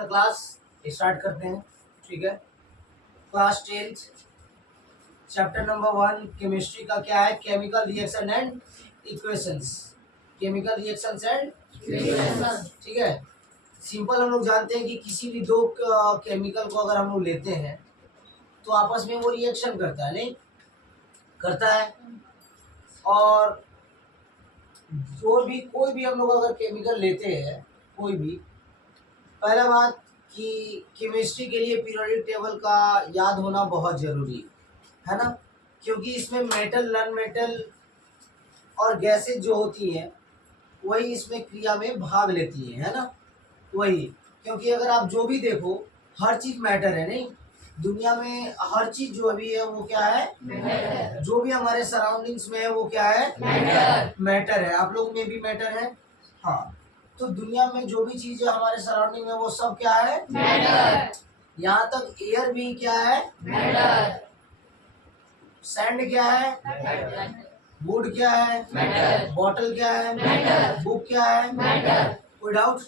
का class start करते हैं। ठीक है, क्लास 10 चैप्टर नंबर 1 केमिस्ट्री का क्या है, chemical reaction and equations. Chemical reactions and equations, ठीक है। सिंपल हम लोग जानते हैं कि किसी भी दो केमिकल को अगर हम लोग लेते हैं तो आपस में वो रिएक्शन करता है, नहीं करता है। और जो भी कोई भी हम लोग अगर केमिकल लेते हैं कोई भी, पहला बात कि केमिस्ट्री के लिए पीरियोडिक टेबल का याद होना बहुत ज़रूरी है ना, क्योंकि इसमें मेटल, नॉन मेटल और गैसेज जो होती हैं वही इसमें क्रिया में भाग लेती है ना, वही। क्योंकि अगर आप जो भी देखो हर चीज़ मैटर है, नहीं दुनिया में हर चीज़ जो भी है वो क्या है, मैटर। जो भी हमारे सराउंडिंग्स में है वो क्या है, मैटर। मैटर है। आप लोग में भी मैटर है, हाँ। तो दुनिया में जो भी चीज़ है हमारे सराउंडिंग में वो सब क्या है, मैटर। यहाँ तक एयर भी क्या है, मैटर। सैंड क्या है, मैटर। वुड क्या है, मैटर। बॉटल क्या है, मैटर। बुक क्या है, मैटर। कोई डाउट?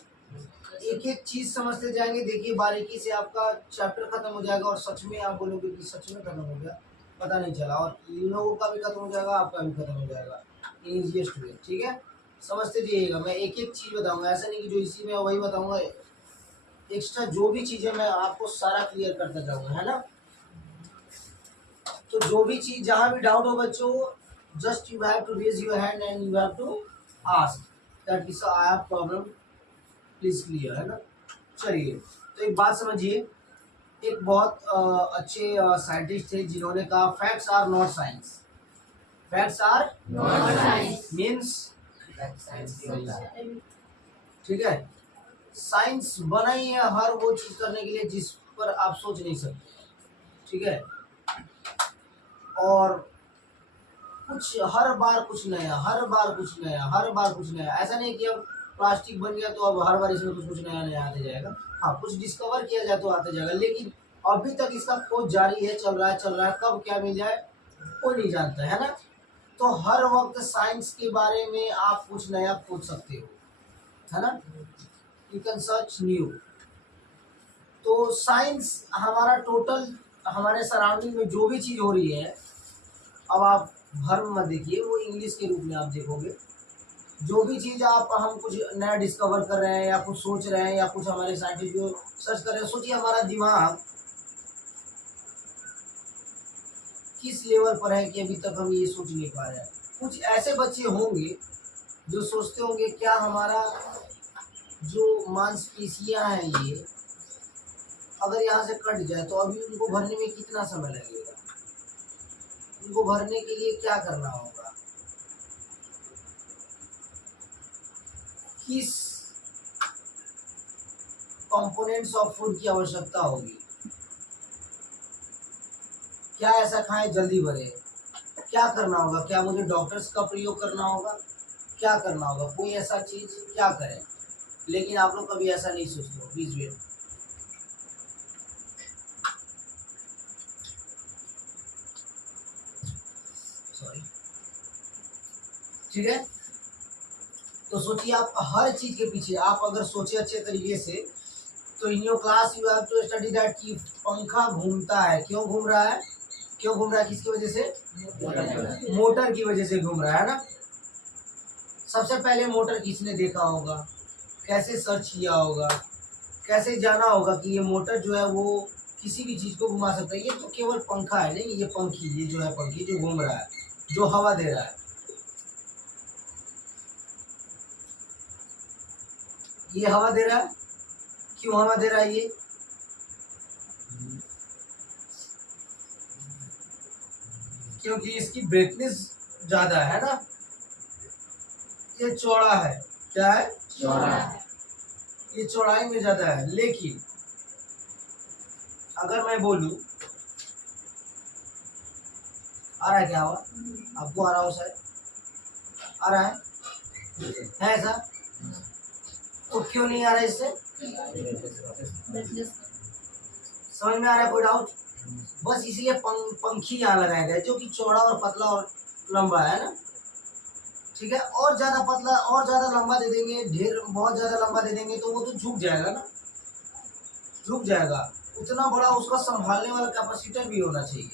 एक एक चीज समझते जाएंगे, देखिए बारीकी से आपका चैप्टर खत्म हो जाएगा और सच में आप बोलोगे कि सच में खत्म हो गया, पता नहीं चला। और इन लोगों का भी खत्म हो जाएगा, आपका भी खत्म हो जाएगा ईजीएस्ट वे। ठीक है, समझते जाइएगा। मैं एक एक चीज बताऊंगा, ऐसा नहीं कि जो इसी में वही बताऊंगा। एक्स्ट्रा जो भी चीजें मैं आपको सारा क्लियर करता जाऊंगा, है ना। तो जो भी चीज जहाँ भी डाउट हो बच्चों, just you have to raise your hand and you have to ask that is I have problem, please clear, है ना। चलिए, तो एक बात समझिए। एक बहुत अच्छे साइंटिस्ट थे जिन्होंने कहा facts are not science. Facts are not science means, ठीक है, साइंस बना ही है हर वो चीज करने के लिए जिस पर आप सोच नहीं सकते, ठीक है। और कुछ हर बार कुछ नया, हर बार कुछ नया, हर बार कुछ नया। ऐसा नहीं कि अब प्लास्टिक बन गया तो अब हर बार इसमें कुछ कुछ नया नया आते जाएगा। हाँ, कुछ डिस्कवर किया जाए तो आते जाएगा, लेकिन अभी तक इसका खोज जारी है, चल रहा है, चल रहा है। कब क्या मिल जाए कोई नहीं जानता, है ना। तो हर वक्त साइंस के बारे में आप कुछ नया खोज सकते हो, है ना। You can search new. तो साइंस हमारा टोटल, हमारे सराउंडिंग में जो भी चीज़ हो रही है, अब आप भर्म मत देखिए, वो इंग्लिश के रूप में आप देखोगे। जो भी चीज़ आप, हम कुछ नया डिस्कवर कर रहे हैं या कुछ सोच रहे हैं या कुछ हमारे साइंटिस्ट जो सर्च कर रहे हैं, सोचिए हमारा दिमाग किस लेवल पर है कि अभी तक हम ये सोच नहीं पा रहे हैं। कुछ ऐसे बच्चे होंगे जो सोचते होंगे क्या हमारा जो मांसपेशियां हैं ये अगर यहाँ से कट जाए तो अभी उनको भरने में कितना समय लगेगा, उनको भरने के लिए क्या करना होगा, किस कंपोनेंट्स ऑफ फूड की आवश्यकता होगी, क्या ऐसा खाएं जल्दी बढ़े, क्या करना होगा, क्या मुझे डॉक्टर्स का प्रयोग करना होगा, क्या करना होगा, कोई ऐसा चीज़ क्या करें। लेकिन आप लोग कभी ऐसा नहीं सोचते हो, प्लीज वेट। सॉरी, ठीक है। तो सोचिए आप हर चीज़ के पीछे आप अगर सोचे अच्छे तरीके से, तो in your class you have to study that कि पंखा घूमता है, क्यों घूम रहा है, क्यों घूम रहा है, किसकी वजह से, मोटर की वजह से घूम रहा है ना। सबसे पहले मोटर किसने देखा होगा, कैसे सर्च किया होगा, कैसे जाना होगा कि ये मोटर जो है वो किसी भी चीज़ को घुमा सकता है। ये तो केवल पंखा है, नहीं ये पंखी, ये जो है पंखी जो घूम रहा है, जो हवा दे रहा है, ये हवा दे रहा है। क्यों हवा दे रहा है ये, क्योंकि इसकी ब्रेकनेस ज़्यादा है ना, ये चौड़ा है, क्या है, चौड़ा है, ये चौड़ाई में ज़्यादा है। लेकिन अगर मैं बोलूं, आ रहा है क्या हवा, आपको आ रहा हो शायद, आ रहा है ऐसा, तो क्यों नहीं आ रहा है इससे, समझ में आ रहा है, कोई डाउट? बस इसलिए पंखी यहाँ लगाया गया जो कि चौड़ा और पतला और लंबा है ना, ठीक है। और ज़्यादा पतला और ज़्यादा लंबा दे देंगे, ढेर बहुत ज़्यादा लंबा दे देंगे तो वो तो झुक जाएगा ना, रुक जाएगा। उतना बड़ा उसका संभालने वाला कैपेसिटर भी होना चाहिए,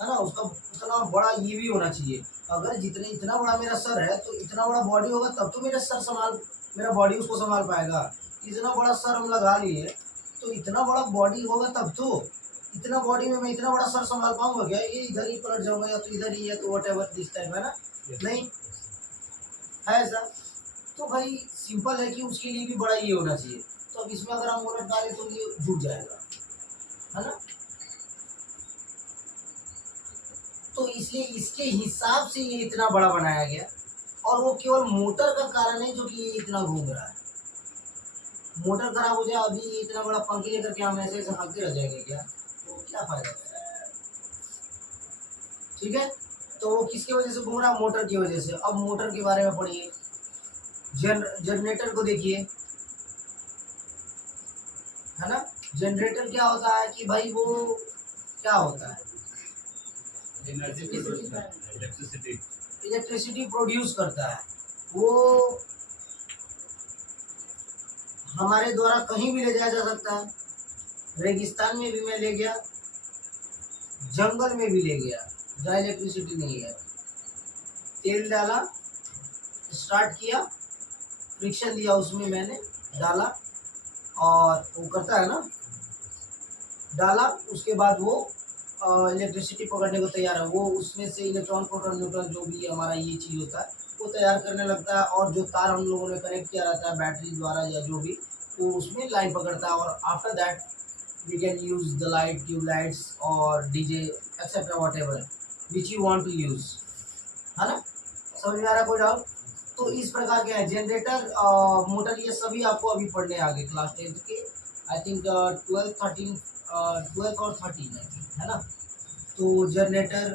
है ना, उसका उतना बड़ा ये भी होना चाहिए। अगर जितने इतना बड़ा मेरा सर है तो इतना बड़ा बॉडी होगा तब तो मेरा बॉडी उसको संभाल पाएगा। इतना बड़ा सर हम लगा लिए तो इतना बड़ा बॉडी होगा तब तो, इतना बॉडी में मैं इतना बड़ा सर संभाल पाऊंगा क्या? ये इधर ही पलट जाऊंगा या तो इधर ही है तो वट एवर दिस टाइप, है ना? नहीं है ऐसा। तो भाई सिंपल है कि उसके लिए भी बड़ा ये होना चाहिए। तो अब इसमें अगर हम उलट डालें तो ये जुड़ जाएगा, है ना? तो इसलिए इसके हिसाब से ये इतना बड़ा बनाया गया। और वो केवल मोटर का कारण है जो कि ये इतना घूम रहा है। मोटर खराब हो जाए अभी ये इतना बड़ा पंखी लेकर के हम ऐसे ऐसे हाँकते रह जाएंगे क्या? तो क्या फायदा? ठीक है, तो वो किसकी वजह से घूम रहा है? मोटर की वजह से। अब मोटर के बारे में पढ़िए। जनरेटर को देखिए, है ना? जनरेटर क्या होता है कि भाई वो क्या होता है? इलेक्ट्रिसिटी प्रोड्यूस करता है। वो हमारे द्वारा कहीं भी ले जाया जा सकता है। रेगिस्तान में भी मैं ले गया, जंगल में भी ले गया जहाँ इलेक्ट्रिसिटी नहीं है। तेल डाला, स्टार्ट किया, फ्रिक्शन दिया, उसमें मैंने डाला और वो करता है ना, डाला, उसके बाद वो इलेक्ट्रिसिटी पकड़ने को तैयार है। वो उसमें से इलेक्ट्रॉन प्रोटॉन न्यूट्रॉन जो भी हमारा ये चीज़ होता है वो तैयार करने लगता है। और जो तार हम लोगों ने कनेक्ट किया रहता है बैटरी द्वारा या जो भी, वो उसमें लाइन पकड़ता है। और after that we can use the light, tubelights और DJ etcetera whatever which you want to use, है ना? समझ में आ रहा है कोई डाउट? तो इस प्रकार के हैं जनरेटर, मोटर, ये सभी आपको अभी पढ़ने आगे क्लास 10th के, आई थिंक 12 13 12 और 13 है ना? तो जनरेटर,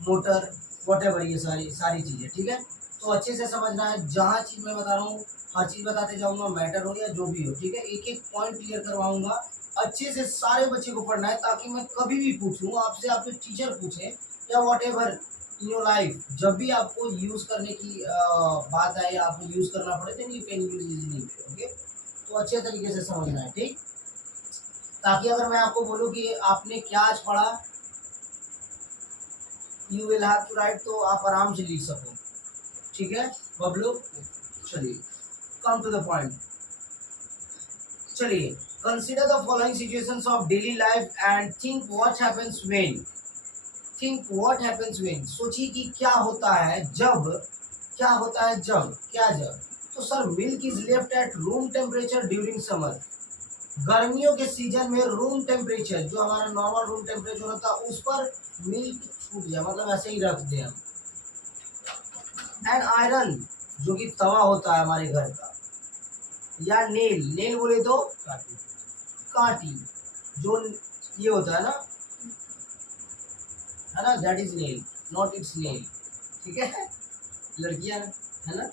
मोटर, वट एवर, ये सारी सारी चीज़ें, ठीक है? तो अच्छे से समझना है। जहाँ चीज़ मैं बता रहा हूँ हर चीज़ बताते जाऊँगा, मैटर हो या जो भी हो, ठीक है? एक एक पॉइंट क्लियर करवाऊँगा। अच्छे से सारे बच्चे को पढ़ना है ताकि मैं कभी भी पूछूँ आपसे, आपके टीचर पूछें या what ever in your life, जब भी आपको यूज़ करने की बात आए, आपको यूज़ करना पड़े, then you can use easily, okay? तो अच्छे तरीके से समझना है, ठीक? ताकि अगर मैं आपको बोलूँ कि आपने क्या आज पढ़ा, you will have to write, तो आप आराम से लिख सको, ठीक है बबलू? चलिए, कम टू द पॉइंट। चलिए, consider the following situations of daily life and think what happens when. Think what happens when, सोचिए कि क्या होता है जब, क्या होता है जब, क्या जब? तो sir, milk is left at room temperature during summer. गर्मियों के सीजन में रूम टेम्परेचर, जो हमारा नॉर्मल रूम टेम्परेचर होता है उस पर मिल्क छूट जाए, मतलब ऐसे ही रख दें हम। एंड आयरन, जो कि तवा होता है हमारे घर का, या नेल, नेल बोले तो कांटी, जो ये होता है ना, that is nail, not it's nail, ठीक है लड़कियां, है ना?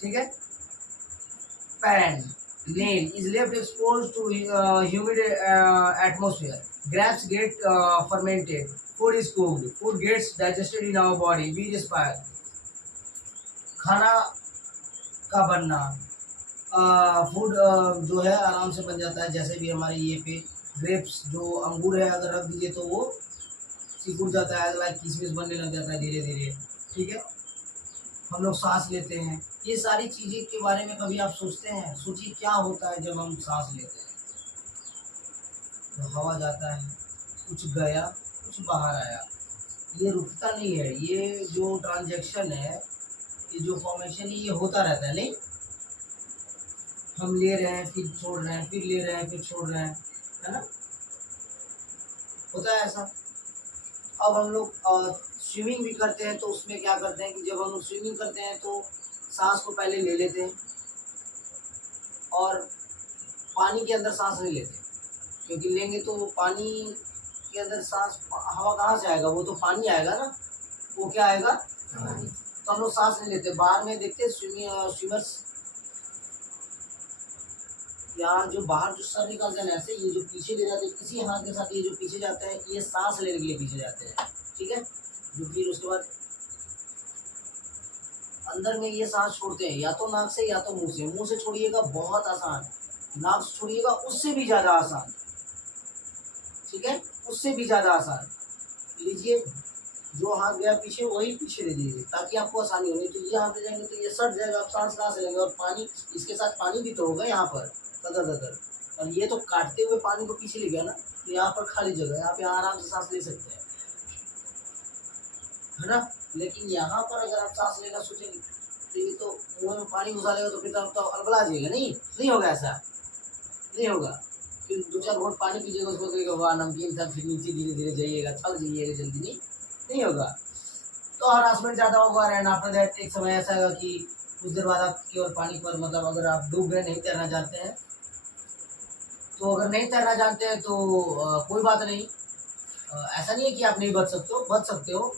ठीक है। Pan, nail is left exposed to humid atmosphere. Grapes get fermented. Food is cooked. Food gets digested in our body. We respire. खाना का बनना, फूड जो है आराम से बन जाता है। जैसे भी हमारे ये पे ग्रेप्स, जो अंगूर है, अगर रख दीजिए तो वो सिकुड़ जाता है, लाइक किशमिश बनने लग जाता है धीरे धीरे, ठीक है? हम लोग सांस लेते हैं। ये सारी चीज़ें के बारे में कभी आप सोचते हैं? सोचिए क्या होता है जब हम सांस लेते हैं। तो हवा जाता है, कुछ गया, कुछ बाहर आया, ये रुकता नहीं है। ये जो ट्रांजैक्शन है, ये जो फॉर्मेशन है, ये होता रहता है, नहीं? हम ले रहे हैं फिर छोड़ रहे हैं, फिर ले रहे हैं फिर छोड़ रहे हैं, है ना? होता है ऐसा। अब हम लोग स्विमिंग भी करते हैं तो उसमें क्या करते हैं कि जब हम लोग स्विमिंग करते हैं तो सांस को पहले ले लेते हैं और पानी के अंदर सांस नहीं लेते, क्योंकि लेंगे तो वो पानी के अंदर सांस, हवा कहाँ से आएगा? वो तो पानी आएगा ना, वो क्या आएगा? तो हम लोग सांस नहीं लेते। बाहर में देखते स्विमर्स, यहाँ जो बाहर जो सर निकालते हैं ऐसे, ये जो पीछे ले जाते हैं किसी हाथ के साथ, ये जो पीछे जाते हैं, ये सांस लेने के लिए पीछे जाते हैं, ठीक है? जो फिर उसके बाद अंदर में ये सांस छोड़ते हैं या तो नाक से या तो मुंह से। मुंह से छोड़िएगा बहुत आसान, नाक से छोड़िएगा उससे भी ज़्यादा आसान, ठीक है, उससे भी ज़्यादा आसान। लीजिए, जो हाथ गया पीछे वही पीछे ले लीजिए ताकि आपको आसानी हो। नहीं तो ये हाथ ले जाएंगे तो ये सट जाएगा, आप सांस कहाँ से लेंगे। और पानी, इसके साथ पानी भी तो होगा यहाँ पर ददर ददर, और ये तो काटते हुए पानी को पीछे ले गया ना, तो यहाँ पर खाली जगह है, आप यहाँ आराम से सांस ले सकते हैं, है ना। लेकिन यहाँ पर अगर आप सांस लेना सोचेंगे तो ये तो मुंह में पानी घुसा लेगा, तो फिर आप तो अलबला जाएगा। नहीं होगा, ऐसा नहीं होगा। फिर 2-4 घूंट पानी पीजिएगा, उसको कहेगा वाह नमकीन था, फिर नीचे धीरे धीरे जाइएगा, थक जाइएगा जल्दी, नहीं होगा। तो हरासमेंट ज़्यादा होगा। एंड आफ्टर दैट एक समय ऐसा होगा कि कुछ देर बाद आप केवल पानी पर, मतलब अगर आप डूब गए, नहीं तैरना जानते हैं तो, अगर नहीं तैरना जानते हैं तो कोई बात नहीं। ऐसा नहीं है कि आप नहीं बच सकते हो, बच सकते हो।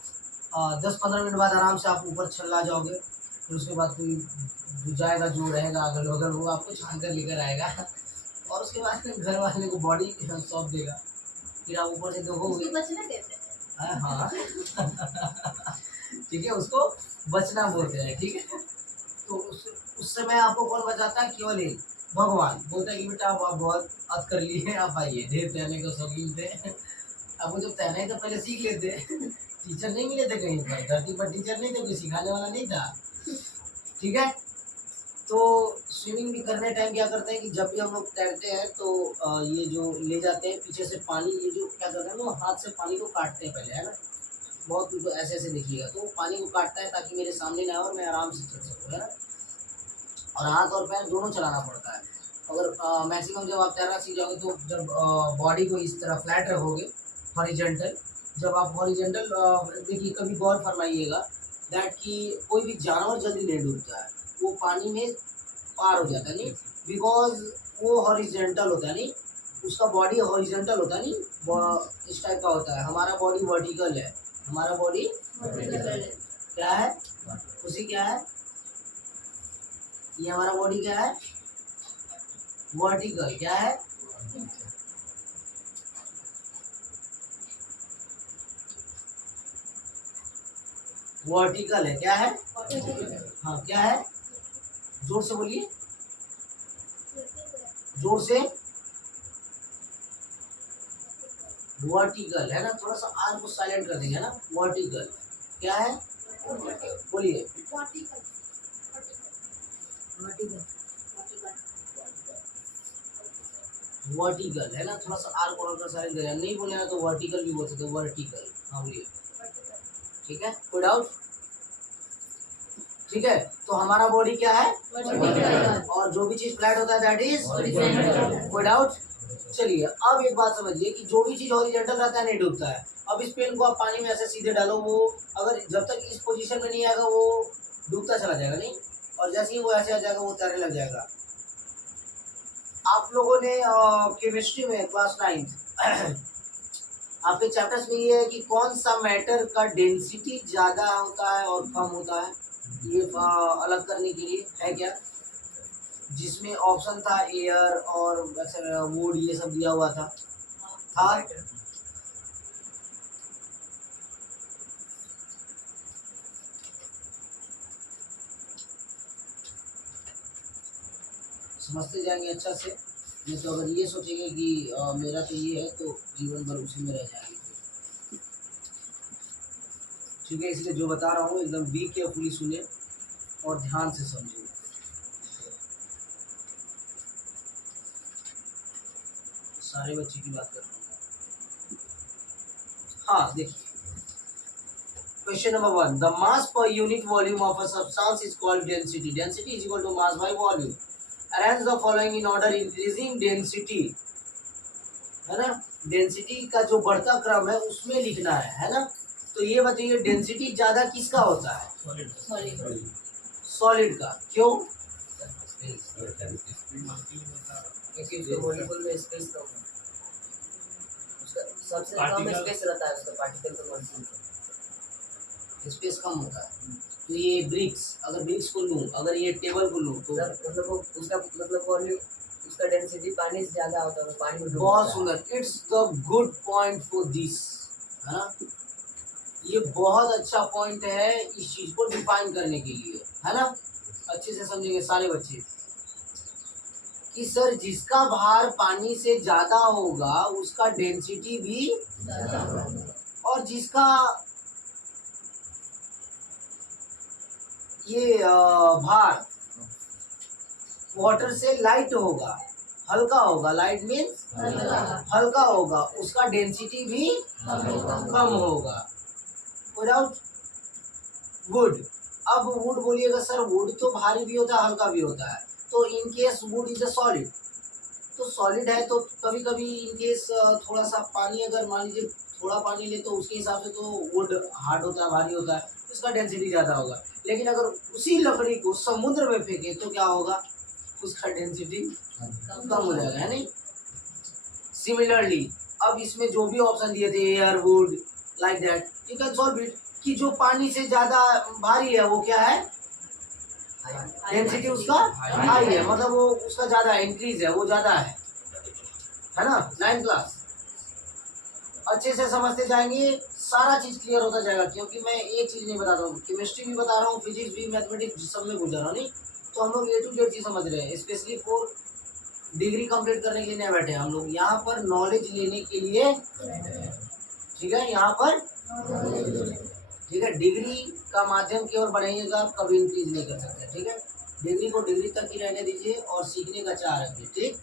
10-15 मिनट बाद आराम से आप ऊपर चला जाओगे। फिर उसके बाद कोई जाएगा, जो रहेगा अगल बगल, वो आपको छान कर लेकर आएगा और उसके बाद घर वाले को बॉडी सौंप देगा। फिर आप ऊपर से देखोगे, बचना कैसे है? हाँ ठीक है, उसको बचना बोलते हैं, ठीक है। तो उस समय आपको कौन बचाता है? केवल एक भगवान बोलता है कि बेटा आप बहुत अत कर लिए, आप आइए, ढेर तैरने के शौकीन थे, आपको जब तैरना है तो पहले सीख लेते। टीचर नहीं मिले थे कहीं पर, धरती पर टीचर नहीं थे, कोई सिखाने वाला नहीं था, ठीक है। तो स्विमिंग भी करने टाइम क्या करते हैं कि जब भी हम लोग तैरते हैं तो ये जो ले जाते हैं पीछे से पानी, ये जो क्या करते हैं वो हाथ से पानी को काटते हैं पहले, है ना। बहुत तो ऐसे ऐसे देखिएगा, तो वो पानी को काटता है ताकि मेरे सामने ना आए और मैं आराम से चल सकूँ, है ना। और हाथ और पैर दोनों चलाना पड़ता है। अगर मैक्सिमम जब आप तैरना सीख जाओगे तो जब बॉडी को इस तरह फ्लैट रखोगे, हॉरिजेंटल, जब आप हॉरिजेंटल, देखिए कभी गौर फरमाइएगा दैट कि कोई भी जानवर जल्दी नहीं डूबता है, वो पानी में पार हो जाता है, नहीं, बिकॉज वो हॉरिजेंटल होता है, नहीं, उसका बॉडी हॉरिजेंटल होता है, नहीं, इस टाइप का होता है। हमारा बॉडी वर्टिकल है, हमारा बॉडी क्या है, उसी क्या है, ये हमारा बॉडी क्या है, वर्टिकल, क्या है, वर्टिकल है, क्या है, हाँ क्या है, जोर से बोलिए, जोर से, वर्टिकल है ना। थोड़ा सा आर को साइलेंट कर देंगे, है ना। वर्टिकल क्या है, बोलिए, वर्टिकल है ना। थोड़ा सा आर को हल्का साइलेंट करें, नहीं बोले ना तो वर्टिकल भी बोल सकते हो, वर्टिकल, हाँ बोलिए, ठीक है, कोई डाउट, ठीक है। तो हमारा बॉडी क्या है, और जो भी चीज फ्लैट होता है दैट इज, कोई डाउट। चलिए अब एक बात समझिए कि जो भी चीज हॉरिजॉन्टल रहता है नहीं डूबता है। अब इस पेन को आप पानी में ऐसे सीधे डालो, वो अगर जब तक इस पोजीशन में नहीं आएगा वो डूबता चला जाएगा, नहीं, और जैसे ही वो ऐसे आ जाएगा वो तैरने लग जाएगा। आप लोगों ने केमिस्ट्री में क्लास 9 आपके चैप्टर्स में ये है कि कौन सा मैटर का डेंसिटी ज़्यादा होता है और कम होता है, ये अलग करने के लिए है क्या, जिसमें ऑप्शन था एयर और वुड, ये सब दिया हुआ था। समझते जाएंगे अच्छा से, नहीं तो अगर ये सोचेंगे कि मेरा तो ये है तो जीवन भर उसी में रह जाएंगे, ठीक है। इसलिए जो बता रहा हूँ एकदम बी केयरफुली सुने और ध्यान से समझिए। सारे बच्चे की बात कर रहा हूँ। हाँ देखिए, question number 1, the mass per unit volume of a substance is called density. Density is equal to mass by volume. Arrange the following in order increasing density, है ना। डेंसिटी का जो बढ़ता क्रम है उसमें लिखना है ना। तो ये बताइए डेंसिटी ज्यादा किसका होता है, सॉलिड का, क्यों, क्योंकि उसके मॉलिक्यूल में स्पेस कम है, उसका सबसे कम स्पेस रहता है उसका पार्टिकल का मॉलिक्यूल, स्पेस कम होता है। तो ये ब्रिक्स, अगर ब्रिक्स को लूँ, अगर ये टेबल को लूँ तो मतलब वो उसका मतलब वॉल्यूम, उसका डेंसिटी पानी से ज्यादा होता है, पानी में बहुत सुंदर, it's the good point for this, है ना। ये बहुत अच्छा पॉइंट है इस चीज को डिफाइन करने के लिए, है ना। अच्छे से समझेंगे सारे बच्चे कि सर जिसका भार पानी से ज्यादा होगा उसका डेंसिटी भी, और जिसका ये भार वाटर से लाइट होगा, हल्का होगा, लाइट मीन्स हल्का होगा, उसका डेंसिटी भी कम होगा। विदाउट वुड, अब वुड बोलिएगा सर वुड तो भारी भी होता है हल्का भी होता है, तो in case would is a solid, तो सॉलिड है तो कभी कभी इन केस थोड़ा सा पानी अगर मान लीजिए थोड़ा पानी ले तो उसके हिसाब से तो वुड हार्ड होता है, भारी होता है, उसका डेंसिटी ज़्यादा होगा। लेकिन अगर उसी लकड़ी को समुद्र में फेंके तो क्या होगा, उसका डेंसिटी कम हो जाएगा, है नहीं। सिमिलरली अब इसमें जो भी ऑप्शन दिए थे air would like that you can solve it कि जो पानी से ज़्यादा भारी है वो क्या है, डेंसिटी उसका हाई है, मतलब वो उसका ज़्यादा इंक्रीज है, वो ज़्यादा है ना। 9th क्लास अच्छे से समझते जाएंगे, सारा चीज क्लियर होता जाएगा, क्योंकि मैं एक चीज नहीं बताता हूँ, केमिस्ट्री भी बता रहा हूँ, फिजिक्स भी, मैथमेटिक्स सब में गुजर रहा हूँ, नहीं तो हम लोग A to Z चीज समझ रहे हैं। स्पेशली फॉर डिग्री कंप्लीट करने के लिए नहीं बैठे हम लोग, यहाँ पर नॉलेज लेने के लिए, ठीक है, यहाँ पर ठीक है। डिग्री का माध्यम की ओर बढ़ेगा, कभी इंक्रीज नहीं कर सकते, ठीक है। डिग्री को डिग्री तक ही रहने दीजिए और सीखने का चाह रखिए, ठीक।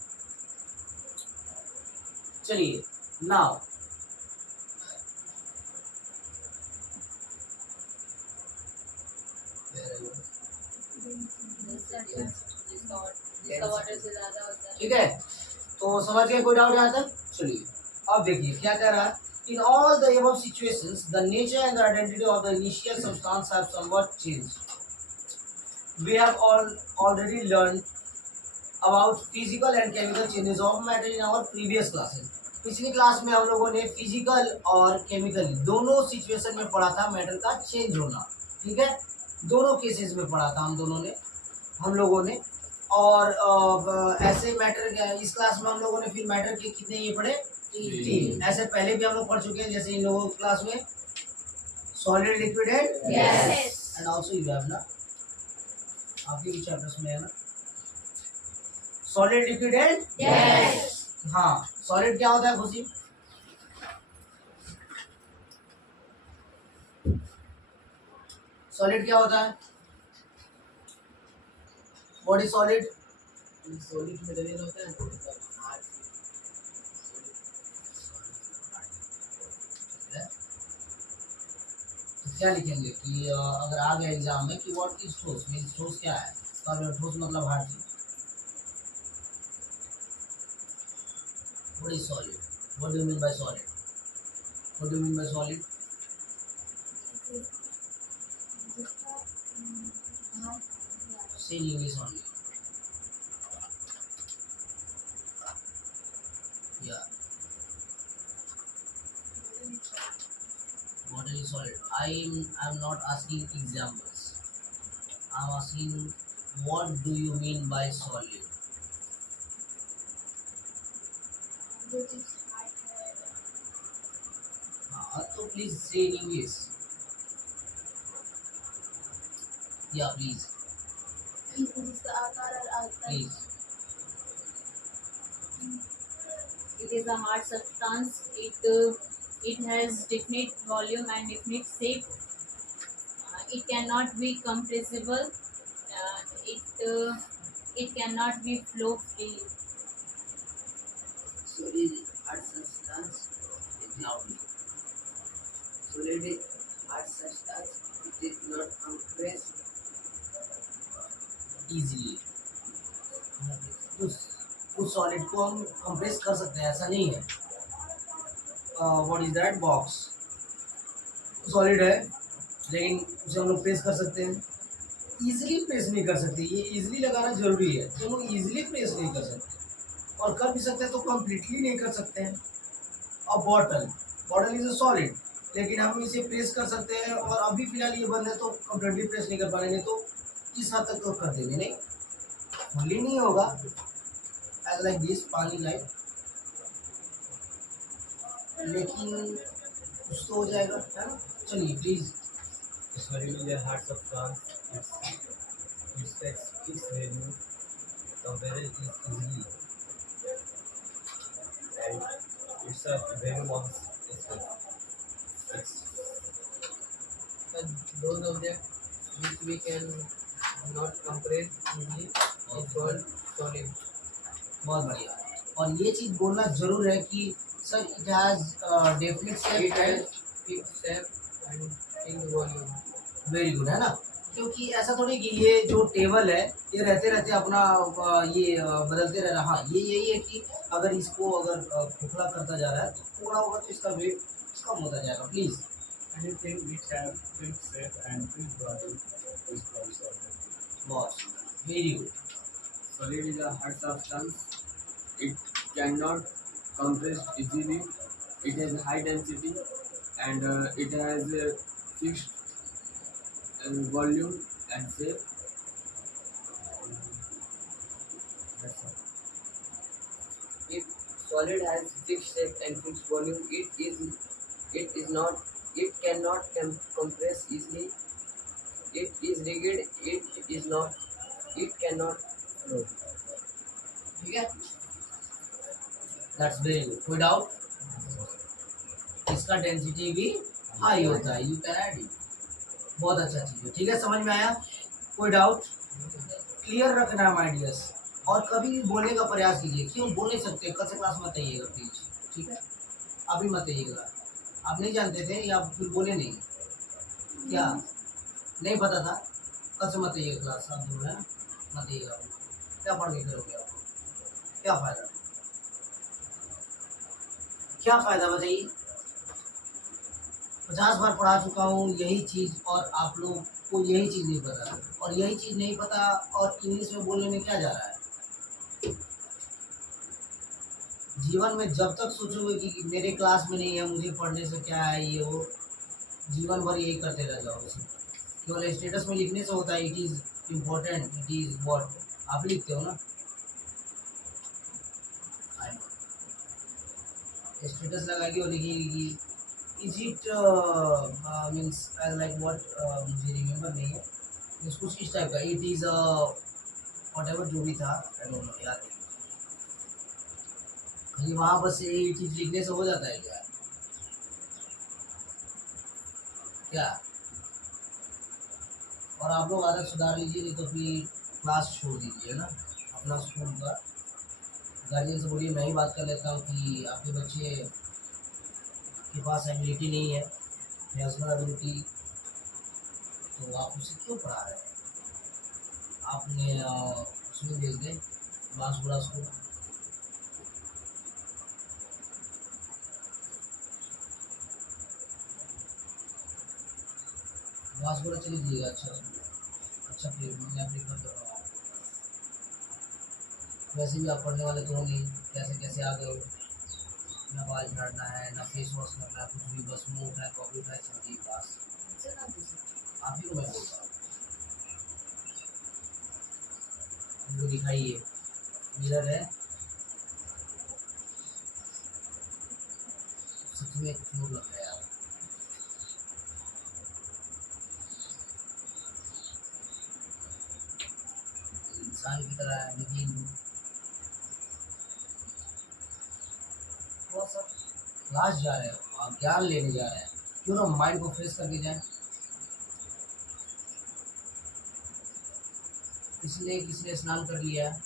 चलिए नाउ जिसका वाटर से ज्यादा होता है। ठीक है, तो समझ गए, कोई डाउट यहाँ तक। चलिए अब देखिए क्या कह रहा है, in all the above situations the nature and the identity of the initial substance have somewhat changed. We have already learned about physical and chemical changes of matter in our previous classes. पिछली class में हम लोगों ने physical और chemical दोनों situation में पढ़ा था मैटर का चेंज होना, ठीक है, दोनों केसेस में पढ़ा था हम लोगों ने। और ऐसे मैटर इस क्लास में हम लोगों ने फिर मैटर के कितने ये पढ़े, 3। ऐसे पहले भी हम लोग पढ़ चुके हैं, जैसे इन लोगों की क्लास में solid, liquid and also you have ना, आपके भी चैप्टर्स में है ना सॉलिड, लिक्विड एंड हाँ, सॉलिड क्या होता है खुशी, सॉलिड क्या होता है, व्हाट इज सॉलिड, सॉलिड में जमीन होता है क्या लिखेंगे कि अगर आ गया एग्जाम में कि व्हाट इज ठोस, मींस ठोस क्या है, तो अब ठोस मतलब हार्ड चीज, what is solid, what do you mean by solid, what do you mean by solid, say in English only, yeah, what is solid, I'm not asking examples, I'm asking what do you mean by solid, तो please say in English, yeah please जिसका आकार और आयतन, please, it is a hard substance. It has definite volume and definite shape. It cannot be compressible. It cannot be flow freely. solid hard substance is loudly, solid hard substance, it is not compressed easily, उस solid को हम compress कर सकते हैं, ऐसा नहीं है, what is that, box solid है लेकिन उसे हम लोग प्रेस कर सकते हैं, इजीली प्रेस नहीं कर सकते, ये इजीली लगाना जरूरी है, तो हम लोग इजीली प्रेस नहीं कर सकते, और कर भी सकते हैं तो कम्प्लीटली नहीं कर सकते हैं। और बॉटल इज अ सॉलिड, लेकिन हम इसे प्रेस कर सकते हैं, और अभी फिलहाल ये बंद है तो कम्प्लीटली प्रेस नहीं कर पाएंगे, तो इस हद तक तो कर देंगे, नहीं फुल्ली नहीं होगा, एज लाइक दिस पानी लाइक, लेकिन कुछ तो हो जाएगा, है ना। चलिए please. Solid is a hard substance. Its fixed value compared is easily, and it's a very long space. But those objects which we can not compress easily is called solid. बहुत बढ़िया। और ये चीज बोलना जरूर है कि sir it has definite It shape has and fixed shape and fixed volume. Very good, है ना। क्योंकि ऐसा थोड़ी कि ये जो टेबल है ये रहते रहते अपना बदलते रह रहा। हाँ, ये यही है कि अगर इसको अगर खोखला करता जा रहा है तो थोड़ा होगा तो इसका वेट कम होता जाएगा। Please. Anything which have fixed shape and fixed value is called solid. बहुत सुंदर, very good. Solid is a hard substance. It cannot compress easily. It has high density and it has fixed volume and shape. That's all. If solid has fixed shape and fixed volume, it cannot compress easily. It is rigid. It cannot float. ठीक है, that's very good. कोई doubt? इसका density भी high होता है, you can add it. बहुत अच्छा चीज है, ठीक है, समझ में आया? कोई डाउट? क्लियर रखना है माय डियर्स। और कभी भी बोलने का प्रयास कीजिए। क्यों बोल नहीं सकते? कल से क्लास मत आइएगा प्लीज, ठीक है? अभी मत आइएगा। आप नहीं जानते थे या फिर बोले नहीं? क्या नहीं पता था? कल से मत आइएगा क्लास, आप जो है मत आइएगा। क्या पढ़ के करोगे आप? क्या फायदा? क्या फायदा बताइए? 50 बार पढ़ा चुका हूँ यही चीज़ और आप लोग को यही चीज़ नहीं पता। और यही चीज़ नहीं पता और इंग्लिश में बोलने में क्या जा रहा है? जीवन में जब तक सोचोगे कि मेरे क्लास में नहीं है, मुझे पढ़ने से क्या है, ये वो, जीवन भर यही करते रह जाओगे। केवल स्टेटस में लिखने से होता है it is important, it is what आप लिखते हो ना। स्टेटस लगाएगी और लिखिएगी कि is it means like what, मुझे रिमेम्बर नहीं है, कुछ इस टाइप का, इट इज़ वॉट एवर जो भी था, आई डोंट नो, याद नहीं। ये वहाँ बस यही चीज़ लिखने से हो जाता है क्या? क्या? और आप लोग आदत सुधार लीजिए, नहीं तो फिर क्लास छोड़ दीजिए ना अपना स्कूल का। गार्जियन से बोलिए मैं ही बात कर लेता हूँ कि आपके बच्चे के पास एबिलिटी नहीं है, नेशनल एबिलिटी, तो आप उसे क्यों पढ़ा रहे हैं? आपने उसमें भेज दें बांसुड़ा स्कूल। बांसुड़ा चली जाइएगा, अच्छा स्कूल, अच्छा मैं प्रीफर कर रहा हूँ। वैसे भी आप पढ़ने वाले तो होंगे, कैसे कैसे आ गए हो, ना बाल झाड़ना है, ना फेस वॉश करना है, कुछ भी, बस मुँह उठाए, कॉपी उठाए, चल दी पास। आप ही को मैं बोलता हूँ, उनको दिखाइए मिरर है, सच में खूब लग रहा है यार। इंसान की तरह है, लेकिन थोड़ा सा क्लास जा रहे हो, आप ज्ञान लेने जा रहे हैं, क्यों ना माइंड को फ्रेश करके जाए। किसने स्नान कर लिया है?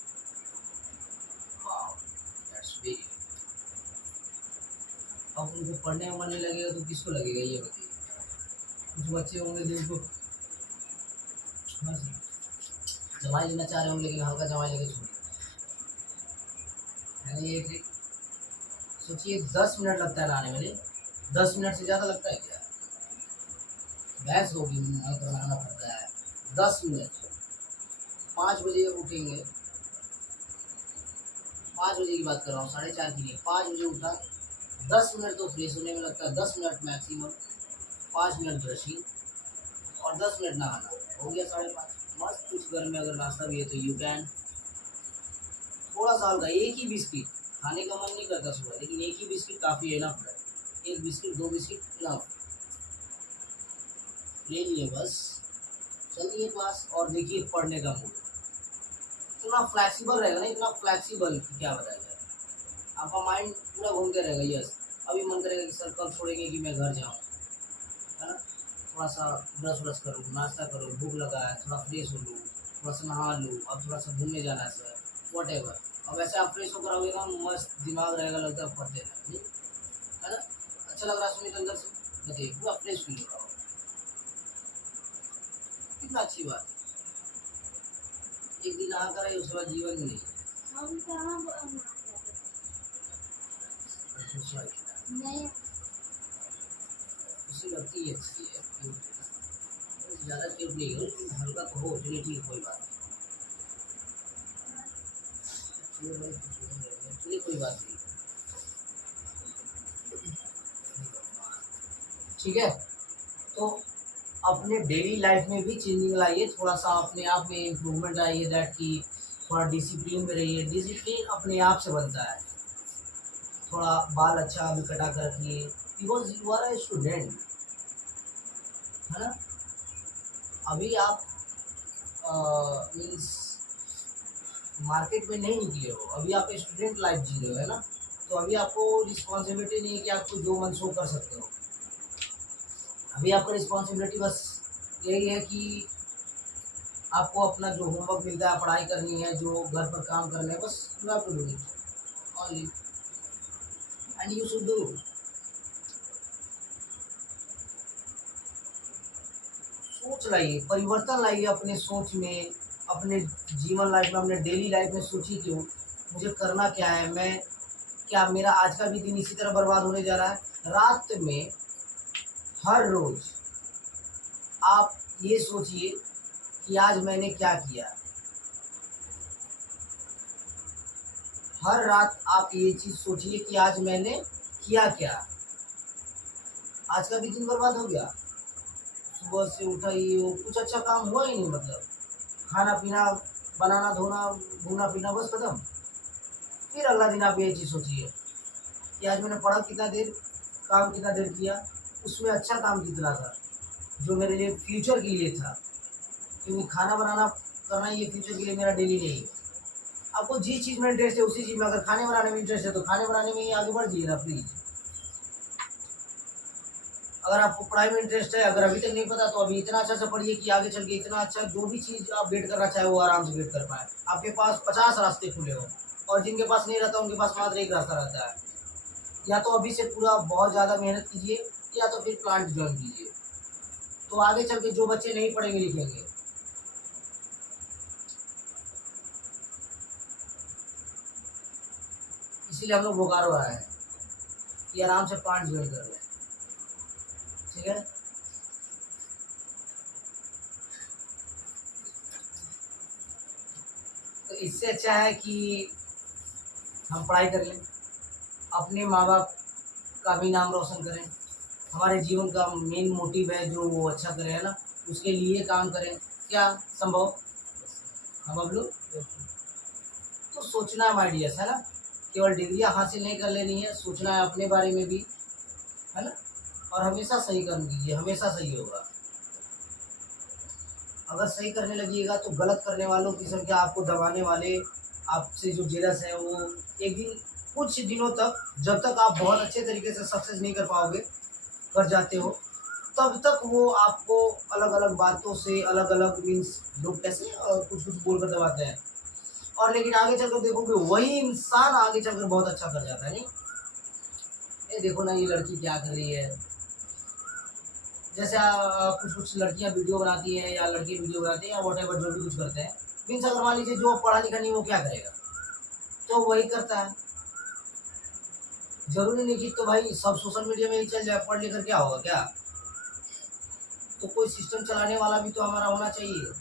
Wow, that's very. अब उनको पढ़ने में मन नहीं लगेगा तो किसको लगेगा ये बताइए? कुछ बच्चे होंगे जिनको बस जमाई लेना चाह रहे होंगे, लेकिन हल्का जमाई लेके छोड़, है ना ये ट्रिक? सोचिए 10 मिनट लगता है नहाने में, नहीं 10 मिनट से ज़्यादा लगता है क्या? भैंस होगी नहाना पड़ता है 10 मिनट। 5 बजे उठेंगे, 5 बजे की बात कर रहा हूँ, 4:30 की नहीं, 5 बजे उठा, 10 मिनट तो फ्रेश होने में लगता है, 10 मिनट मैक्सिमम, 5 मिनट ब्रशिंग और 10 मिनट नहाना, हो गया 5:30। मस्त। कुछ घर में अगर नाश्ता भी है तो यू कैन, थोड़ा सा हल्का, एक ही बिस्किट, खाने का मन नहीं करता सुबह, लेकिन एक ही बिस्किट काफ़ी है ना, एक बिस्किट 2 बिस्किट इनफ। ले लिए बस, चलिए क्लास और देखिए पढ़ने का मूड इतना फ्लैक्सिबल रहेगा ना, इतना फ्लैक्सिबल कि क्या बताया जाए। आपका माइंड पूरा घूमते रहेगा। यस, अभी मन करेगा कि सर कब छोड़ेंगे कि मैं घर जाऊँ, है ना। थोड़ा सा ब्रश व्रश करूँ, नाश्ता करूँ, भूख लगा है, थोड़ा फ्रेश हो लूँ, थोड़ा सा नहा लूँ, अब थोड़ा सा घूमने जाना है सर, वॉट एवर। अब ऐसे आप फ्रेश होकर आओगे ना, मस्त दिमाग रहेगा, लगता है पढ़ते रहेंगे, है ना। अच्छा लग रहा है सुमित अंदर से, बताइए, पूरा फ्रेश फील हो रहा हो, कितना अच्छी बात है। एक दिन आकर आए, उसके बाद जीवन में नहीं है। हम कहाँ नहीं खुशी लगती है, अच्छी है, क्यूट है। ज़्यादा क्यूट नहीं हो, तुम हल्का तो हो, चलिए ठीक, कोई बात नहीं। चलिए कोई बात नहीं, ठीक है। तो अपने डेली लाइफ में भी चेंजिंग लाइए, थोड़ा सा अपने आप में इम्प्रूवमेंट लाइए, दैट कि थोड़ा डिसिप्लिन में रहिए। डिसिप्लिन अपने आप से बनता है। थोड़ा बाल अच्छा अभी कटा कर रखिए, because you are a student, है ना। अभी आप मीन्स मार्केट में नहीं निकले हो, अभी आप स्टूडेंट लाइफ जी रहे हो, है ना। तो अभी आपको रिस्पॉन्सिबिलिटी नहीं है कि आपको जो मन सो कर सकते हो। अभी आपका रिस्पॉन्सिबिलिटी बस यही है कि आपको अपना जो होमवर्क मिलता है, पढ़ाई करनी है, जो घर पर काम करने हैं, बस you have to do it only, and you should do. सोच लाइए, परिवर्तन लाइए अपने सोच में, अपने जीवन लाइफ में, अपने डेली लाइफ में। सोचिए क्यों मुझे करना क्या है, मैं क्या, मेरा आज का भी दिन इसी तरह बर्बाद होने जा रहा है। रात में हर रोज आप ये सोचिए कि आज मैंने क्या किया। हर रात आप ये चीज़ सोचिए कि आज मैंने किया क्या। आज का भी दिन बर्बाद हो गया, सुबह से उठा ही वो कुछ अच्छा काम हुआ ही नहीं, मतलब खाना पीना, बनाना धोना, घूमना पीना, बस खत्म। फिर अगला दिन आप यही चीज़ सोचिए कि आज मैंने पढ़ा कितना देर, काम कितना देर किया, उसमें अच्छा काम कितना था जो मेरे लिए फ्यूचर के लिए था। क्योंकि खाना बनाना करना ये फ्यूचर के लिए मेरा डेली नहीं है। आपको जिस चीज़ में इंटरेस्ट है उसी चीज़ में, अगर खाने बनाने में इंटरेस्ट है तो खाने बनाने में ही आगे बढ़ जाइए ना प्लीज़। अगर आपको पढ़ाई में इंटरेस्ट है, अगर अभी तक नहीं पता, तो अभी इतना अच्छा से पढ़िए कि आगे चल के इतना अच्छा जो भी चीज़ आप वेट करना चाहे वो आराम से वेट कर पाए। आपके पास 50 रास्ते खुले हों, और जिनके पास नहीं रहता उनके पास मात्र एक रास्ता रहता है। या तो अभी से पूरा बहुत ज़्यादा मेहनत कीजिए, या तो फिर प्लांट ज्वाइन कीजिए। तो आगे चल के जो बच्चे नहीं पढ़ेंगे लिखेंगे, इसीलिए हम लोग बोकारो आए हैं कि आराम से प्लांट ज्वाइन कर लें, ठीक है। तो इससे अच्छा है कि हम पढ़ाई कर लें, अपने माँ बाप का भी नाम रोशन करें। हमारे जीवन का मेन मोटिव है जो वो अच्छा करें, है ना, उसके लिए काम करें। क्या संभव, हम अब लोग तो सोचना है माय डियर्स, है ना। केवल डिग्रियाँ हासिल नहीं कर लेनी है, सोचना है अपने बारे में भी, है ना। और हमेशा सही कर्म कीजिए, हमेशा सही होगा। अगर सही करने लगिएगा तो गलत करने वालों की संख्या, आपको दबाने वाले, आपसे जो जेलस है, वो एक दिन, कुछ दिनों तक, जब तक आप बहुत अच्छे तरीके से सक्सेस नहीं कर पाओगे, कर जाते हो, तब तक वो आपको अलग अलग बातों से, अलग अलग मीन्स लोग कैसे कुछ कुछ बोल कर दबाते हैं। और लेकिन आगे चलकर देखोगे वही इंसान आगे चलकर बहुत अच्छा कर जाता है। नहीं, ये देखो ना, ये लड़की क्या कर रही है। जैसे कुछ कुछ लड़कियां वीडियो बनाती हैं, या लड़के वीडियो बनाते हैं, या वॉट एवर जो भी कुछ करते हैं, मीन्स अगर मान लीजिए जो पढ़ा लिखा नहीं वो क्या करेगा, तो वही करता है। जरूरी नहीं कि तो भाई सब सोशल मीडिया में ही चल जाए, पढ़ लिख कर क्या होगा क्या। तो कोई सिस्टम चलाने वाला भी तो हमारा होना चाहिए।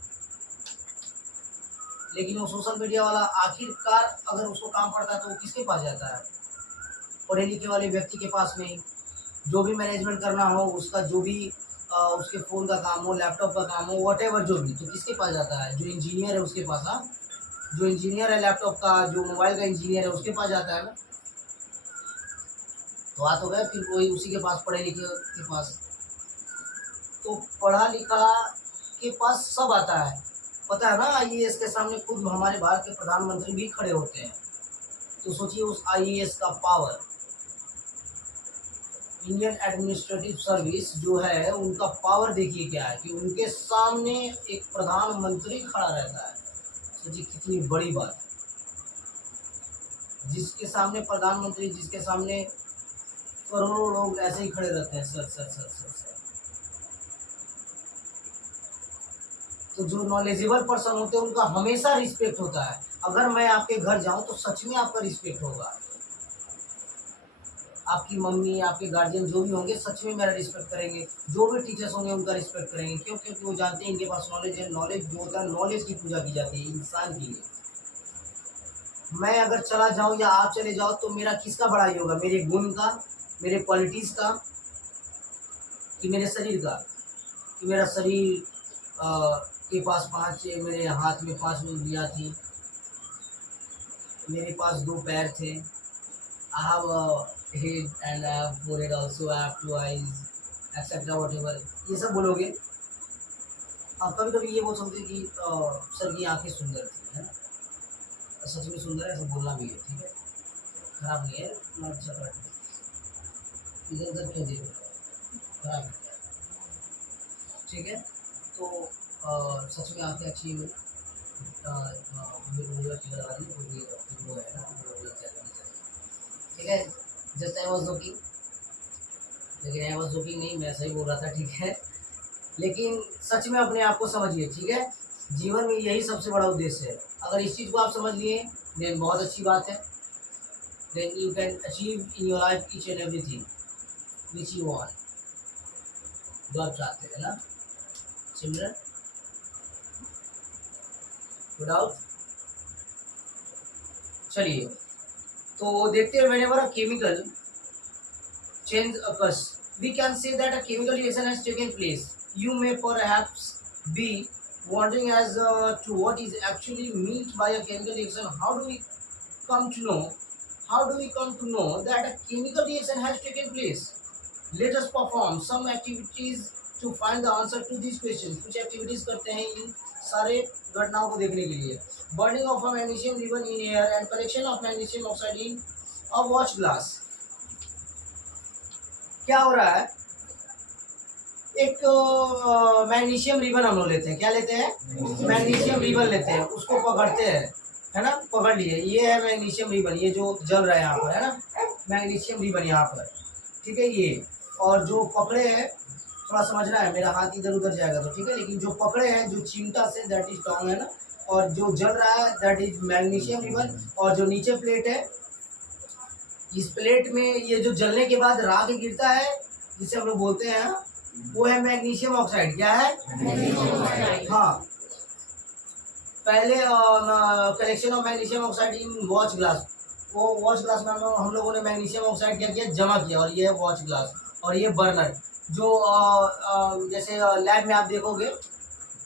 लेकिन वो सोशल मीडिया वाला आखिरकार अगर उसको काम पड़ता है तो वो किसके पास जाता है, पढ़े लिखे वाले व्यक्ति के पास में ही। जो भी मैनेजमेंट करना हो, उसका जो भी उसके फ़ोन का काम हो, लैपटॉप का काम हो, वॉट एवर जो भी, तो किसके पास जाता है, जो इंजीनियर है उसके पास। हाँ, जो इंजीनियर है लैपटॉप का, जो मोबाइल का इंजीनियर है उसके पास जाता है ना। तो आ तो गए फिर वही उसी के पास, पढ़े लिखे के पास। तो पढ़ा लिखा के पास सब आता है। पता है ना, आईएएस के सामने खुद हमारे भारत के प्रधानमंत्री भी खड़े होते हैं। तो सोचिए उस आईएएस का पावर, इंडियन एडमिनिस्ट्रेटिव सर्विस जो है उनका पावर देखिए क्या है कि उनके सामने एक प्रधानमंत्री खड़ा रहता है। सोचिए कितनी बड़ी बात है। जिसके सामने प्रधानमंत्री, जिसके सामने करोड़ों लोग ऐसे ही खड़े रहते हैं, sir sir sir sir sir. तो जो नॉलेजेबल पर्सन होते हैं उनका हमेशा रिस्पेक्ट होता है। अगर मैं आपके घर जाऊं तो सच में आपका रिस्पेक्ट होगा। आपकी मम्मी, आपके गार्जियन जो भी होंगे सच में मेरा रिस्पेक्ट करेंगे। जो भी टीचर्स होंगे उनका रिस्पेक्ट करेंगे। क्यों? क्योंकि वो जानते हैं इनके पास नॉलेज है। नॉलेज जो होता है, नॉलेज की पूजा की जाती है इंसान के लिए। मैं अगर चला जाऊं या आप चले जाओ तो मेरा किसका बड़ाई होगा? मेरे गुण का, मेरे क्वालिटीज़ का, कि मेरे शरीर का? कि मेरा शरीर के पास 5, मेरे हाथ में 5 उंगलियां थी, मेरे पास 2 पैर थे। I have a head and I have forehead also, I have 2 eyes, etc. whatever। ये सब बोलोगे। आप कभी कभी ये बोल सकते हैं कि सर की आंखें सुंदर थी, है ना? सच में सुंदर है, ऐसा बोलना भी है, ठीक है, खराब नहीं है ना। अच्छा इधर उधर क्यों देख रहे हो? खराब है, ठीक है। तो सच में आंखें अच्छी हुई, मुझे अच्छी लगा रही वो है ना, वो लग जाएगा, ठीक है। जस्ट आई वॉज जोकिंग, लेकिन आई वॉज जोकिंग नहीं, मैं सही बोल रहा था, ठीक है। लेकिन सच में अपने आप को समझिए, ठीक है। जीवन में यही सबसे बड़ा उद्देश्य है। अगर इस चीज़ को आप समझ लिए देन बहुत अच्छी बात है। Then you can achieve in your life each and everything which you want, जो आप चाहते हैं ना। सिमिलर विदाउट, चलिए तो देखते हैं। whenever a chemical change occurs, we can say that a chemical reaction has taken place. You may perhaps be wondering as to what is actually meant by a chemical reaction. How do we come to know? How do we come to know that a chemical reaction has taken place? Let us perform some activities to find the answer to these questions. कुछ activities करते हैं इन सारे घटनाओं को देखने के लिए। Burning of a magnesium ribbon in air and collection of magnesium oxide in a watch glass। क्या हो रहा है? एक मैग्नीशियम रिबन हम लोग लेते हैं। क्या लेते हैं? मैग्नीशियम रिबन लेते हैं, उसको पकड़ते हैं, है ना। पकड़ लिए, ये है मैग्नीशियम रिबन, ये जो जल रहा है यहाँ पर, है ना, मैग्नीशियम रिबन यहाँ पर, ठीक है। ये और जो पकड़े हैं, थोड़ा समझना है, मेरा हाथ इधर उधर जाएगा तो ठीक है। लेकिन जो पकड़े हैं, जो चिमटा से, दैट इज टॉन्ग, है ना। और जो जल रहा है दैट इज मैग्नीशियम रिबन। और जो नीचे प्लेट है, इस प्लेट में ये जो जलने के बाद राख गिरता है, जिसे हम लोग बोलते हैं, वो है मैग्नीशियम ऑक्साइड। क्या है? हाँ। पहले collection of magnesium oxide in watch glass. वो वॉच ग्लास में हम लोगों ने मैग्नीशियम ऑक्साइड क्या किया? जमा किया। और ये है वॉच ग्लास। और ये बर्नर, जो जैसे लैब में आप देखोगे,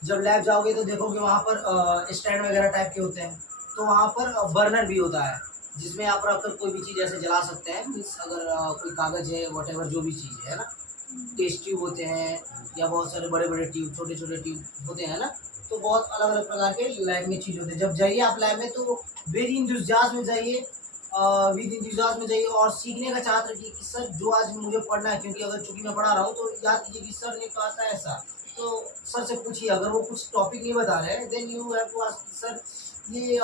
जब लैब जाओगे तो देखोगे वहाँ पर स्टैंड वगैरह टाइप के होते हैं। तो वहाँ पर बर्नर भी होता है, जिसमें आप रखकर कोई भी चीज़ ऐसे जला सकते हैं। मीन्स अगर कोई कागज़ है, वॉटेवर जो भी चीज़ है ना। टेस्ट ट्यूब होते हैं, या बहुत सारे बड़े बड़े ट्यूब, छोटे छोटे ट्यूब होते हैं ना। तो बहुत अलग अलग प्रकार के लैब में चीज़ होते हैं। जब जाइए आप लैब में तो वेरी इंथुसियाज्म में जाइए, विद इंतजाज में जाइए और सीखने का चाहते रखिए कि सर जो आज मुझे पढ़ना है। क्योंकि अगर चूंकि मैं पढ़ा रहा हूँ तो याद कीजिए कि सर ने कहा था ऐसा, तो सर से पूछिए। अगर वो कुछ टॉपिक नहीं बता रहे हैं then you have to ask sir ये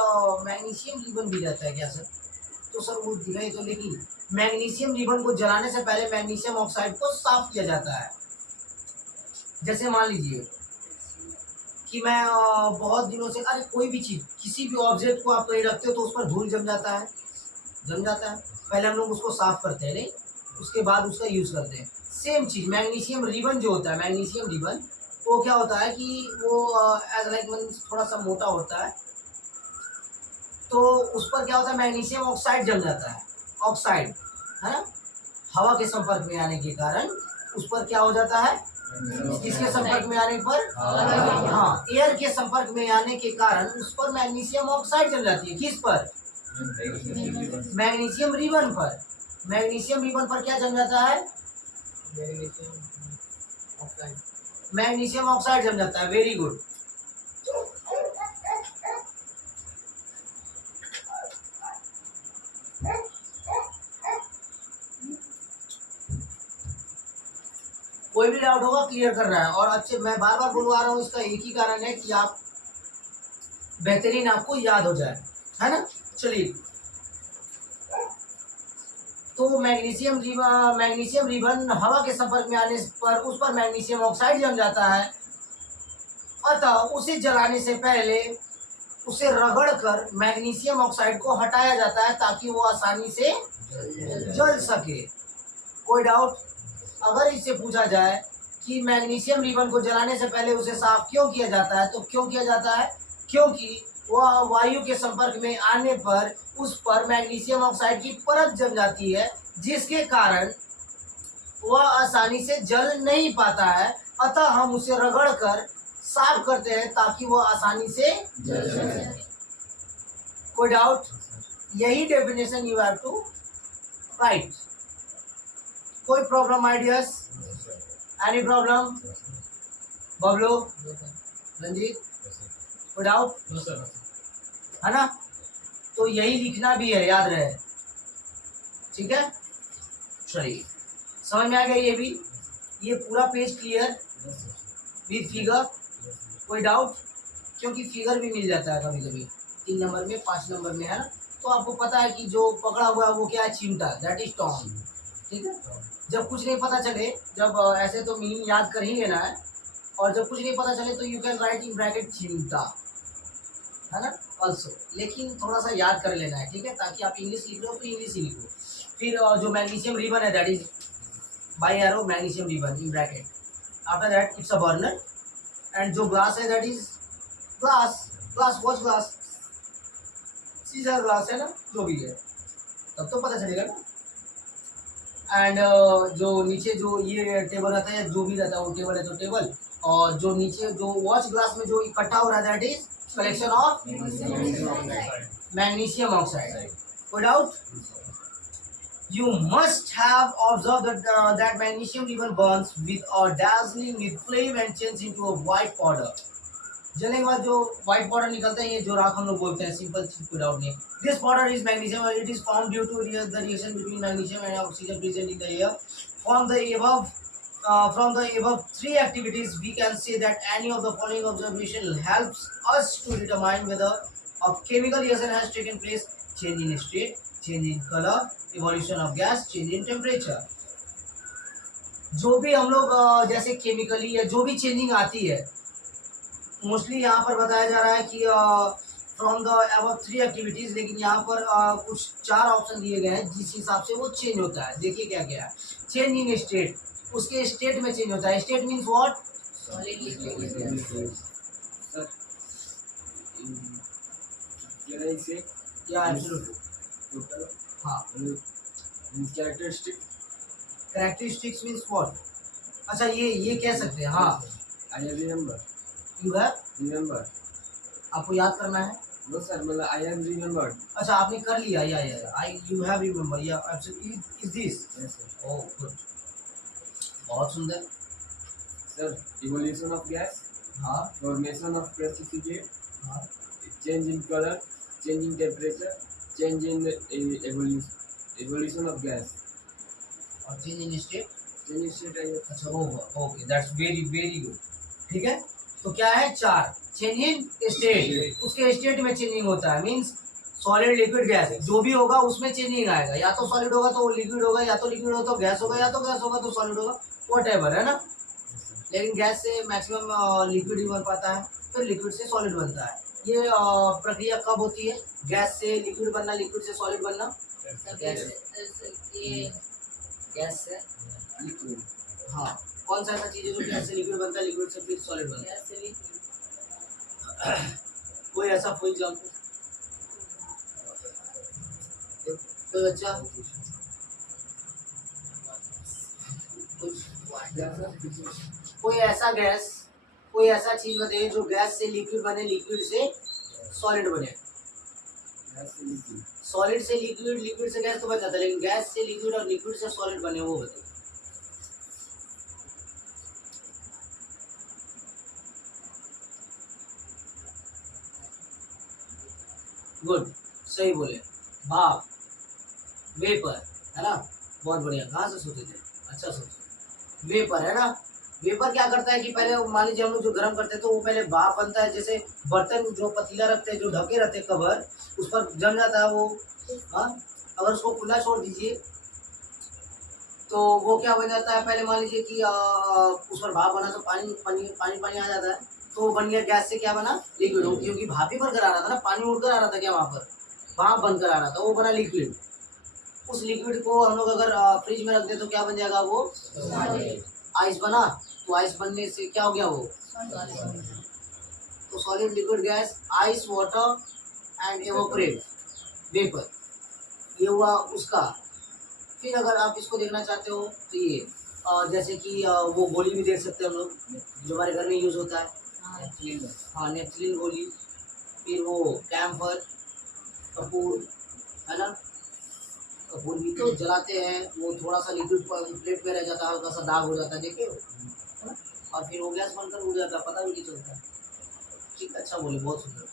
मैग्नीशियम रिबन भी रहता है क्या सर? तो सर वो दिखाई तो, लेकिन मैग्नीशियम रिबन को जलाने से पहले मैग्नीशियम ऑक्साइड को साफ किया जाता है। जैसे मान लीजिए कि मैं बहुत दिनों से, अरे कोई भी चीज़, किसी भी ऑब्जेक्ट को आप कहीं रखते हो तो उस पर धूल जम जाता है, जम जाता है। पहले हम लोग उसको साफ करते हैं, नहीं, उसके बाद उसका यूज़ करते हैं। सेम चीज़ मैग्नीशियम रिबन जो होता है, मैग्नीशियम रिबन वो क्या होता है कि वो एज लाइक थोड़ा सा मोटा होता है। तो उस पर क्या होता है, मैग्नीशियम ऑक्साइड जम जाता है, ऑक्साइड, है ना। हवा के संपर्क में आने के कारण उस पर क्या हो जाता है, किसके संपर्क में आने पर, हाँ, एयर के संपर्क में आने के कारण उस पर मैग्नीशियम ऑक्साइड जम जाती है। किस पर? मैग्नीशियम रिबन पर। मैग्नीशियम रिबन पर क्या जम जाता है? मैग्नीशियम ऑक्साइड जम जाता है। Very good. कोई भी डाउट होगा क्लियर करना है। और अच्छे, मैं बार बार बुलवा रहा हूँ, इसका एक ही कारण है कि आप बेहतरीन आपको याद हो जाए, है ना। चलिए, तो मैग्नीशियम रिबन हवा के संपर्क में आने पर उस पर मैग्नीशियम ऑक्साइड जम जाता है। अतः उसे जलाने से पहले उसे रगड़कर मैग्नीशियम ऑक्साइड को हटाया जाता है ताकि वो आसानी से जल सके। कोई डाउट? अगर इससे पूछा जाए कि मैग्नीशियम रिबन को जलाने से पहले उसे साफ क्यों किया जाता है, तो क्यों किया जाता है? क्योंकि वह वायु के संपर्क में आने पर उस पर मैग्नीशियम ऑक्साइड की परत जम जाती है, जिसके कारण वह आसानी से जल नहीं पाता है। अतः हम उसे रगड़कर साफ करते हैं ताकि वह आसानी से जल सके। कोई डाउट? यही definition you have to write. कोई problem ideas? Any problem? Bablu, Ranjit, कोई डाउट? No, sir. है ना। तो यही लिखना भी है, याद रहे। ठीक है, चलिए, समझ में आ गया ये भी। ये पूरा पेज क्लियर विद फिगर? कोई डाउट? क्योंकि फिगर भी मिल जाता है कभी कभी 3 नंबर में, 5 नंबर में, है ना। तो आपको पता है कि जो पकड़ा हुआ है वो क्या है? चिमटा, दैट इज टॉम। ठीक है, जब कुछ नहीं पता चले, जब ऐसे तो मीनिंग याद कर ही लेना है, और जब कुछ नहीं पता चले तो you can write in bracket चिमटा, है ना, ऑल्सो। लेकिन थोड़ा सा याद कर लेना है, ठीक है, ताकि आप इंग्लिश लिख रहे हो तो इंग्लिश ही लिखो। फिर जो मैग्नीशियम रिबन है, that is by arrow magnesium ribbon in bracket. After that it's a burner. And जो ग्लास है, that is glass watch glass, scissor glass, है ना, जो भी है, तब तो पता चलेगा ना। एंड जो नीचे जो ये टेबल रहता है, जो भी रहता है वो टेबल है तो टेबल, और जो नीचे जो वॉच ग्लास में जो इकट्ठा हो रहा है, that is collection of magnesium oxide. कोई doubt? You must have observed that magnesium ribbon burns with a dazzling with flame and changes into a white powder. जलने के बाद जो व्हाइट पाउडर निकलता है, ये जो राख हम लोग बोलते हैं, सिंपल चीज, कोई डाउट नहीं। दिस पाउडर इज मैग्नीशियम और it is form due to the reaction between magnesium and oxygen present in the air. From the above three activities, we can say that any of the following observation helps us to determine whether a chemical reaction has taken place: change in state, change in color, evolution of gas, change in temperature. जो भी हम लोग जैसे chemically या जो भी changing आती है, मोस्टली यहाँ पर बताया जा रहा है कि फ्रॉम द अबव 3 एक्टिविटीज, लेकिन यहाँ पर कुछ 4 ऑप्शन दिए गए हैं जिस हिसाब से वो चेंज होता है। देखिए क्या क्या है। चेंज इन स्टेट, उसके स्टेट में चेंज होता है। State means what? Solid liquid. Sir, can I say या एब्सोल्युटली, total हाँ। characteristic? Characteristics means what? अच्छा, ये कह सकते हैं, हाँ। I remember. You have, Remember. आपको याद करना है। No sir, मतलब I have remembered. अच्छा, आपने कर लिया, या आई यू हैव रिमेंबर, या absolutely is this. Yes sir. Oh good, बहुत सुंदर। Sir, evolution of gas, हाँ formation of precipitate, हाँ, change in color, change in temperature, change in evolution of gas, और change in state. change in state I have. अच्छा, okay, that's very very good. ठीक है, तो क्या है? 4। Change in state, उसके स्टेट में चेंजिंग होता है, मींस सॉलिड लिक्विड गैस, जो भी होगा उसमें चेंजिंग आएगा। या तो सॉलिड होगा तो लिक्विड होगा, या तो लिक्विड होगा तो गैस होगा, या तो गैस होगा तो सॉलिड होगा, व्हाटएवर, है ना। लेकिन गैस से मैक्सिमम लिक्विड ही बन पाता है, फिर लिक्विड से सॉलिड बनता है। ये प्रक्रिया कब होती है? गैस से लिक्विड बनना, लिक्विड से सॉलिड बनना। ये गैस से लिक्विड। हाँ, कौन सा ऐसा चीज है जो गैस से लिक्विड बनता है, लिक्विड से फिर सॉलिड बनता है? गैस से liquid. कोई ऐसा कोई एग्जाम्पल? कोई बच्चा कुछ? कोई ऐसा गैस, कोई ऐसा चीज बताइए जो गैस से लिक्विड बने, लिक्विड से सॉलिड बने। Gas and liquid. सॉलिड से लिक्विड, लिक्विड से गैस तो बन जाता है, लेकिन गैस से लिक्विड और लिक्विड से सॉलिड बने, वो बताइए। गुड, सही बोले। भाप, वेपर, है ना, बहुत बढ़िया। कहाँ से सोचे थे, अच्छा सोचे। वेपर है ना, वेपर क्या करता है कि पहले मान लीजिए हम लोग जो गर्म करते हैं तो वो पहले भाप बनता है, जैसे बर्तन जो पतीला रखते हैं, जो ढके रहते हैं कवर, उस पर जम जाता है वो। हाँ, अगर उसको खुला छोड़ दीजिए तो वो क्या बन जाता है, पहले मान लीजिए कि उस पर भाप बना तो पानी पानी पानी पानी आ जाता है, तो वो बन गया गैस से क्या बना, लिक्विड। क्योंकि भाप ही बनकर आ रहा था ना, पानी उड़कर आ रहा था क्या वहाँ पर, भाप बनकर आ रहा था, वो बना लिक्विड। उस लिक्विड को हम लोग अगर फ्रिज में रख दे तो क्या बन जाएगा वो, आइस बना। तो आइस बनने से क्या हो गया वो, तो solid, liquid, gas, ice, water and evaporate, vapour, ये हुआ उसका। फिर अगर आप इसको देखना चाहते हो तो ये जैसे कि वो गोली भी देख सकते हैं हम लोग, जो हमारे घर में यूज होता है। हाँ, नेपथलीन गोली। फिर वो कैम्फर, कपूर, है ना, कपूर भी तो जलाते हैं, वो थोड़ा सा लिक्विड प्लेट पे रह जाता है, हल्का सा दाग हो जाता है, देखिए, है ना, और फिर वो गैस बनकर उड़ जाता है, पता भी नहीं चलता है। ठीक, अच्छा बोले, बहुत सुंदर,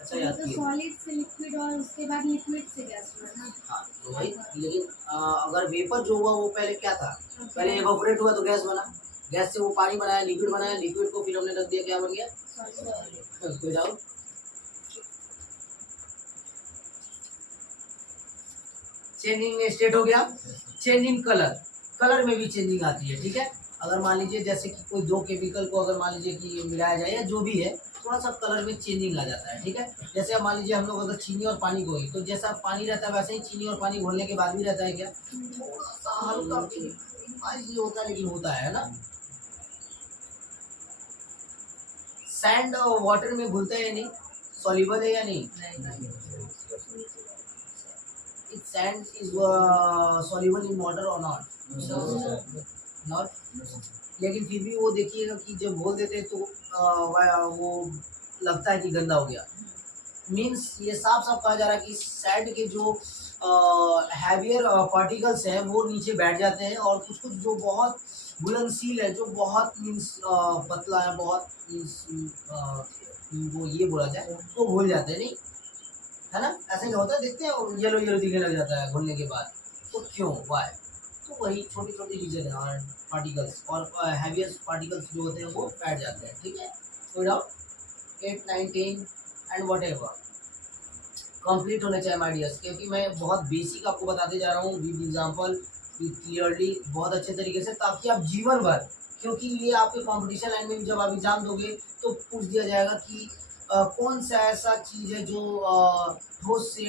अच्छा याद तो किए। सॉलिड से लिक्विड और उसके बाद लिक्विड से गैस बना। हाँ, तो वही, लेकिन अगर वेपर जो हुआ वो पहले क्या था, पहले एवोपरेट हुआ तो गैस बना, गैस से वो पानी बनाया, लिक्विड बनाया, लिक्विड को फिर हमने रख दिया, क्या बन गया, कोई डाउट। चेंजिंग स्टेट हो गया, चेंजिंग कलर, कलर में भी चेंजिंग आती है, ठीक है। अगर मान लीजिए जैसे कि कोई दो केमिकल को अगर मान लीजिए कि मिलाया जाए या जो भी है, थोड़ा सा कलर में चेंजिंग आ जाता है, ठीक है। जैसे अब मान लीजिए हम लोग अगर चीनी और पानी घोलें तो जैसा पानी रहता है वैसे ही चीनी और पानी घोलने के बाद भी रहता है क्या, थोड़ा सा हल्का चेंज होता है, लेकिन होता है ना। सैंड वाटर में घुलता है या नहीं, सॉल्युबल है या नहीं, it sand is soluble in water और नॉट, लेकिन फिर भी वो देखिएगा कि जब बोल देते हैं तो वो लगता है कि गंदा हो गया। मीन्स ये साफ साफ कहा जा रहा है कि सैंड के जो हैवियर पार्टिकल्स हैं वो नीचे बैठ जाते हैं, और कुछ कुछ जो बहुत घुलनशील है, जो बहुत मीन्स पतला है, बहुत मीन्स वो ये बोला जाए तो घुल जाते हैं, नहीं, है ना, ऐसा नहीं होता, देखते हैं येलो येलो दिखने लग जाता है घुलने के बाद, तो क्यों, वाई, तो वही छोटी छोटी रीजन है, और पार्टिकल्स और हैवियस्ट पार्टिकल्स जो होते हैं वो बैठ जाते हैं, ठीक है। कोई doubt, 8, 9, 10 and what ever complete होने चाहिए माय डियर्स, क्योंकि मैं बहुत बेसिक आपको बताते जा रहा हूँ विद एग्जांपल, विद क्लियरली, बहुत अच्छे तरीके से, ताकि आप जीवन भर, क्योंकि ये आपके कंपटीशन लाइन में भी जब आप एग्जाम दोगे तो पूछ दिया जाएगा कि कौन सा ऐसा चीज़ है जो ठोस से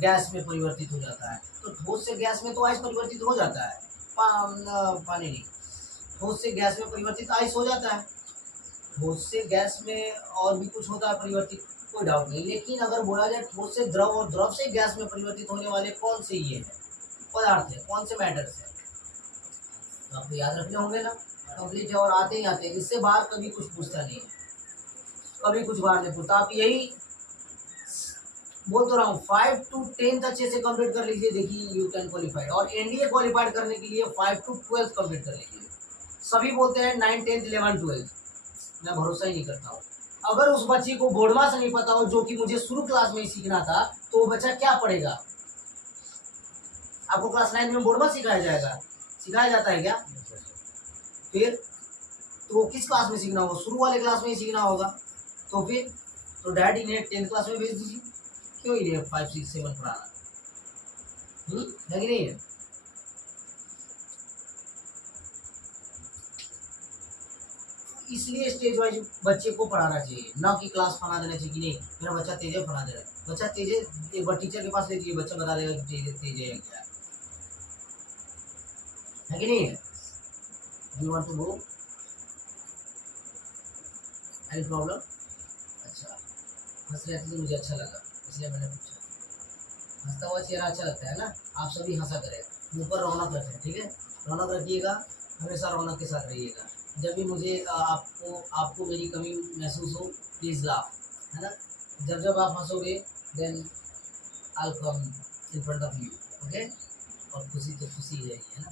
गैस में परिवर्तित हो जाता है, तो ठोस से गैस में तो आइस परिवर्तित हो जाता है, पानी नहीं, ठोस से गैस में परिवर्तित आइस हो जाता है, ठोस से गैस में और भी कुछ होता है परिवर्तित, कोई डाउट नहीं। लेकिन अगर बोला जाए ठोस से द्रव और द्रव से गैस में परिवर्तित होने वाले कौन से ये है पदार्थ है, कौन से मैटर्स है, तो आपको याद रखने होंगे ना, कंप्लीट है, और आते ही आते हैं, इससे बाहर कभी कुछ पूछता नहीं है, कभी कुछ बाहर नहीं पूछता। आप यही बोल तो रहा हूँ, 5 to 10 अच्छे से कंप्लीट कर लीजिए, देखिए यू कैन क्वालिफाइड, और एनडीए क्वालिफाइड करने के लिए 5 to 12 कंप्लीट कर लीजिए। सभी बोलते हैं 9, 10, 11, 12, मैं भरोसा ही नहीं करता हूँ। अगर उस बच्चे को बोर्डमा से नहीं पता हो, जो कि मुझे शुरू क्लास में ही सीखना था, तो वो बच्चा क्या पढ़ेगा, आपको क्लास 9 में बोर्डमा सिखाया जाएगा, सिखाया जाता है क्या, फिर तो वो किस क्लास में सीखना होगा, शुरू वाले क्लास में ही सीखना होगा, तो फिर तो डैड इन्हें 10th क्लास में भेज दीजिए, क्यों इन्हें 5, 6, 7 पढ़ाना, है कि नहीं है। इसलिए स्टेज वाइज बच्चे को पढ़ाना चाहिए, ना कि क्लास पढ़ा देना चाहिए कि नहीं मेरा बच्चा तेजे पढ़ा दे रहा है, बच्चा तेजे एक बार टीचर के पास ले जाइए, बच्चा बता देगा कि तेजे तेजे है क्या, है कि नहीं है। You want to go, any problem, अच्छा, हंस रहे थे तो मुझे अच्छा लगा, इसलिए मैंने पूछा, हंसता हुआ चेहरा अच्छा लगता है ना, आप सभी हंसा करें, मुँह पर रौनक रखें, ठीक है, रौनक रखिएगा, हमेशा रौनक के साथ रहिएगा। जब भी मुझे आपको मेरी कमी महसूस हो, प्लीज़ लाफ, है ना, जब जब आप हंसोगे then I come in front of you, okay, और खुशी तो खुशी है, है ना,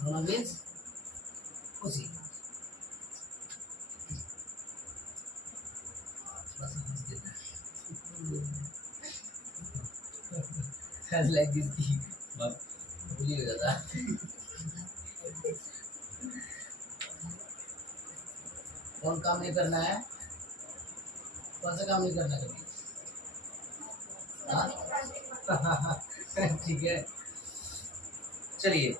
रोना मीन्स खुशी, थोड़ा सा हंस देना है। Has like this की बात भूलिए दादा। कौन काम नहीं करना है? कौन सा काम नहीं करना कभी? हाँ? ठीक है, चलिए।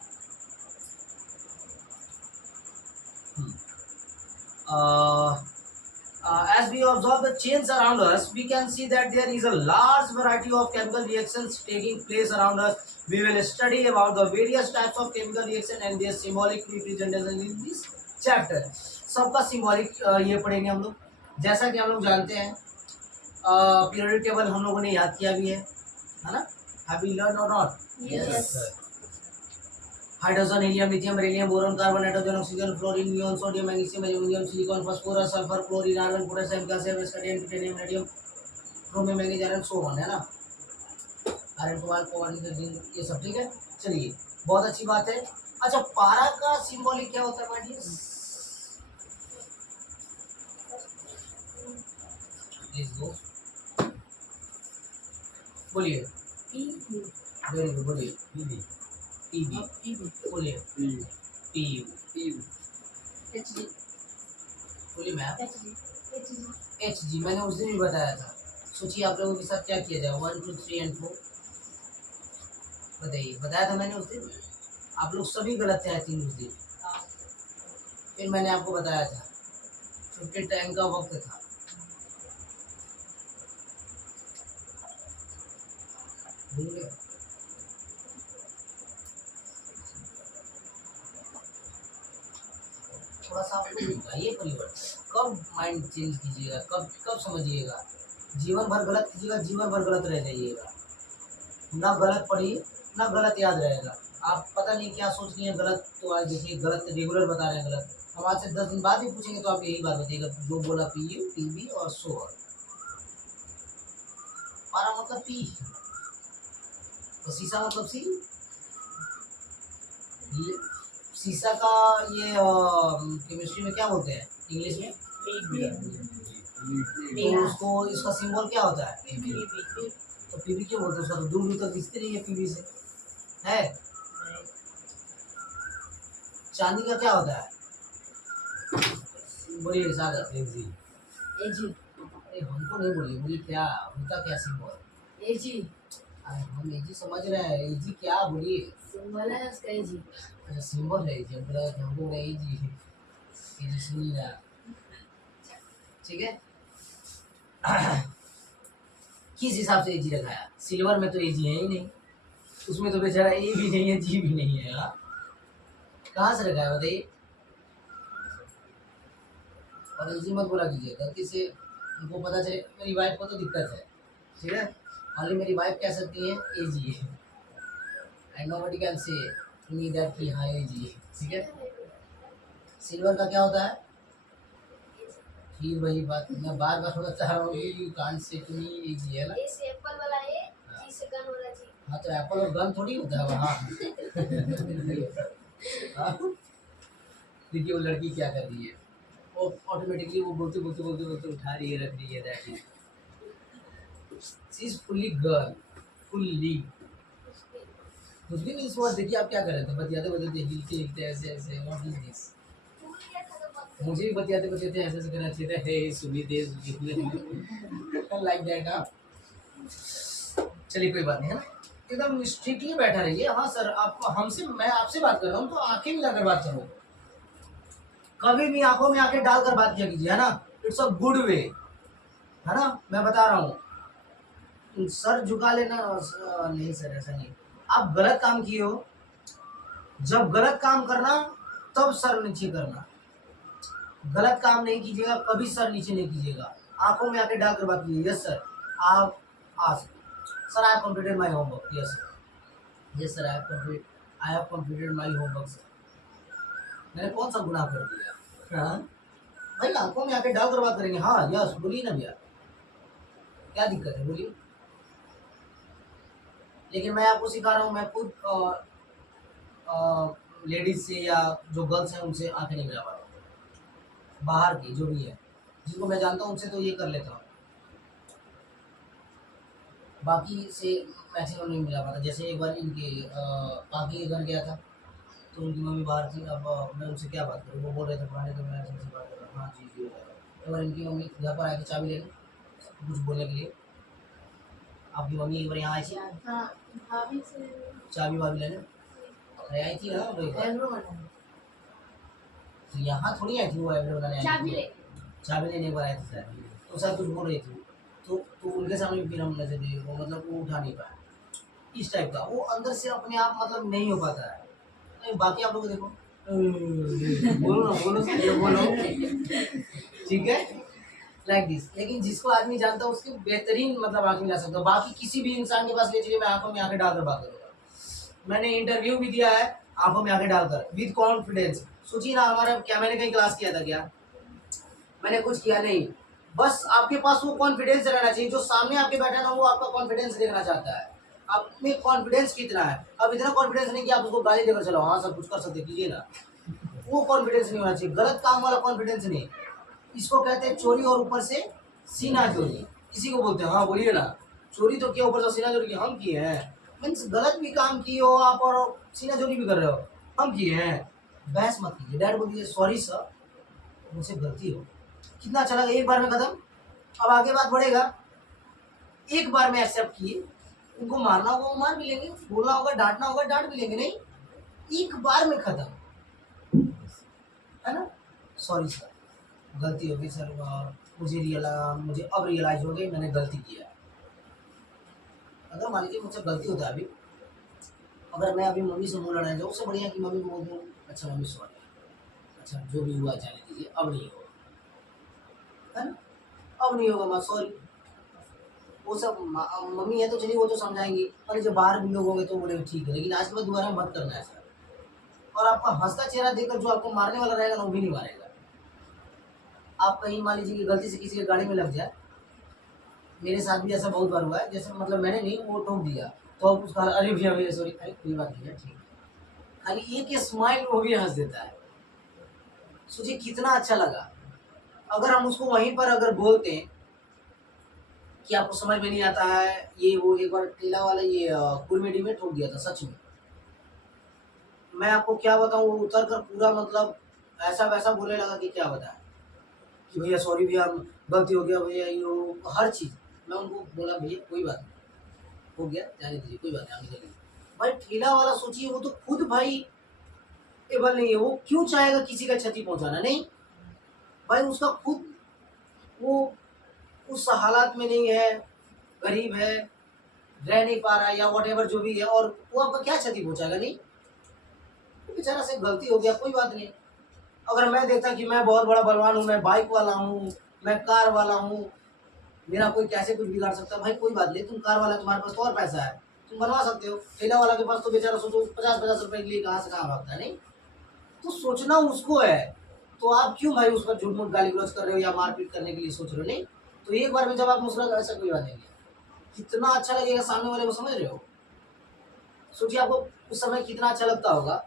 As we observe the chains around us, we can see that there is a large variety of chemical reactions taking place around us. We will study about the various types of chemical reaction and their symbolic representation in this chapter. सबका symbolic ये पढ़ेंगे हम लोग। जैसा कि हम लोग जानते हैं, पीरियोडिक टेबल हम लोगों ने याद किया भी है ना? Have we learned or not? Yes. Hydrogen, helium, lithium, beryllium, boron, carbon, nitrogen, oxygen, fluorine, neon, sodium, magnesium, aluminium, silicon, phosphorus, sulphur, chlorine, argon, potassium, calcium, scandium, titanium, radium, chromium, manganese, iron, so on, है ना? Iron, cobalt, cobalt, zinc, ये सब ठीक है। चलिए, बहुत अच्छी बात है। अच्छा, पारा का सिंबॉलिक क्या होता है माय डियर? प्लीज गो, बोलिए। वेरी गुड, बोलिए। पीबी, बोलिए। पीयू, HG बोलिए मैम। HG HG मैंने उस दिन भी बताया था। सोचिए आप लोगों के साथ क्या किया जाए, 1 2 3 एंड 4 बताइए। बताया था मैंने उस दिन, आप लोग सभी गलत थे आई थिंक उस दिन। फिर मैंने आपको बताया था, छुट्टी टाइम का वक्त था। भूल गए? थोड़ा सा आप लोग बताइए परिवर्तन कब माइंड चेंज कीजिएगा, कब कब समझिएगा। जीवन भर गलत कीजिएगा, जीवन भर गलत रह जाइएगा। ना गलत पढ़िए, ना गलत याद रहेगा। आप पता नहीं क्या सोच रही हैं गलत, तो आज देखिए गलत रेगुलर बता रहे हैं गलत। हम आज से 10 दिन बाद भी पूछेंगे तो आप यही बात बताइएगा जो बोला, पीयू, पीबी और सो ऑन। पारा मतलब पी, तो शीशा मतलब सी। शीशा का ये केमिस्ट्री में क्या बोलते हैं इंग्लिश में? तो उसको, इसका सिंबल क्या होता है? तो पीबी क्यों बोलते हैं उसका? तो दूर दूर तक दिखती नहीं है पीबी से, है? चांदी का क्या होता है? बोलिए सागर। एजी। अरे हमको नहीं बोलिए, बोलिए क्या होता, क्या सिंबल? एजी अरे हम एजी समझ रहे हैं, एजी क्या बोलिए? सिंबल है उसका एजी। अच्छा सिंबल है एजी, हमको नहीं एजी, एजी सुन ही रहा। ठीक है। किस हिसाब से एजी रखा है? सिल्वर में तो एजी है ही नहीं, उसमें तो बेचारा ए भी नहीं है, जी भी नहीं है। हाँ, कहाँ से रखा है बताइए? और एजी मत बोला कीजिए गलती से, उनको पता चले मेरी वाइफ को तो दिक्कत है। ठीक है, खाली मेरी वाइफ कह सकती है एजी, and nobody can say to me that कि हाँ एजी। ठीक है। सिल्वर का क्या होता है? फिर वही बात मैं बार बार बता रहा हूँ, you can't say to me एजी, है ना? एप्पल वाला है, जी से गन वाला जी। हाँ, तो एप्पल और गन थोड़ी होता है वहाँ। हाँ? देखिए वो लड़की क्या कर रही है, वो ऑटोमेटिकली वो बोलते बोलते बोलते बोलते उठा रही है, रख रही है। That is she is fully girl, fully. कुछ भी नहीं इस वर्ड। देखिए आप क्या कर रहे थे, बतियाते बतियाते हिलते हिलते ऐसे ऐसे, व्हाट इज दिस? मुझे भी बतियाते बतियाते ऐसे ऐसे करना चाहिए था, हे सुमित लाइक दैट। हाँ चलिए कोई बात नहीं, है ना? एकदम स्ट्रिक्टली बैठा रहिए। हाँ सर, आपको हमसे, मैं आपसे बात कर रहा हूँ तो आंखें मिलाकर बात करो, कभी भी आंखों में आंखें डालकर बात किया कीजिए, है ना? इट्स अ गुड वे, है ना? मैं बता रहा हूँ, सर झुका लेना नहीं सर, ऐसा नहीं। आप गलत काम किए हो, जब गलत काम करना तब सर नीचे करना, गलत काम नहीं कीजिएगा कभी, सर नीचे नहीं कीजिएगा। आंखों में आके डालकर बात कीजिए। यस सर, आप आज sir I have completed my homework. Yes sir, yes sir, I have completed my homework sir. मैंने कौन सा गुनाह कर दिया? हाँ भाई, आंखों में आके डालकर बात करेंगे। हाँ यस, बोलिए ना भैया, क्या दिक्कत है, बोलिए। लेकिन मैं आपको सिखा रहा हूँ, मैं खुद लेडीज से या जो गर्ल्स हैं उनसे आंखें नहीं मिला पा रहा हूँ। बाहर की जो भी है, जिनको मैं जानता हूँ उनसे तो ये कर लेता हूँ। बाकी से मैक्सिमम नहीं मिला पाता। जैसे एक बार इनके काकी के घर गया था, तो उनकी मम्मी बाहर थी। अब मैं उनसे क्या बात करूँ, वो बोल रहे थे पुराने, तो मैं उनसे बात कर रहा हूँ, हाँ जी जी हो जाएगा। एक बार इनकी मम्मी घर पर आई थी चाबी लेने, कुछ बोलने के लिए। आपकी मम्मी एक बार यहाँ आई थी हाँ भाभी से चाबी वाबी लेने, अरे आई थी ना वो एक बार। एब्रो बनाना तो यहाँ थोड़ी आई थी वो, एब्रो बनाने आई चाबी थी। ले चाबी लेने एक बार आई थी शायद, तो सर कुछ बोल रही थी, तो उनके सामने भी फिर हम नजर दिए, वो मतलब वो उठा नहीं पाया। इस टाइप का वो अंदर से अपने आप मतलब नहीं हो पाता है। नहीं, बाकी आप लोग देखो, बोलो ना, बोलो ये बोलो, ठीक है, लाइक दिस। लेकिन जिसको आदमी जानता है उसकी बेहतरीन मतलब आंखें ला सकता है। बाकी किसी भी इंसान के पास ले चलिए, मैं आंखों में आंखें डालकर बात करूंगा। मैंने इंटरव्यू भी दिया है आंखों में आंखें डालकर, विद कॉन्फिडेंस। सोचिए ना, हमारा क्या मैंने कहीं क्लास किया था क्या? मैंने कुछ किया नहीं। बस आपके पास वो कॉन्फिडेंस रहना चाहिए, जो सामने आपके बैठा ना वो आपका कॉन्फिडेंस देखना चाहता है। आप में कॉन्फिडेंस कितना है? अब इतना कॉन्फिडेंस नहीं कि आप उसको गाली देकर चलो, हाँ सब कुछ कर सकते, कीजिए ना। वो कॉन्फिडेंस नहीं होना चाहिए, गलत काम वाला कॉन्फिडेंस नहीं। इसको कहते हैं चोरी, और ऊपर से सीना चोरी, इसी को बोलते हैं। हाँ बोलिए ना, चोरी तो किया, ऊपर से सीना चोरी किया, हम किए हैं। मीन्स गलत भी काम किए हो आप और सीना चोरी भी कर रहे हो, हम किए हैं। बहस मत कीजिए, डैड बोल दीजिए सॉरी सर, मुझसे गलती हो। कितना अच्छा लगा, एक बार में खत्म। अब आगे बात बढ़ेगा, एक बार में एक्सेप्ट किए। उनको मारना होगा वो मार भी लेंगे, बोलना होगा डांटना होगा डांट भी लेंगे, नहीं एक बार में खत्म, है ना। सॉरी सर, गलती हो गई सर, मुझे अब रियलाइज हो गई मैंने गलती किया है। अगर मान लीजिए मुझसे गलती होता है अभी, अगर मैं अभी मम्मी से मुंह लड़ाने जाऊँ, उससे बढ़िया कि मम्मी को बोल दूँ अच्छा मम्मी सॉरी, अच्छा जो भी हुआ जाने दीजिए, अब नहीं होगा, है ना, अब नहीं होगा, मैं सॉरी। वो सब मम्मी है तो चलिए वो तो समझाएंगी, और जब बाहर भी लोग होंगे तो बोले ठीक है, लेकिन आज के बाद दोबारा मत करना है सर। और आपका हंसता चेहरा देखकर जो आपको मारने वाला रहेगा ना वो भी नहीं मारेगा। आप कहीं मान लीजिए कि गलती से किसी के गाड़ी में लग जाए, मेरे साथ भी ऐसा बहुत बार हुआ है, जैसे मतलब मैंने नहीं, वो ठोक दिया, तो अब उसका अरे भैया भैया सॉरी, अरे कोई बात नहीं है ठीक है, खाली एक स्माइल वो भी हंस देता है। सोचिए कितना अच्छा लगा। अगर हम उसको वहीं पर अगर बोलते हैं कि आपको समझ में नहीं आता है ये वो, एक बार ठेला वाला ये कुरमेडी में ठोक दिया था सच में। मैं आपको क्या बताऊं, वो उतर कर पूरा मतलब ऐसा वैसा बोलने लगा कि क्या बताएं, कि भैया सॉरी भैया गलती हो गया भैया, ये हर चीज़। मैं उनको बोला भैया कोई बात नहीं, हो गया जाने दीजिए, कोई बात नहीं आगे चलिए। भाई ठेला वाला सोचिए, वो तो खुद भाई एबल नहीं है, वो क्यों चाहेगा किसी का क्षति पहुंचाना, नहीं भाई उसका खुद वो उस हालात में नहीं है, गरीब है, रह नहीं पा रहा है या वट जो भी है, और वो आपका क्या क्षति पहुंचाएगा, नहीं। तो बेचारा से गलती हो गया, कोई बात नहीं। अगर मैं देखता कि मैं बहुत बड़ा बलवान हूँ, मैं बाइक वाला हूँ, मैं कार वाला हूँ, मेरा कोई कैसे कुछ बिगाड़ सकता है, भाई कोई बात नहीं, तुम कार वाला, तुम्हारे पास तो और पैसा है, तुम बनवा सकते हो। ठेला वाला के पास तो बेचारा सोचो 50-50 रुपए के लिए कहाँ से कहाँ भागता है, नहीं। तो सोचना उसको है, तो आप क्यों भाई उस पर झूठ मूठ गाली गलौज कर रहे हो या मारपीट करने के लिए सोच रहे हो, नहीं। तो एक बार में जब आप मुस्कुरा, ऐसा कोई बात नहीं है, कितना अच्छा लगेगा सामने वाले को, समझ रहे हो। सोचिए आपको उस समय कितना अच्छा लगता होगा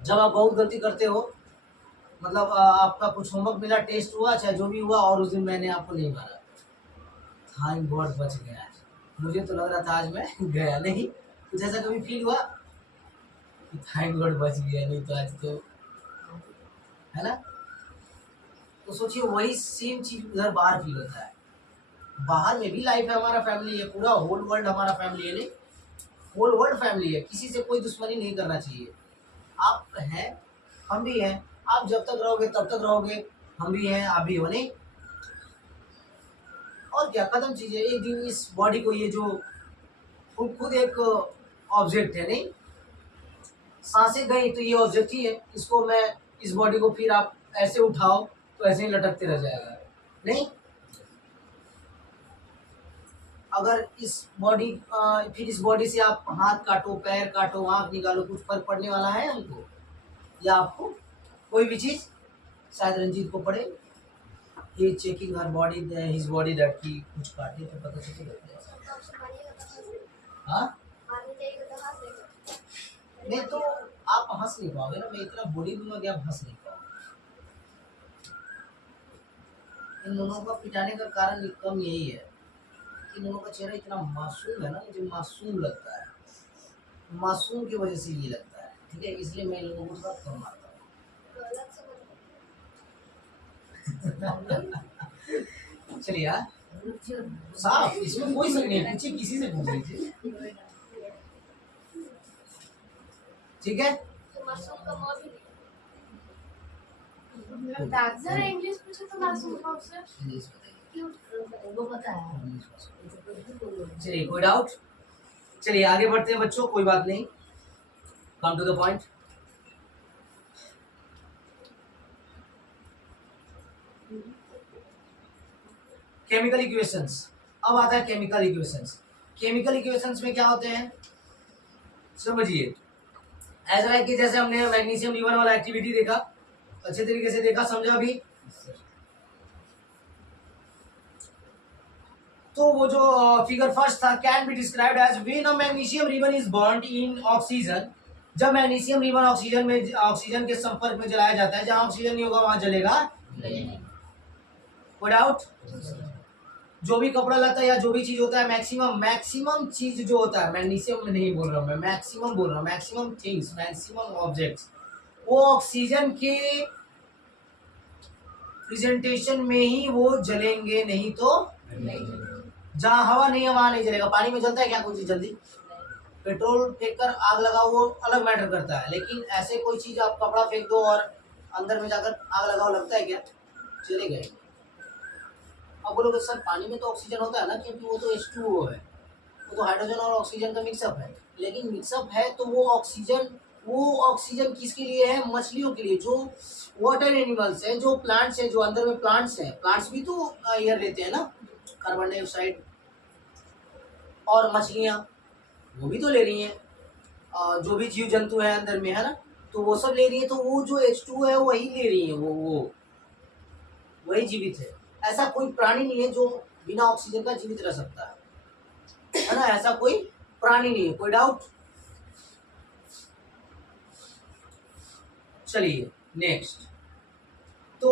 जब आप बहुत गलती करते हो, मतलब आपका कुछ होमवर्क मिला, टेस्ट हुआ, चाहे जो भी हुआ, और उस दिन मैंने आपको नहीं मारा, थैंक गॉड बच गया। मुझे तो लग रहा था आज मैं गया नहीं, कुछ ऐसा कभी फील हुआ कि थैंक गॉड बच गया, नहीं तो आज तो, है ना। तो सोचिए वही सेम चीज उधर बाहर फील होता है। बाहर में भी लाइफ है, हमारा फैमिली है, पूरा होल वर्ल्ड हमारा फैमिली है, नहीं होल वर्ल्ड फैमिली है, किसी से कोई दुश्मनी नहीं करना चाहिए। आप हैं, हम भी हैं, आप जब तक रहोगे तब तक रहोगे, हम भी हैं आप भी हो, नहीं। और क्या, खत्म चीज़ है। एक दिन इस बॉडी को, ये जो खुद एक ऑब्जेक्ट है, नहीं, सांसें गई तो ये ऑब्जेक्ट ही है, इसको मैं, इस बॉडी को फिर आप ऐसे उठाओ तो ऐसे ही लटकते रह जाएगा, नहीं। अगर इस बॉडी फिर इस बॉडी से आप हाथ काटो, पैर काटो, आँख निकालो, कुछ फर्क पड़ने वाला है हमको या आपको, कोई भी चीज़। शायद रंजीत को पड़े, ये checking her body his body that की कुछ काटे तो पता चलेगा। हाँ नहीं तो आप हंस नहीं पाओगे ना, मैं इतना बोली दूंगा कि आप हंस नहीं पाओगे। इन दोनों का पिटाने का कारण कम यही है इन लोगों का चेहरा इतना मासूम है ना, मुझे मासूम लगता है, मासूम की वजह से ये लगता है, ठीक है, इसलिए मैं इन लोगों को थोड़ा कम मारता हूँ। चलिए यार, साफ, इसमें कोई शक नहीं है, पूछिए, किसी से पूछ लीजिए, ठीक है। जरा इंग्लिश पूछे तो मासूम का उससे इंग्लिश बताइए। क्यों वो पता है। चलिए, कोई डाउट? चलिए आगे बढ़ते हैं बच्चों, कोई बात नहीं, come to the point. Chemical equations, अब आता है केमिकल इक्वेशंस। केमिकल इक्वेशंस में क्या होते हैं समझिए, ऐसा है कि जैसे हमने मैग्नीशियम रिबन वाला एक्टिविटी देखा, अच्छे तरीके से देखा, समझा भी। तो वो जो फिगर फर्स्ट था, can be described as when a magnesium ribbon is burned in oxygen, जब मैग्नीशियम रिबन ऑक्सीजन के संपर्क में जलाया जाता है, जहां ऑक्सीजन नहीं होगा वहां जलेगा। कोई डाउट? जो भी कपड़ा लता है या जो भी चीज होता है, मैक्सिमम चीज जो होता है, मैग्नीशियम में नहीं बोल रहा हूं मैं, मैक्सिमम बोल रहा हूं, मैक्सिमम थिंग्स, मैक्सिमम ऑब्जेक्ट्स, वो ऑक्सीजन के प्रेजेंटेशन में ही वो जलेंगे, नहीं तो जहाँ हवा नहीं है वहां नहीं जलेगा। पानी में जलता है क्या कोई चीज जल्दी? पेट्रोल फेंक कर आग लगाओ वो अलग मैटर करता है, लेकिन ऐसे कोई चीज आप कपड़ा फेंक दो और अंदर में जाकर आग लगाओ, लगता है क्या? चले गए। अब बोलोगे सर पानी में तो ऑक्सीजन होता है ना, क्योंकि वो तो H2O है, वो तो हाइड्रोजन और ऑक्सीजन का मिक्सअप है, लेकिन मिक्सअप है तो वो ऑक्सीजन किसके लिए है? मछलियों के लिए, जो वाटर एनिमल्स हैं, जो प्लांट्स हैं, जो अंदर में प्लांट्स हैं, प्लांट्स भी तो एयर लेते हैं ना, कार्बन डाइऑक्साइड, और मछलियाँ वो भी तो ले रही हैं, जो भी जीव जंतु है अंदर में, है ना, तो वो सब ले रही है, तो वो जो H2 है वही ले रही है, वो वही जीवित है। ऐसा कोई प्राणी नहीं है जो बिना ऑक्सीजन का जीवित रह सकता है ना, ऐसा कोई प्राणी नहीं है। कोई डाउट? चलिए नेक्स्ट। तो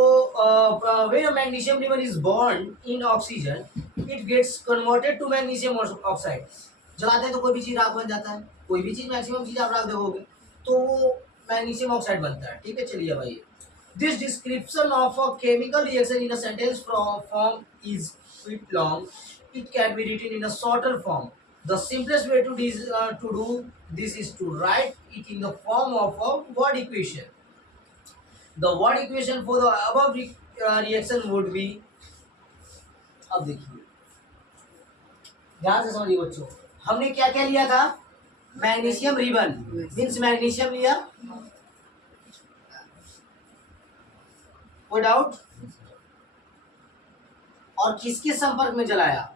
when a magnesium ribbon is burned in oxygen, it gets converted to magnesium oxide. जलाते हैं तो कोई भी चीज राख बन जाता है, कोई भी चीज, मैक्सिमम चीज आप राख देखोगे तो वो मैग्नीशियम ऑक्साइड बनता है, ठीक है। चलिए भाई, this description of a chemical reaction in a sentence form is bit long. It can be written in a shorter form. The simplest way to do this is to write it in the form of a word equation. The word equation for the above reaction would be, अब देखिए ध्यान से समझिए बच्चों, हमने क्या क्या लिया था? मैग्नीशियम रिबन मीन्स मैग्नीशियम लिया, कोई डाउट? और किसके संपर्क में जलाया?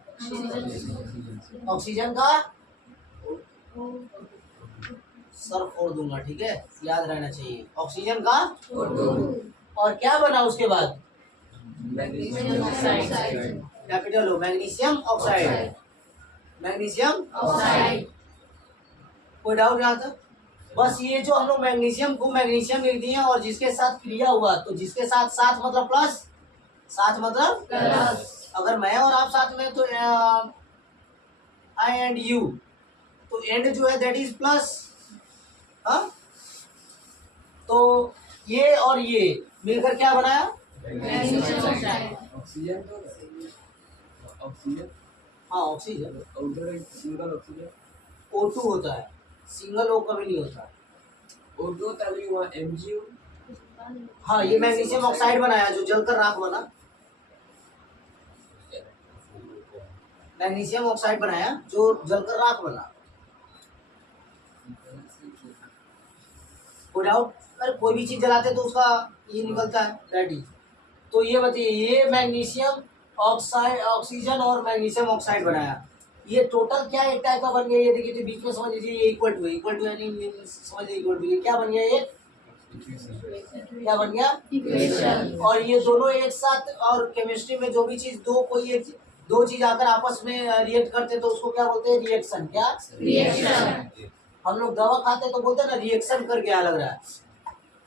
ऑक्सीजन का, सर फोड़ दूंगा, ठीक है, याद रहना चाहिए, ऑक्सीजन का। और क्या बना उसके बाद? कैपिटल हो, मैग्नीशियम ऑक्साइड, मैग्नीशियम ऑक्साइड। कोई डाउट यहाँ तक? बस ये जो हम लोग मैग्नीशियम को मैग्नीशियम लिख दिए और जिसके साथ क्रिया हुआ, तो जिसके साथ साथ मतलब प्लस, साथ मतलब प्लस, अगर मैं और आप साथ में तो आई एंड यू, तो एंड जो है दैट इज प्लस, हाँ, तो ये और ये मिलकर क्या बनाया? ऑक्सीजन, ऑक्सीजन, हाँ ऑक्सीजन, उधर एक सिंगल ऑक्सीजन O2 होता है, सिंगल O कभी नहीं होता। O2 तभी वहाँ MgO। हाँ, ये मैग्नीशियम ऑक्साइड बनाया जो जलकर राख बना, मैग्नीशियम ऑक्साइड बनाया जो जलकर राख बना। कोई डाउट? अरे कोई भी चीज जलाते तो उसका ये निकलता है, दैट इज। तो ये बताइए, ये मैग्नीशियम ऑक्साइड, ऑक्सीजन और मैग्नीशियम ऑक्साइड बनाया, ये टोटल क्या एक टाइप का बन गया? ये देखिए तो बीच में समझ लीजिए, ये इक्वल टू यानी समझ लीजिए इक्वल टू, ये क्या बन गया? ये क्या बन गया? इक्वेशन। और ये दोनों एक साथ, और केमिस्ट्री में जो भी चीज दो चीज आकर आपस में रिएक्ट करते तो उसको क्या बोलते हैं? रिएक्शन। क्या? रिएक्शन। हम लोग दवा खाते तो बोलते हैं ना रिएक्शन कर गया, लग रहा है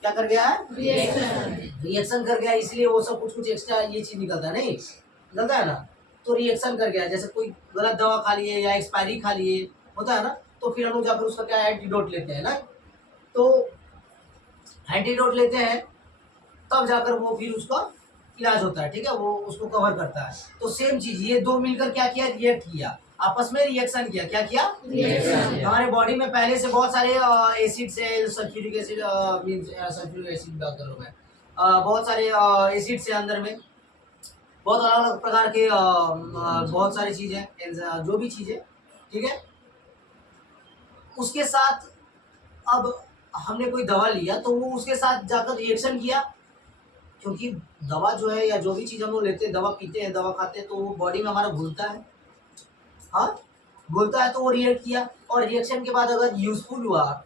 क्या कर गया है? रिएक्शन कर गया, इसलिए वो सब कुछ एक्स्ट्रा ये चीज निकलता है, नहीं निकलता है ना। तो रिएक्शन कर गया, जैसे कोई गलत दवा खा लिए या एक्सपायरी खा लिए, होता है ना, तो फिर हम लोग जाकर उसका क्या एंटीडोट लेते हैं ना, तो एंटीडोट लेते हैं तब जाकर वो फिर उसका इलाज होता है, ठीक है, वो उसको कवर करता है। तो सेम चीज ये दो मिलकर क्या किया, रिएक्ट किया, आपस में रिएक्शन किया, क्या किया, Reaction. हमारे बॉडी में पहले से बहुत सारे एसिड्स है, sulphuric acid means sulphuric acid बात कर रहा हूं मैं, बहुत सारे एसिड्स है अंदर में, बहुत अलग अलग प्रकार के बहुत सारी चीजें, जो भी चीजें, ठीक है, उसके साथ अब हमने कोई दवा लिया तो वो उसके साथ जाकर रिएक्शन किया, क्योंकि दवा जो है या जो भी चीज़ हम लोग लेते हैं, दवा पीते हैं, दवा खाते हैं, तो वो बॉडी में हमारा घुलता है, हाँ घुलता है, तो वो रिएक्ट किया, और रिएक्शन के बाद अगर यूजफुल हुआ,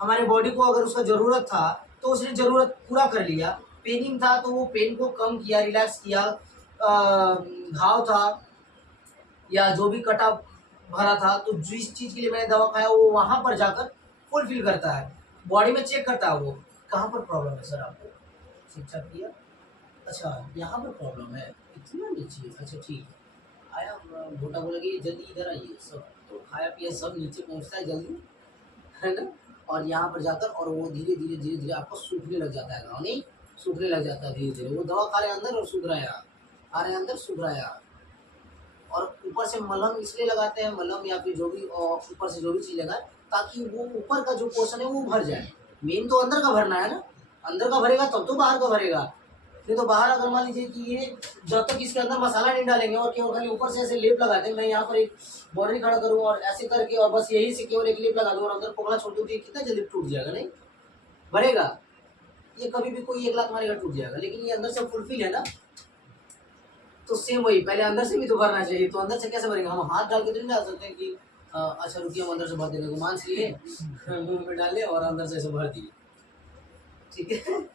हमारे बॉडी को अगर उसका ज़रूरत था तो उसने ज़रूरत पूरा कर लिया, पेनिंग था तो वो पेन को कम किया, रिलैक्स किया, घाव था या जो भी कटा भरा था, तो जिस चीज़ के लिए मैंने दवा खाया वो वहाँ पर जाकर फुलफिल करता है, बॉडी में चेक करता है वो कहाँ पर प्रॉब्लम है सर आपको, शिक्षा किया, अच्छा यहाँ पर प्रॉब्लम है, इतना नीचे, अच्छा ठीक है, आया भोटा बोला कि जल्दी इधर आइए, सब तो खाया पिया सब नीचे पहुँचता है जल्दी, है ना, और यहाँ पर जाकर और वो धीरे धीरे धीरे धीरे आपको सूखने लग जाता है, गाँव नहीं सूखने लग जाता है धीरे धीरे, वो दवा खा रहे अंदर और सूख रहा है यहाँ, आ रहे अंदर सूख रहा है यहाँ, और ऊपर से मलहम इसलिए लगाते हैं, मलहम या फिर जो भी ऊपर से जो भी चीज़ लगाए, ताकि वो ऊपर का जो पोर्शन है वो भर जाए, मेन तो अंदर का भरना है ना, अंदर का भरेगा तब तो बाहर का भरेगा, नहीं तो बाहर अगर मान लीजिए कि ये जब तक इसके अंदर मसाला नहीं डालेंगे और केवल खाली ऊपर से ऐसे लेप लगाते हैं, मैं यहाँ पर एक बॉडी खड़ा करूँ और ऐसे करके और बस यही से केवल एक लेप लगा दूँ और अंदर पोकड़ा छोड़ दूँ, कितना जल्दी टूट जाएगा, नहीं भरेगा, ये कभी भी कोई 1 लाख मारेगा टूट जाएगा, लेकिन ये अंदर से फुलफिल है ना, तो सेम वही, पहले अंदर से भी तो भरना चाहिए, तो अंदर से कैसे भरेंगे, हम हाथ डाल के तो नहीं डाल सकते कि अच्छा रुकिए हम अंदर से भर देने को, मांस लिए मुंह में डाल लिया और अंदर से ऐसे भर दिए, ठीक है।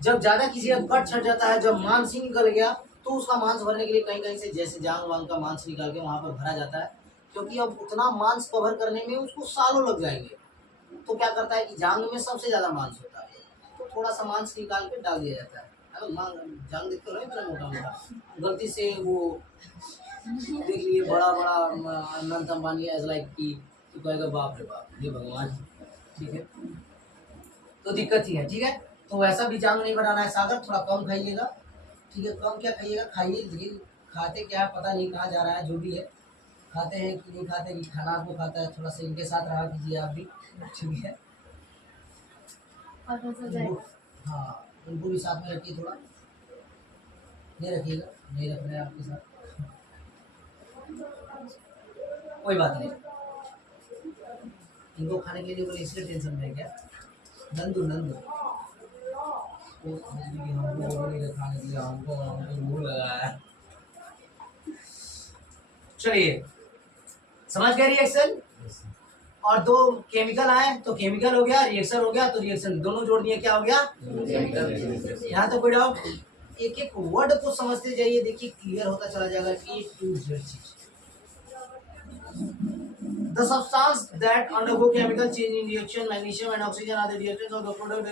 जब ज़्यादा किसी का कट छट जाता है, जब मांस ही निकल गया, तो उसका मांस भरने के लिए कहीं कहीं से जैसे जांग वांग का मांस निकाल के वहाँ पर भरा जाता है, क्योंकि अब उतना मांस कवर करने में उसको सालों लग जाएंगे, तो क्या करता है कि जांग में सबसे ज़्यादा मांस होता है, तो थोड़ा सा मांस निकाल के डाल दिया जाता है, जांग देखते हो ना इतना मोटा मोटा, गलती से वो देख लिए बड़ा बड़ा अनंत अंबानी एज लाइक कि तो कहेगा बाप रे बाप ये भगवान, ठीक है, तो दिक्कत ही है, ठीक है, तो वैसा भी जांग नहीं बनाना है सागर, थोड़ा कम खाइएगा, ठीक है, कम क्या खाइएगा, खाइए, लेकिन खाते क्या है पता नहीं कहाँ जा रहा है, जो भी है खाते हैं कि नहीं खाते, कि खाना आपको खाता है, थोड़ा सा इनके साथ रहा कीजिए आप भी, ठीक है, पता चल जाएगा। हाँ उनको भी साथ में रखिए, थोड़ा नहीं रखिएगा, नहीं रख रहे हैं आपके साथ, कोई बात नहीं, इनको खाने के लिए बोले इसलिए टेंशन में है क्या, नंदू नंदू वो हमको नहीं खाने के लिए, हमको मुंह लगाया है, चलिए समझ गए रिएक्शन, और दो केमिकल आए तो केमिकल हो गया, रिएक्शन हो गया तो रिएक्शन, दोनों जोड़ दिए क्या हो गया, यहाँ तो कोई डाउट, एक एक वर्ड को समझते जाइए, देखिए क्लियर होता चला जाएगा A to Z चीज। The substance that undergo chemical change in reaction, magnesium and oxygen are the reactants of the product,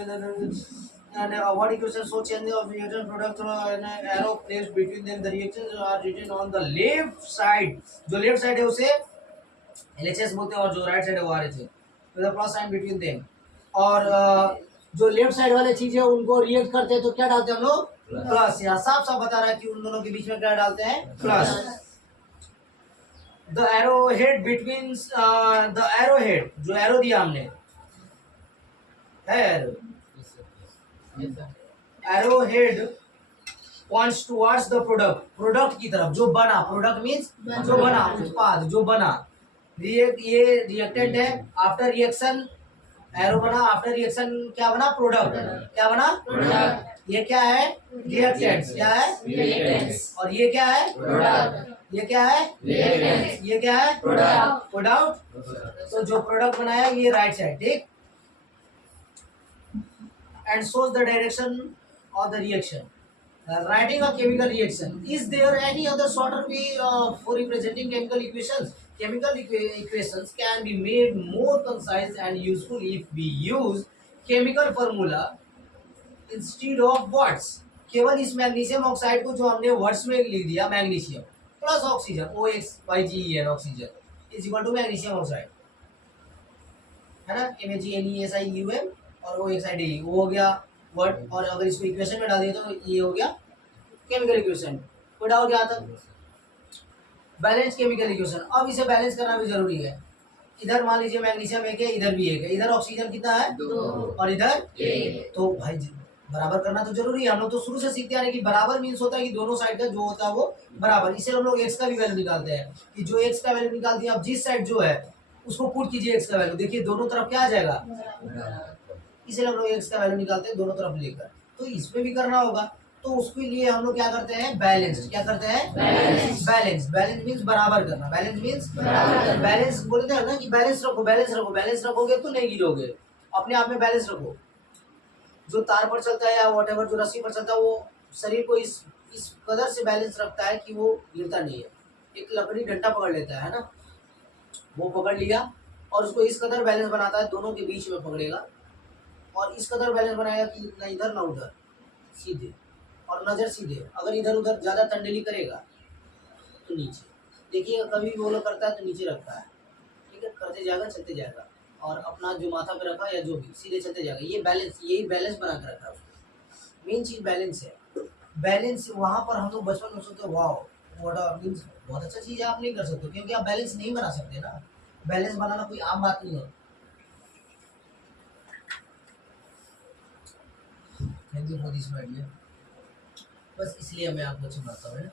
and what equation so change of reaction product and arrow placed between them. The reactions are written on the left side. जो left side है उसे LHS बोलते हैं और जो right side है वो RH है। तो the plus sign between them. और जो लेफ्ट साइड वाले चीज है उनको रिएक्ट करते हैं तो क्या डालते हैं हम लोग, प्लस, यहाँ साफ साफ बता रहा है कि उन दोनों के बीच में क्या डालते हैं, plus. The arrow head between, the arrow head जो एरो दिया हमने है, arrow head points towards the product, product की तरफ, जो बना, प्रोडक्ट मींस जो बना, उत्पाद जो बना, ये रिएक्टेंट है, आफ्टर रिएक्शन एरो बना, आफ्टर रिएक्शन क्या बना, प्रोडक्ट, क्या बना, प्रोडक्ट, ये क्या है, रिएक्टेंट्स, क्या है, रिएक्टेंट्स, और ये क्या है, प्रोडक्ट, ये क्या है, रिएक्टेंट्स, ये क्या है, प्रोडक्ट, प्रोडक्ट, तो जो प्रोडक्ट बनाया ये राइट साइड, ठीक, and shows the direction of the reaction. Writing a chemical reaction. Is there any other shorter way for representing chemical equations? Chemical equations can be made more concise and useful if we use chemical formula instead of words. केवल इस magnesium oxide को जो हमने words में लिख दिया magnesium, plus oxygen OX/GeN oxygen is equal to magnesium oxide, है ना, MaGNeSiUm और OXide वो हो गया वर्ड। और अगर इसको इक्वेशन में डाल दिए तो ये हो गया केमिकल इक्वेशन। कोई डाउट यहाँ तक? Balance chemical equation. अब इसे बैलेंस करना भी जरूरी है। इधर मान लीजिए मैग्नीशियम एक है, इधर भी एक है, इधर ऑक्सीजन कितना है 2 और इधर तो भाई बराबर करना तो जरूरी है। हम लोग तो शुरू से सीखते आ रहे हैं कि बराबर मीन्स होता है कि दोनों साइड का जो होता है वो बराबर। इसे हम लोग एक्स का भी वैल्यू निकालते हैं कि जो एक्स का वैल्यू निकाल दिया, अब जिस साइड जो है उसको पुट कीजिए एक्स का वैल्यू, देखिए दोनों तरफ क्या आ जाएगा, इसे हम लोग एक्स का वैल्यू निकालते हैं दोनों तरफ लेकर। तो इसमें भी करना होगा, तो उसके लिए हम लोग क्या करते हैं, बैलेंस। क्या करते हैं? बैलेंस। बैलेंस मीन्स बराबर करना। बैलेंस मीन्स बैलेंस बोलते हैं ना कि बैलेंस रखो, बैलेंस रखो। बैलेंस रखोगे तो नहीं गिरोगे, अपने आप में बैलेंस रखो। जो तार पर चलता है या वॉटेवर जो रस्सी पर चलता है वो शरीर को इस कदर से बैलेंस रखता है कि वो गिरता नहीं है। एक लकड़ी डंडा पकड़ लेता है ना, वो पकड़ लिया और उसको इस कदर बैलेंस बनाता है, दोनों के बीच में पकड़ेगा और इस कदर बैलेंस बनाएगा कि ना इधर ना उधर, सीधे और नजर सीधे। अगर इधर उधर ज्यादा टंडली करेगा तो नीचे, देखिए कभी भी वो लोग करता है तो नीचे रखता है, ठीक है, करते जाएगा चलते जाएगा और अपना जो माथा पे रखा या जो भी सीधे चलते जाएगा। ये बैलेंस, यही बैलेंस बना कर रखा है उसको। मेन चीज बैलेंस है। बैलेंस वहाँ पर हम लोग बचपन में सोचते वाह व्हाट मीन्स बहुत अच्छा चीज़ है, आप नहीं कर सकते क्योंकि आप बैलेंस नहीं बना सकते ना। बैलेंस बनाना कोई आम बात नहीं है। Thank you for this idea. बस इसलिए मैं आपको अच्छा बनाता हूँ ना,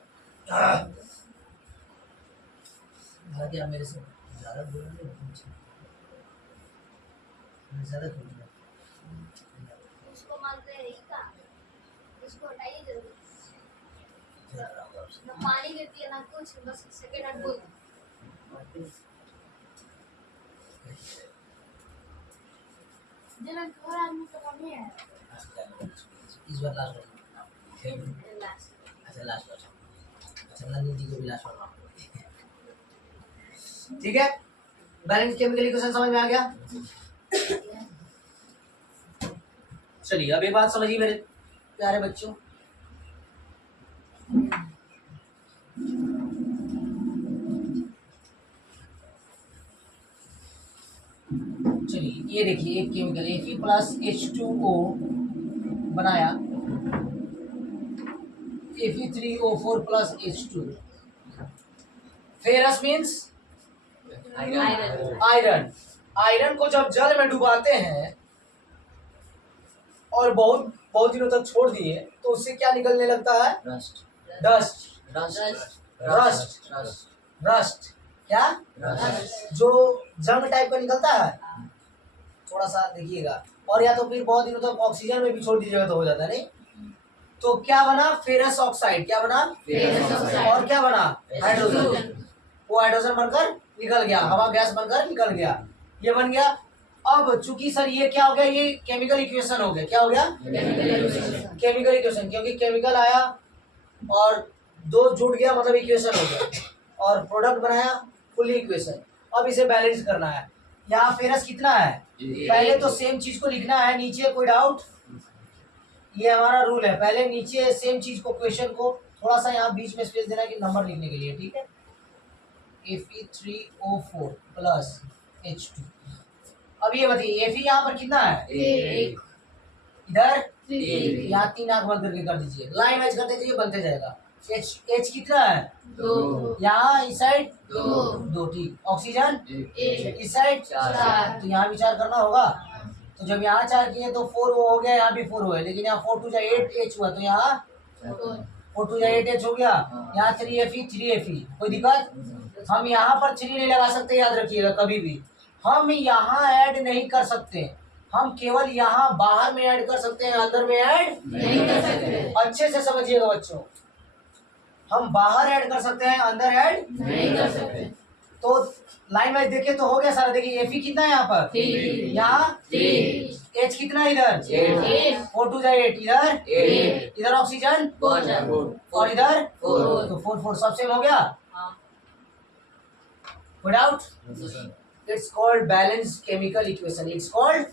हालांकि आप मेरे से ज़्यादा बोल रहे हो, ज़्यादा बोल रहे हो। उसको मानते हैं इसका, इसको हटाइए जल्दी। ना पानी गिरती है ना कुछ, बस सेकेंड हैंड बोल। जरा घर आदमी तो कम ही है। इस बार लास्ट बार। अच्छा लास्ट बार। अच्छा नंदी जी को भी लास्ट बार। ठीक है, बैलेंस केमिकल इक्वेशन समझ में आ गया? चलिए अब एक बात समझिए मेरे प्यारे बच्चों, चलिए ये देखिए एक केमिकल Fe प्लस H2O बनाया, Fe3O4 plus H2। Ferrous means iron. Iron को जब जल में डुबाते हैं और बहुत बहुत दिनों तक छोड़ दिए तो उससे क्या निकलने लगता है? Rust dust. रस्ट रस्ट क्या? जो जंग टाइप का निकलता है, थोड़ा सा देखिएगा। और या तो फिर बहुत दिनों तक ऑक्सीजन में भी छोड़ दीजिएगा तो हो जाता है, नहीं? तो क्या बना? Ferrous oxide. क्या बना? Ferrous oxide. और क्या बना? हाइड्रोजन। वो हाइड्रोजन बनकर निकल गया, हवा गैस बनकर निकल गया, ये बन गया। अब चूंकि सर ये क्या हो गया, ये केमिकल इक्वेशन हो गया। क्या हो गया? केमिकल इक्वेशन, क्योंकि केमिकल आया और दो जुड़ गया मतलब इक्वेशन हो गया और प्रोडक्ट बनाया, फुल इक्वेशन। अब इसे बैलेंस करना है। यहाँ फेरस कितना है? पहले तो सेम चीज को लिखना है नीचे, कोई डाउट? ये हमारा रूल है, पहले नीचे सेम चीज को, क्वेश्चन को थोड़ा सा यहाँ बीच में स्पेस देना है कि नंबर लिखने के लिए, ठीक है। Fe3O4 plus H2। अब ये बताइए Fe यहाँ पर कितना है? एक। इधर यहाँ 3 आंख बंद करके कर दीजिए, लाइन मैच करते जाइए, बनते जाएगा। H कितना है? 2। यहाँ इस साइड 2। ठीक। ऑक्सीजन 1। इस साइड 4। तो यहाँ विचार करना होगा। तो जब यहाँ 4 किए तो 4 हो गया, यहाँ भी 4 हुआ, लेकिन यहाँ 4 2 8 H हुआ, तो यहाँ 4 2 8 H हो गया। यहाँ 3 Fe कोई दिक्कत? हम यहाँ पर 3 नहीं लगा सकते, याद रखिएगा कभी भी। हम यहाँ ऐड नहीं कर सकते, हम केवल यहाँ बाहर में ऐड कर सकते हैं, अंदर में ऐड नहीं कर सकते। अच्छे से समझिएगा बच्चों, हम बाहर ऐड कर सकते हैं, अंदर ऐड नहीं कर सकते। तो लाइन वाइज देखिए तो हो गया सारा। देखिए Fe कितना है यहाँ पर? 3। यहाँ 3। H कितना है इधर? 8। 4 2 8 इधर 8। इधर ऑक्सीजन 4। और इधर 4। तो 4 4 सब सेम हो गया। Put out. It's called balanced chemical equation. It's called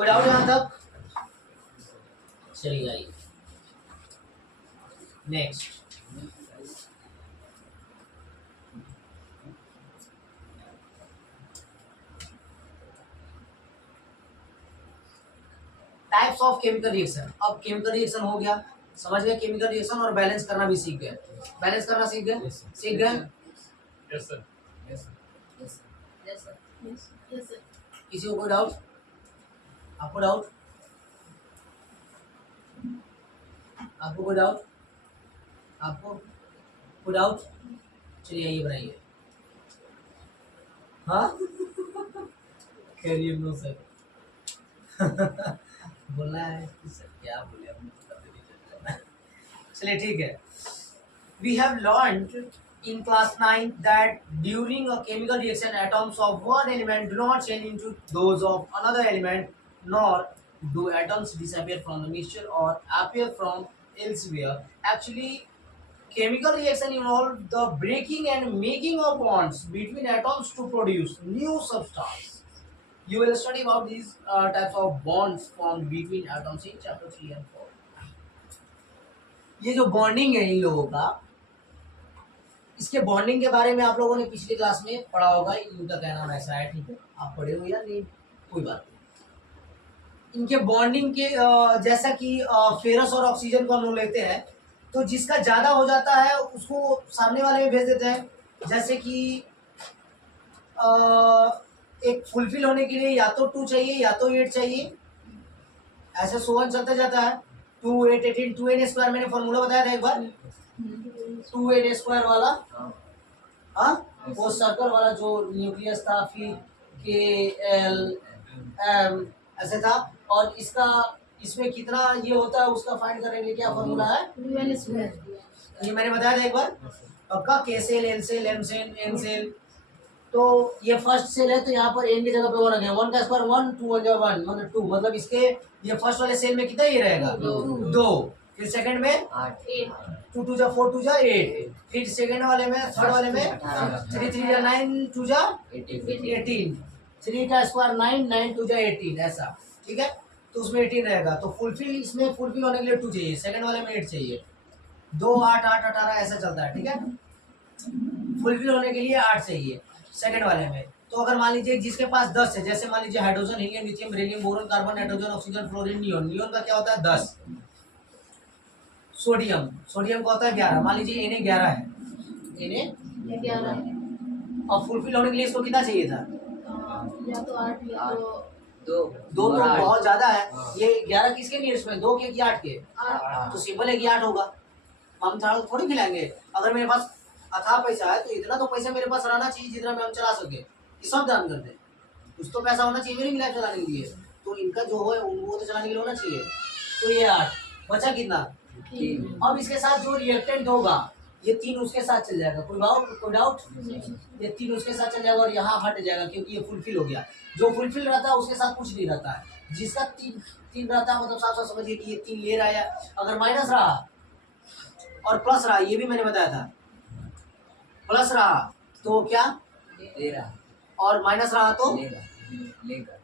कोई डाउट यहाँ तक? चलिए आइए next. Types of chemical reaction. अब केमिकल रिएक्शन हो गया, समझ गए केमिकल रिएक्शन, और बैलेंस करना भी सीख गए। बैलेंस करना सीख गए? Yes, sir. सीख गए? Yes, sir. Yes, sir. Yes, sir. Yes, sir. किसी को कोई डाउट? आपको डाउट? आपको कोई डाउट? आपको कोई डाउट? चलिए ये बनाइए। हाँ करिए नो सर। बोलना है कि सर क्या बोले, हम तो पता नहीं चलता। चलिए ठीक है। We have learned in class 9 that during a chemical reaction atoms of one element do not change into those of another element, nor do atoms disappear from the mixture or appear from elsewhere. Actually, chemical reaction involve the breaking and making of bonds between atoms to produce new substance. You will study about these types of bonds formed between atoms in chapter 3 and 4. ये जो bonding है इन लोगों का, इसके bonding के बारे में आप लोगों ने पिछली क्लास में पढ़ा होगा। इनका कहना नाम ऐसा है, ठीक है, आप पढ़े हो या नहीं कोई बात नहीं। इनके बॉन्डिंग के जैसा कि फेरस और ऑक्सीजन को हम लोग लेते हैं, तो जिसका ज़्यादा हो जाता है उसको सामने वाले में भेज देते हैं। जैसे कि एक फुलफिल होने के लिए या तो 2 चाहिए या तो 8 चाहिए, ऐसे सोवन चलता जाता है। 2 8 18 2n² मैंने फॉर्मूला बताया था एक बार, 2n² वाला। हाँ, वो सर्कल वाला जो न्यूक्लियस था, फिर KLM ऐसे था, और इसका इसमें कितना ये होता है उसका फाइंड करने के लिए क्या फॉर्मूला है, 2n²। ये मैंने बताया था एक बार पक्का। K cell, L cell, M cell, N cell. तो ये फर्स्ट सेल है तो यहाँ पर n की जगह पे 1 रखें, 1 का स्क्वायर 1, 2 1 1 मतलब 2, मतलब इसके ये फर्स्ट वाले सेल में कितना ये रहेगा, 2। फिर सेकंड में 8 2 2 जा 4 2 जा 8, फिर सेकंड वाले में थर्ड वाले में 3 3 जा 9 2 जा 18, 3 का स्क्वायर 9 9 2 जा 18, ऐसा ठीक है। तो उसमें 18 रहेगा। तो फुलफिल, इसमें फुलफिल होने के लिए 2 चाहिए, सेकंड वाले में 8 चाहिए, 2 8 8 18 ऐसा चलता है, ठीक है। फुलफिल होने के लिए 8 चाहिए सेकंड वाले में। तो अगर मान लीजिए जिसके पास 10 है, जैसे मान लीजिए hydrogen, helium, lithium, beryllium, boron, carbon, nitrogen, oxygen, fluorine, neon. Neon का क्या होता है 10। सोडियम, सोडियम का होता है 11। मान लीजिए Na 11 है, Na 11 और फुलफिल होने के लिए इसको कितना चाहिए था, या तो 8 या तो 2 2 तो बहुत ज्यादा है। ये 11 किसके नियरेस्ट में, 2 के कि 8 के, 8। तो सिंपल है कि 8 होगा। हम थोड़ी खिलाएंगे। अगर मेरे पास अथाह पैसा है तो इतना तो पैसा मेरे पास रहना चाहिए जितना में हम चला सके, ये सब दान करते हैं। कुछ तो पैसा होना चाहिए मेरी लाइफ चलाने के लिए, तो इनका जो है वो तो चलाने के लिए होना चाहिए। तो ये 8 बचा कितना, 3 अब इसके साथ जो रिएक्टेंट होगा ये 3 उसके साथ चल जाएगा। कोई डाउट? ये 3 उसके साथ चल जाएगा और यहाँ हट जाएगा क्योंकि ये फुलफिल हो गया। जो फुलफिल रहता है उसके साथ कुछ नहीं रहता है। जिसका 3 रहता है मतलब साफ साफ समझिए कि ये 3 ले रहा है। अगर माइनस रहा और प्लस रहा, ये भी मैंने बताया था, प्लस रहा तो क्या ले रहा और माइनस रहा तो लेगा।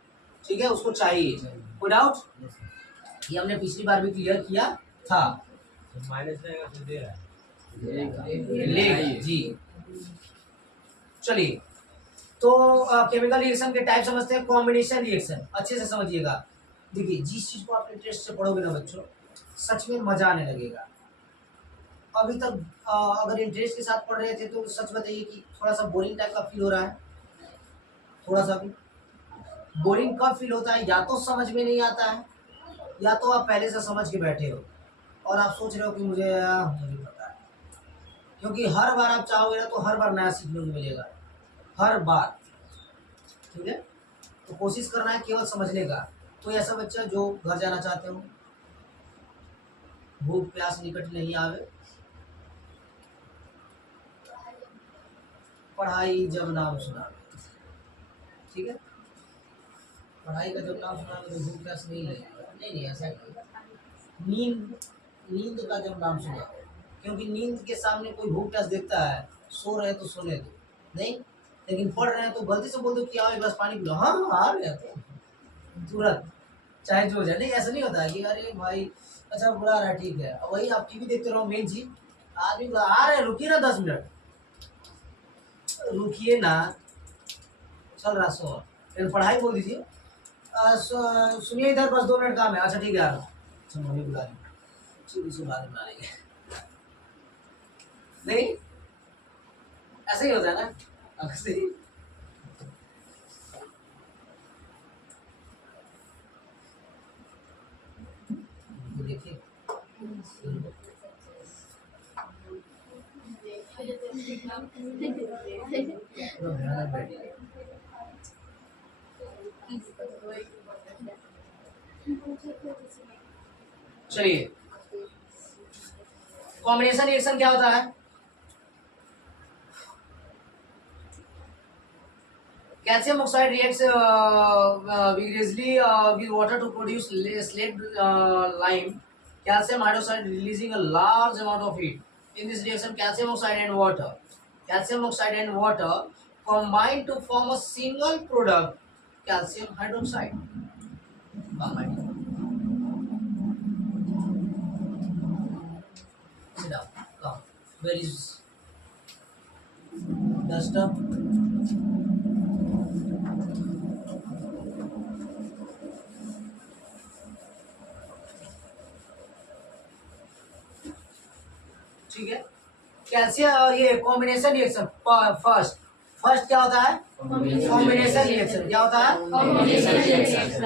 ठीक है, उसको चाहिए। कोई डाउट? ये हमने पिछली बार भी क्लियर किया था। माइनस रहेगा तो दे रहा है। लेगा जी। चलिए, तो केमिकल रिएक्शन के टाइप समझते हैं। कॉम्बिनेशन रिएक्शन अच्छे से समझिएगा। देखिए, जिस चीज को आप इंटरेस्ट से पढ़ोगे ना बच्चों, सच में मजा आने लगेगा। अभी तक अगर इंटरेस्ट के साथ पढ़ रहे थे तो सच बताइए कि थोड़ा सा बोरिंग टाइप का फील हो रहा है? थोड़ा सा भी बोरिंग कब फील होता है? या तो समझ में नहीं आता है, या तो आप पहले से समझ के बैठे हो और आप सोच रहे हो कि मुझे पता है। क्योंकि हर बार आप चाहोगे ना तो हर बार नया सीखने को मिलेगा, हर बार, ठीक है। तो कोशिश करना है केवल समझने का। तो ऐसा बच्चा जो घर जाना चाहते हो, भूख प्यास निकट नहीं आवे, पढ़ाई जब नाम सुना, ठीक है। पढ़ाई का जब नाम सुना तो भूख प्यास नहीं लगेगा, नहीं ऐसा नहीं। नींद का जब नाम सुना, क्योंकि नींद के सामने कोई भूख प्यास देखता है, सो रहे तो सोने दो, नहीं। लेकिन पढ़ रहे हैं तो गलती से बोल दो कि आओ एक गिलास पानी पिलो, हाँ आ रहे हैं तो तुरंत चाहे जो हो जाए, नहीं ऐसा नहीं होता है कि अरे भाई अच्छा बुला रहा है ठीक है, अब वही आप टीवी देखते रहो मेन चीज, आदमी बुला आ रहे हैं, रुकिए ना 10 मिनट, रुकिए ना, चल रहा सो, फिर पढ़ाई बोल दीजिए, सुनिए इधर बस 2 मिनट काम है, अच्छा ठीक है आ रहा हूँ, अच्छा मम्मी बुला रही, ठीक उसके बाद में बुला लेंगे, नहीं ऐसा ही होता है ना अक्सर ही। देखिए पूरा भयानक बैठिए। चलिए कॉम्बिनेशन रिएक्शन क्या होता है, calcium oxide reacts vigorously with water to produce slaked lime calcium hydroxide releasing a large amount of heat. In this reaction calcium oxide and water combine to form a single product, calcium hydroxide. Sit down, come, where is duster? ठीक है, calcium ये combination reaction first first क्या होता है, combination reaction क्या होता है, Combination reaction.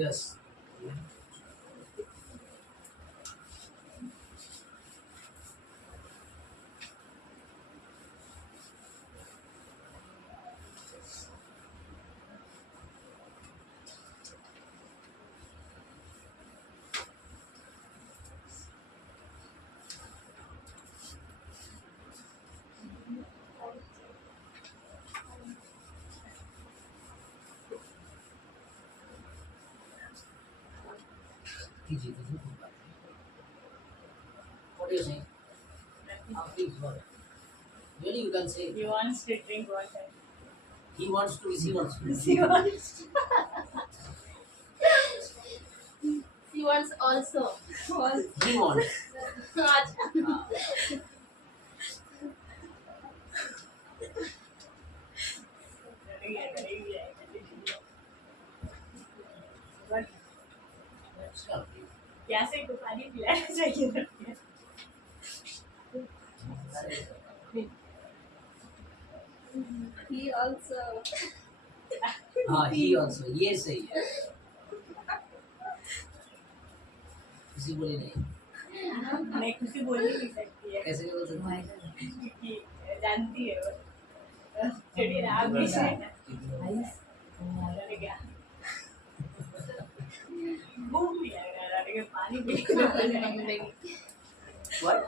Yes कीजिए कीजिए, what do you say? Please what? Really you can say. He wants to drink water. He wants to, she wants to. He wants. He wants also. He wants. कैसे को पानी पिलाना चाहिए, He also. हाँ he also, ये सही है, किसी बोली नहीं, मैं किसी बोल ही नहीं सकती है कैसे बोल सकते हैं? क्योंकि जानती है वो चलिए ना आप भी क्या भूख नहीं लग रहा है, लेकिन पानी पी What?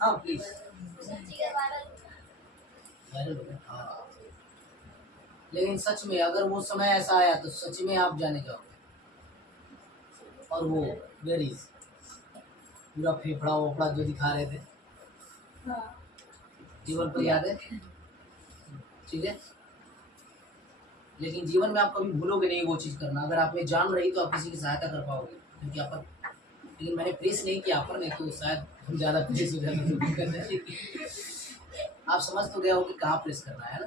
हाँ प्लीज वायरल हो गया, हाँ लेकिन सच में अगर वो समय ऐसा आया तो सच में आप जाने जाओगे, और वो वेर इज पूरा फेफड़ा वोफड़ा जो दिखा रहे थे जीवन पर याद है, ठीक है, लेकिन जीवन में आप कभी भूलोगे नहीं वो चीज़ करना, अगर आप में जान रही तो आप किसी की सहायता कर पाओगे, क्योंकि आप पर, लेकिन मैंने प्रेस नहीं किया पर नहीं तो शायद हम ज़्यादा प्रेस हो जाते, आप समझ तो गए हो कि कहाँ प्रेस करना है ना।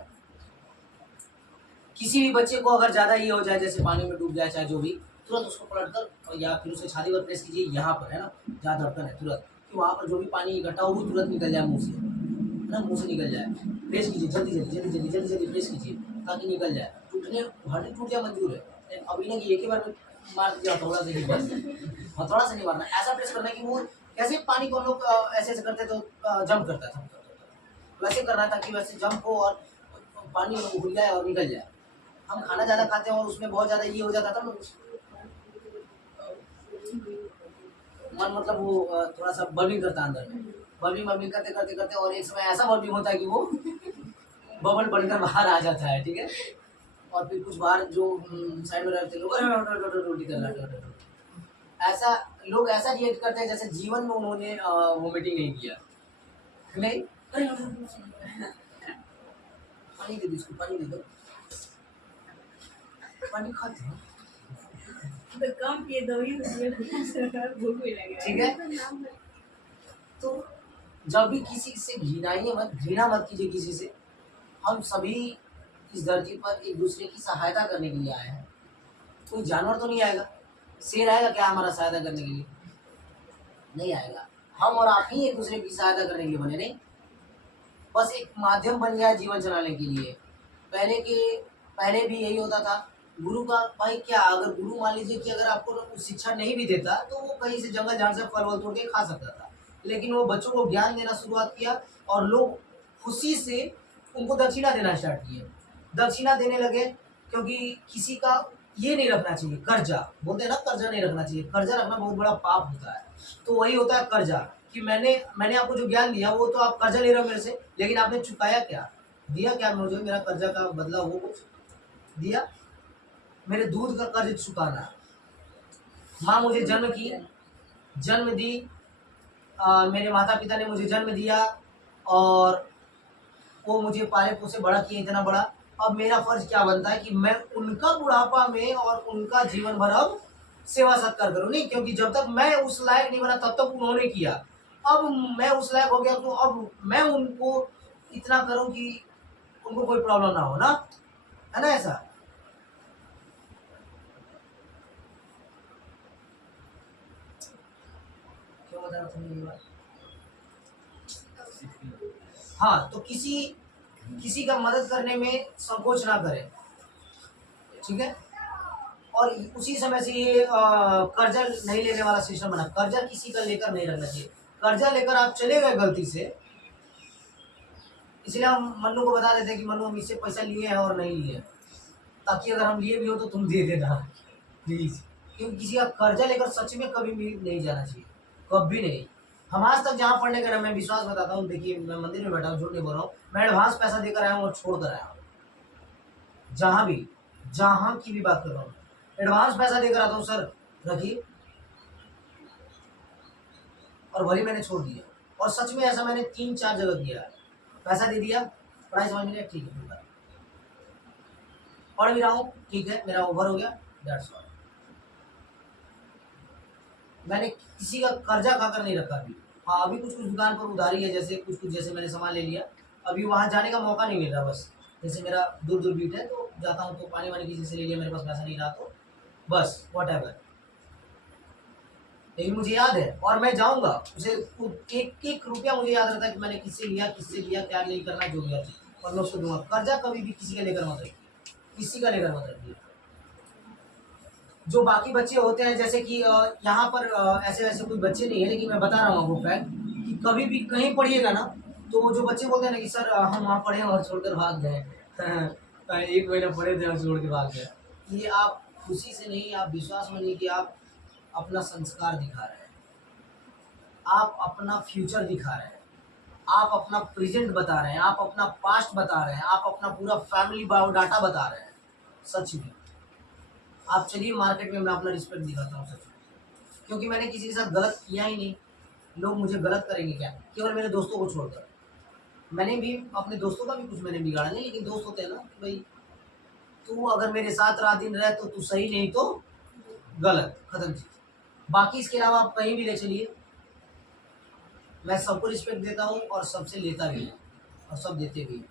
किसी भी बच्चे को अगर ज़्यादा ये हो जाए जैसे पानी में डूब जाए चाहे जो भी, तुरंत उसको पलट कर या फिर उसे छाती पर प्रेस कीजिए, यहाँ पर है ना जहाँ धड़कन है, तुरंत कि वहाँ पर जो भी पानी इकट्ठा हो वो तुरंत निकल जाए मुँह से, है ना, मुँह से निकल जाए, प्रेस कीजिए जल्दी जल्दी जल्दी जल्दी जल्दी जल्दी प्रेस कीजिए ताकि निकल जाए, टूटने हड्डी टूट जाए मंजूर है, अभी ना कि एक ही बार में मार दिया हथौड़ा से ही बस, हथौड़ा से नहीं मारना, ऐसा प्रेस करना कि वो कैसे पानी को हम लोग ऐसे ऐसे करते तो जंप करता था, वैसे करना था कि वैसे जंप हो और पानी घुल जाए और निकल जाए। हम खाना ज़्यादा खाते हैं और उसमें बहुत ज़्यादा ये हो जाता था ना, मन मतलब वो थोड़ा सा बर्निंग करता है अंदर में, बर्निंग करते करते करते और एक समय ऐसा बर्निंग होता है कि वो बबल बनकर बाहर आ जाता है, ठीक है, और फिर कुछ बाहर जो साइड में रहते लोग रोटी कर रहा, ऐसा लोग ऐसा रिएक्ट करते हैं जैसे जीवन में उन्होंने वोमिटिंग नहीं किया, नहीं पानी दे दो इसको, पानी दे दो, पानी खाते हैं। तो कम किए दो ही उसमें भूख भी लगे। ठीक है। तो जब भी किसी से घृणा मत कीजिए किसी से। हम सभी इस धरती पर एक दूसरे की सहायता करने के लिए आए हैं। कोई जानवर तो नहीं आएगा, शेर आएगा क्या हमारा सहायता करने के लिए? नहीं आएगा। हम और आप ही एक दूसरे की सहायता करने के लिए बने, नहीं। बस एक माध्यम बन गया है जीवन चलाने के लिए। पहले भी यही होता था। गुरु का भाई क्या, अगर गुरु मान लीजिए कि अगर आपको शिक्षा नहीं भी देता तो वो कहीं से जंगल झाड़ से फल वल तोड़ के खा सकता था, लेकिन वो बच्चों को ज्ञान देना शुरुआत किया और लोग खुशी से उनको दक्षिणा देना स्टार्ट किए। दक्षिणा देने लगे क्योंकि किसी का ये नहीं रखना चाहिए, कर्जा बोलते हैं ना, कर्जा नहीं रखना चाहिए। कर्जा रखना बहुत बड़ा पाप होता है। तो वही होता है कर्जा, कि मैंने आपको जो ज्ञान दिया वो तो आप कर्जा ले रहे हो मेरे से, लेकिन आपने चुकाया क्या, दिया क्या मुझे? मेरा कर्जा का बदला वो कुछ दिया? मेरे दूध का कर्ज चुकाना। माँ मुझे जन्म दी, मेरे माता पिता ने मुझे जन्म दिया और वो मुझे पाले पोसे बड़ा किए इतना बड़ा। अब मेरा फर्ज क्या बनता है कि मैं उनका बुढ़ापा में और उनका जीवन भर अब सेवा सत्कार करूँ। नहीं, क्योंकि जब तक मैं उस लायक नहीं बना तब तक उन्होंने किया। अब मैं उस लायक हो गया तो अब मैं उनको इतना करूँ कि उनको कोई प्रॉब्लम ना हो, ना, है ना? ऐसा क्यों बता रहा था मैं ये बात? हाँ, तो किसी का मदद करने में संकोच ना करें, ठीक है। और उसी समय से ये कर्जा नहीं लेने वाला सिस्टम बना। कर्जा किसी का लेकर नहीं रखना चाहिए। कर्जा लेकर आप चले गए गलती से, इसलिए हम मन्नू को बता देते हैं कि मन्नू हम इससे पैसा लिए हैं और नहीं लिए, ताकि अगर हम लिए भी हो तो तुम दे देना प्लीज। क्योंकि किसी का कर्जा लेकर सच में कभी भी नहीं जाना चाहिए, कभी नहीं। हम आज तक जहाँ पढ़ने गए, मैं विश्वास बताता हूँ, देखिए मैं मंदिर में बैठा हूँ, झूठ नहीं बोल रहा हूँ, मैं एडवांस पैसा देकर आया हूँ और छोड़ कर आया हूँ। जहाँ की भी बात कर रहा हूँ, एडवांस पैसा देकर आता हूँ, सर रखिए, और वही मैंने छोड़ दिया। और सच में ऐसा मैंने 3-4 जगह किया है। पैसा दे दिया, पढ़ाई समझ में नहीं, ठीक है, पढ़ भी रहा हूँ, ठीक है, मेरा ओवर हो गया, दैट्स ऑल। मैंने किसी का कर्जा खाकर नहीं रखा अभी। हाँ, अभी कुछ दुकान पर उधारी है, जैसे कुछ जैसे मैंने सामान ले लिया, अभी वहाँ जाने का मौका नहीं मिल रहा। बस जैसे मेरा दूर बीट है तो जाता हूँ तो पानी वानी किसी से ले लिया, मेरे पास पैसा नहीं रहा तो बस व्हाटएवर। लेकिन मुझे याद है और मैं जाऊँगा, उसे एक रुपया मुझे याद रहता है कि मैंने किससे लिया, क्या नहीं करना, जो भी और मैं उसको दूंगा। कर्जा कभी भी किसी का लेकर मत रखिए, किसी का लेकर मत रखिए। जो बाकी बच्चे होते हैं, जैसे कि यहाँ पर ऐसे वैसे कोई बच्चे नहीं है, लेकिन मैं बता रहा हूँ आपको फैक्ट कि कभी भी कहीं पढ़िएगा ना, तो जो बच्चे बोलते हैं ना कि सर हम वहाँ पढ़े और छोड़कर भाग गए, 1 महीना पढ़े थे और छोड़ के भाग गए, ये आप खुशी से नहीं, आप विश्वास मानिए कि आप अपना संस्कार दिखा रहे हैं, आप अपना फ्यूचर दिखा रहे हैं, आप अपना प्रेजेंट बता रहे हैं, आप अपना पास्ट बता रहे हैं, आप अपना पूरा फैमिली बायोडाटा बता रहे हैं। सच में आप चलिए मार्केट में, मैं अपना रिस्पेक्ट दिखाता हूँ सच में, क्योंकि मैंने किसी के साथ गलत किया ही नहीं। लोग मुझे गलत करेंगे क्या? केवल मेरे दोस्तों को छोड़कर। मैंने भी अपने दोस्तों का भी कुछ मैंने बिगाड़ा नहीं, लेकिन दोस्त होते हैं ना कि भाई तू अगर मेरे साथ रात दिन रहे तो तू सही, नहीं तो गलत, खत्म चीज। बाकी इसके अलावा आप कहीं भी ले चलिए, मैं सबको रिस्पेक्ट देता हूँ और सबसे लेता भी हूँ और सब देते भी हैं।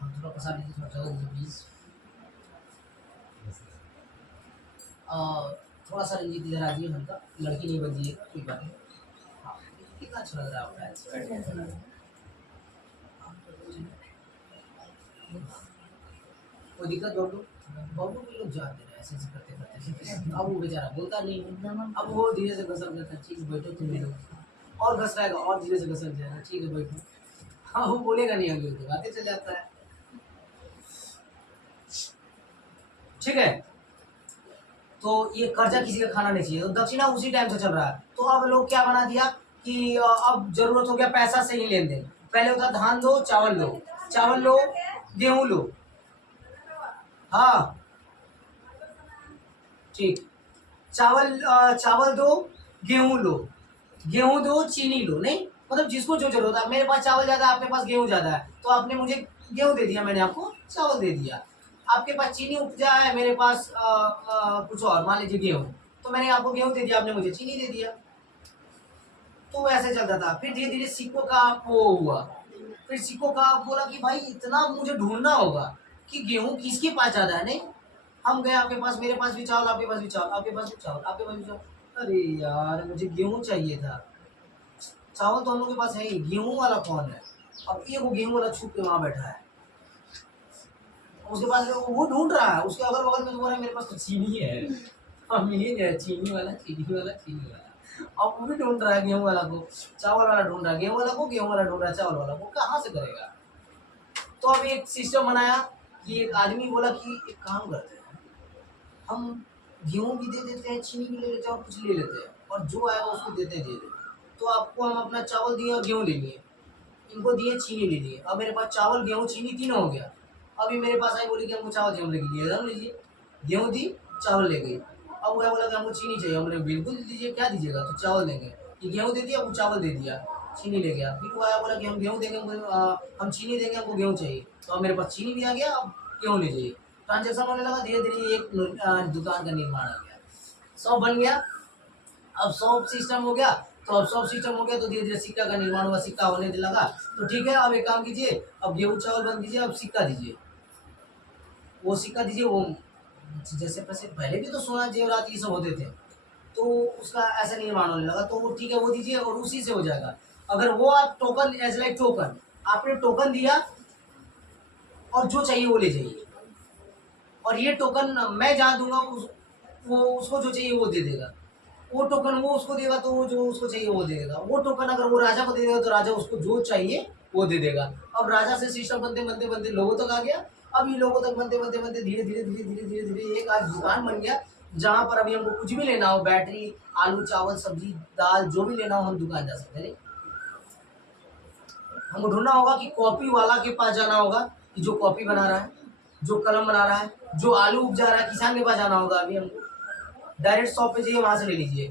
हम थोड़ा पसा लीजिए, थोड़ा जगह दीजिए प्लीज़। थोड़ा सा रंजीत इधर आ जाइए, हल्का लड़की नहीं बन जाइए, कोई बात नहीं। हाँ, कितना अच्छा लग रहा है आपका, कोई दिक्कत? बबलू के लोग जानते हैं ऐसे करते करते। अब वो बेचारा बोलता नहीं, अब वो धीरे से घसक जाता है, ठीक है बैठो तुम लोग, और घस रहेगा और धीरे से घसक जाएगा, ठीक है बैठो। हाँ, वो बोलेगा नहीं, आगे तो बातें चल जाता है, ठीक है। तो ये कर्जा किसी का खाना नहीं चाहिए। तो दक्षिणा उसी टाइम से चल रहा है। तो अब लोग क्या बना दिया कि अब जरूरत हो गया पैसा से ही लेन देन। पहले होता धान दो चावल लो, गेहूं लो, हाँ ठीक, चावल दो गेहूं लो, गेहूं दो चीनी लो, नहीं मतलब जिसको जो जरूरत है। मेरे पास चावल ज़्यादा है, आपके पास गेहूं ज़्यादा है, तो आपने मुझे गेहूं दे दिया, मैंने आपको चावल दे दिया। आपके पास चीनी उपजा है, मेरे पास कुछ और, मान लीजिए गेहूँ, तो मैंने आपको गेहूँ दे दिया, आपने मुझे चीनी दे दिया। तो ऐसे चलता था। फिर धीरे धीरे सिक्कों का वो हुआ, फिर सिक्कों का बोला कि भाई इतना मुझे ढूंढना होगा कि गेहूँ किसके पास ज्यादा है। नहीं, हम गए आपके पास, मेरे पास भी चावल, आपके पास भी चावल, आपके पास भी चावल, आपके पास भी चावल। अरे यार मुझे गेहूँ चाहिए था, चावल तो हम लोग के पास है ही, गेहूँ वाला कौन है। अब ये वो गेहूँ वाला छुप के वहां बैठा है, उसके पास वो ढूंढ रहा है, उसके अगल बगल में बोल रहा है मेरे पास तो चीनी है, अमीर है, चीनी वाला, चीनी वाला, चीनी वाला। अब वो भी ढूंढ रहा है गेहूं वाला को, चावल वाला ढूंढ रहा है गेहूं वाला को, गेहूं वाला ढूंढ रहा है चावल वाला को, कहाँ से करेगा। तो अब एक सिस्टम बनाया कि एक आदमी बोला कि एक काम करते हैं, हम गेहूं भी दे देते हैं, चीनी भी ले लेते हैं और कुछ ले लेते हैं, और जो आएगा उसको देते हैं, दे देते। तो आपको हम अपना चावल दिए और गेहूं ले लिए, इनको दिए चीनी ले लिए, अब मेरे पास चावल गेहूं चीनी तीनों हो गया। अभी मेरे पास आई बोली कि हमको चावल गेहूं लेके दिए, हम लीजिए, गेहूं दी, चावल ले गई। अब वो बोला कि हमको चीनी चाहिए, हमने बिल्कुल दीजिए, क्या दीजिएगा, तो चावल देंगे। कि गेहूं दे दिया, वो चावल दे दिया, चीनी ले गया। फिर वो आया बोला कि हम गेहूं देंगे, हम चीनी देंगे, हमको गेहूं चाहिए। तो अब मेरे पास चीनी भी आ गया, अब गेहूं ले जाइए। ट्रांजेक्शन होने लगा, धीरे धीरे एक दुकान का निर्माण आ गया, सब बन गया। अब सॉफ्ट सिस्टम हो गया, तो अब सॉफ्ट सिस्टम हो गया तो धीरे धीरे सिक्का का निर्माण हुआ, सिक्का होने लगा। तो ठीक है, अब एक काम कीजिए, अब गेहूं चावल बंद दीजिए, अब सिक्का दीजिए, वो सिक्का दीजिए। वो जैसे पैसे पहले भी तो सोना जेवरात ये सब होते थे, तो उसका ऐसा निर्माण होने लगा। तो वो ठीक है, वो दीजिए और उसी से हो जाएगा। अगर वो आप टोकन, एज लाइक टोकन, आपने टोकन दिया और जो चाहिए वो ले जाइए, और ये टोकन मैं जहाँ दूंगा वो उसको जो चाहिए वो दे देगा, वो टोकन वो उसको देगा तो वो जो उसको चाहिए वो दे देगा। वो टोकन अगर वो राजा को दे देगा तो राजा उसको जो चाहिए वो दे देगा। अब राजा से सिस्टम बनते बनते बनते लोगों तक आ गया। अब ये लोगों तक बनते बनते बनते धीरे धीरे धीरे धीरे धीरे धीरे एक आज दुकान बन गया, जहाँ पर अभी हमको कुछ भी लेना हो, बैटरी, आलू, चावल, सब्जी, दाल, जो भी लेना हो हम दुकान जा सकते हैं। हमको ढूंढना होगा कि कॉपी वाला के पास जाना होगा, कि जो कॉपी बना रहा है, जो कलम बना रहा है, जो आलू उपजा रहा है, किसान के पास जाना होगा। अभी हमको डायरेक्ट शॉप पे जाइए, वहां से ले लीजिए।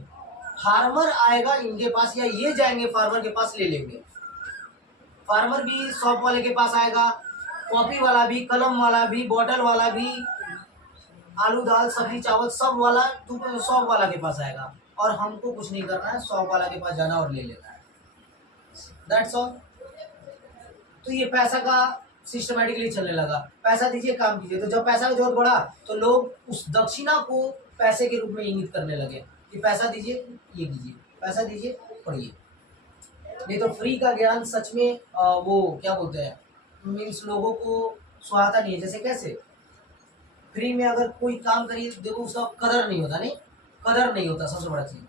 फार्मर आएगा इनके पास, या ये जाएंगे फार्मर के पास ले लेंगे। फार्मर भी शॉप वाले के पास आएगा, कॉपी वाला भी, कलम वाला भी, बॉटल वाला भी, आलू, दाल, सब्जी, चावल सब वाला शॉप वाला के पास आएगा। और हमको कुछ नहीं करना है, शॉप वाला के पास जाना और ले लेना है, दैट्स ऑल। तो ये पैसा का सिस्टमेटिकली चलने लगा, पैसा दीजिए, काम कीजिए। तो जब पैसा का जरूरत बढ़ा तो लोग उस दक्षिणा को पैसे के रूप में इंगित करने लगे कि पैसा दीजिए, ये कीजिए, पैसा दीजिए, पढ़िए। नहीं तो फ्री का ज्ञान सच में वो क्या बोलते हैं, मीन्स लोगों को सुहाता नहीं है। जैसे कैसे फ्री में अगर कोई काम करिए, देखो उसका कदर नहीं होता, नहीं कदर नहीं होता, सबसे बड़ा चीज।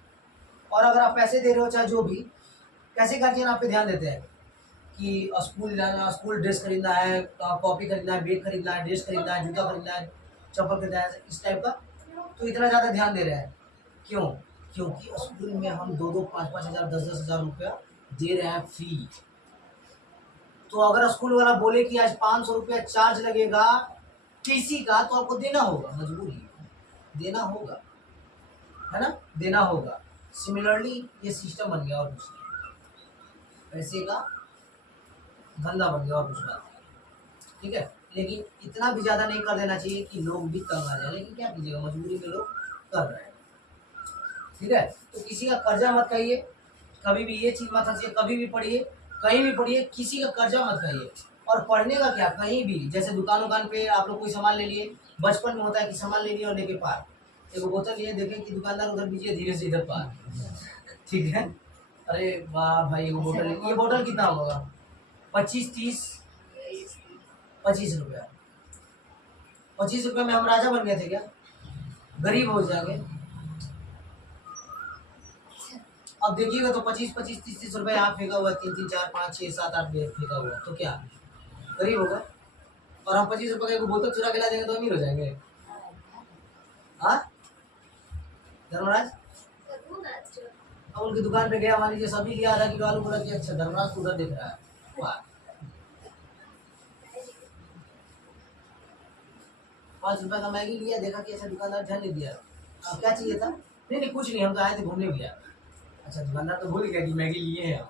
और अगर आप पैसे दे रहे हो, चाहे जो भी, कैसे गार्जियन आप पे ध्यान देते हैं कि स्कूल जाना, स्कूल ड्रेस खरीदना है, कॉपी खरीदना है, बैग खरीदना है, ड्रेस खरीदना है, जूता खरीदना है, चप्पल खरीदना है, इस टाइप का। तो इतना ज़्यादा ध्यान दे रहे हैं क्यों? क्योंकि स्कूल में हम 2-2, 5-5 हज़ार, 10-10 हज़ार रुपया दे रहे हैं फ्री। तो अगर स्कूल वाला बोले कि आज 500 रुपया चार्ज लगेगा किसी का, तो आपको देना होगा, मजबूरी देना होगा, है ना, देना होगा। सिमिलरली ये सिस्टम बन गया और कुछ नहीं, पैसे का धंधा बन गया और कुछ बात नहीं, ठीक है। लेकिन इतना भी ज़्यादा नहीं कर देना चाहिए कि लोग भी तंग आ जाए, लेकिन क्या कीजिएगा, मजबूरी में लोग कर रहे हैं, ठीक है। तो किसी का कर्जा मत खाइए, कभी भी ये चीज़ मत हंसिए, कभी भी पढ़िए, कहीं भी पढ़िए, किसी का कर्जा मत खाइए। और पढ़ने का क्या, कहीं भी, जैसे दुकान पे आप लोग कोई सामान ले लिए, बचपन में होता है कि सामान ले लिए और लेके पार, एक बोतल लिए, देखें कि दुकानदार उधर दीजिए, धीरे से इधर पार, ठीक है। अरे वाह भाई, वो बोतल, ये बोतल कितना होगा, 25, 30, 25 रुपया, 25 रुपये में हम राजा बन गए थे क्या? गरीब हो जाएंगे। अब देखिएगा तो 25, 25, 30, 30 रुपये यहाँ फेंका हुआ, 3, 3, 4, 5, 6, 7, 8 फेंका हुआ, तो क्या गरीब होगा? और हम 25 रुपये का बोतल चुरा के ला देंगे तो अमीर हो जाएंगे? हाँ धर्मराज, अब उनकी दुकान पे गया, मान लीजिए सभी लिया आधा किलो आलू, बोला कि अच्छा धर्मराज को उधर दिख रहा है, वाह, 5 रुपये का मैगी लिया, देखा कि ऐसा दुकानदार ध्यान नहीं दिया। क्या चाहिए था? नहीं नहीं कुछ नहीं, हम तो आए थे घूमने भी आए। अच्छा दुकानदार तो भूल गया कि मैगी लिए हैं,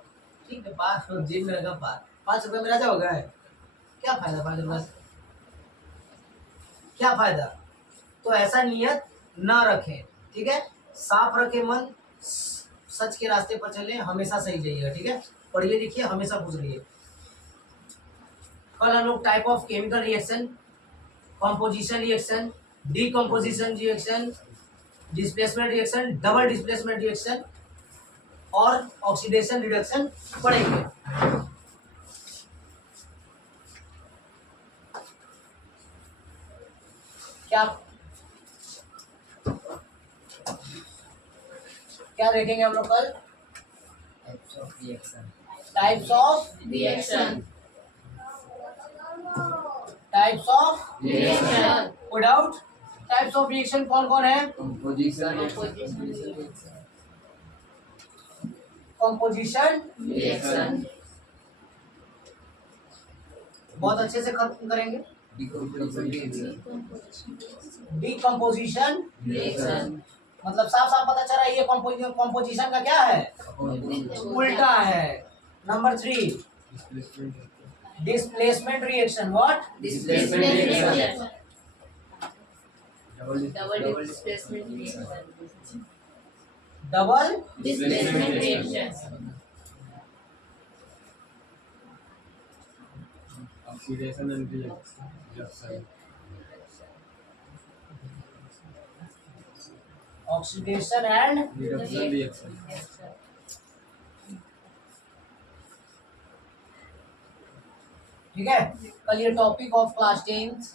ठीक है, 5 जेब में रखा, 5 रुपये में राजा हो गए, क्या फायदा 5 रुपये से? क्या फायदा। तो ऐसा नियत ना रखें, ठीक है। साफ रखें मन, सच के रास्ते पर चलें, हमेशा सही जाइएगा, ठीक है। पढ़िए लिखिए, हमेशा खुश रहिए। कल हम लोग type of chemical reaction, composition reaction, decomposition reaction, displacement reaction, double displacement reaction और ऑक्सीडेशन रिडक्शन पढ़ेंगे। क्या क्या देखेंगे हम लोग कल? Types of reaction, types of reaction, types of reaction, without types of reaction कौन कौन है? Composition. कंपोजिशन, रिएक्शन, बहुत अच्छे से खत्म करेंगे। डिकम्पोजिशन रिएक्शन, डीकम्पोजिशन, रिएक्शन, मतलब साफ साफ पता चल रहा है ये कंपोजिशन का क्या है? उल्टा है। Number 3 displacement reaction. What? Displacement reaction, Double double displacement reaction, double displacement reaction, oxidation and reaction. Oxidation and Reduction reaction. ठीक है। कल ये टॉपिक ऑफ क्लास 10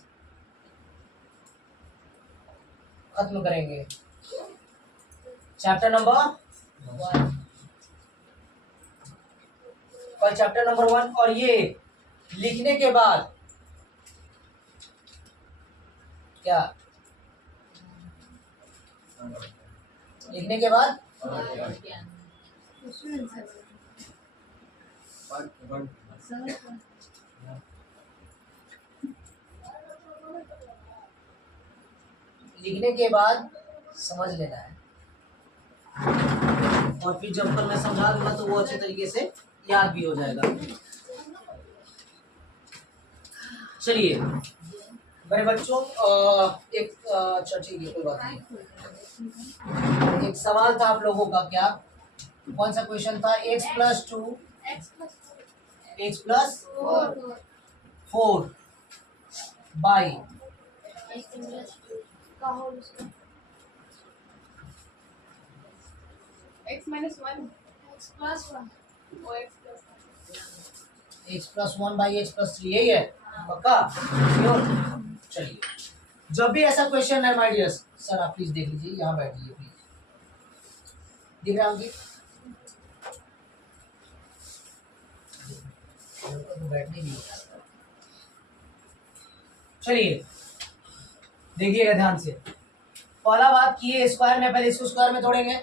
खत्म करेंगे। चैप्टर नंबर 1, कल चैप्टर नंबर 1। और ये लिखने के बाद क्या? लिखने के बाद क्वेश्चन आंसर One. लिखने के बाद समझ लेना है, और फिर जब कल मैं समझा दूंगा तो वो अच्छे तरीके से याद भी हो जाएगा। चलिए मेरे बच्चों, एक अच्छा ठीक है, कोई बात नहीं। एक सवाल था आप लोगों का, क्या कौन सा क्वेश्चन था? x + 2 x + 4 by x - 1 x x + 1 by x + 3, यही है पक्का? श्योर? चलिए, जब भी ऐसा क्वेश्चन है माय डियर्स, सर आप प्लीज देख लीजिए, यहाँ बैठिए प्लीज। दिख रहा है बैठने की। चलिए देखिएगा ध्यान से। पहला बात कि ये स्क्वायर में, पहले इसको स्क्वायर में तोड़ेंगे।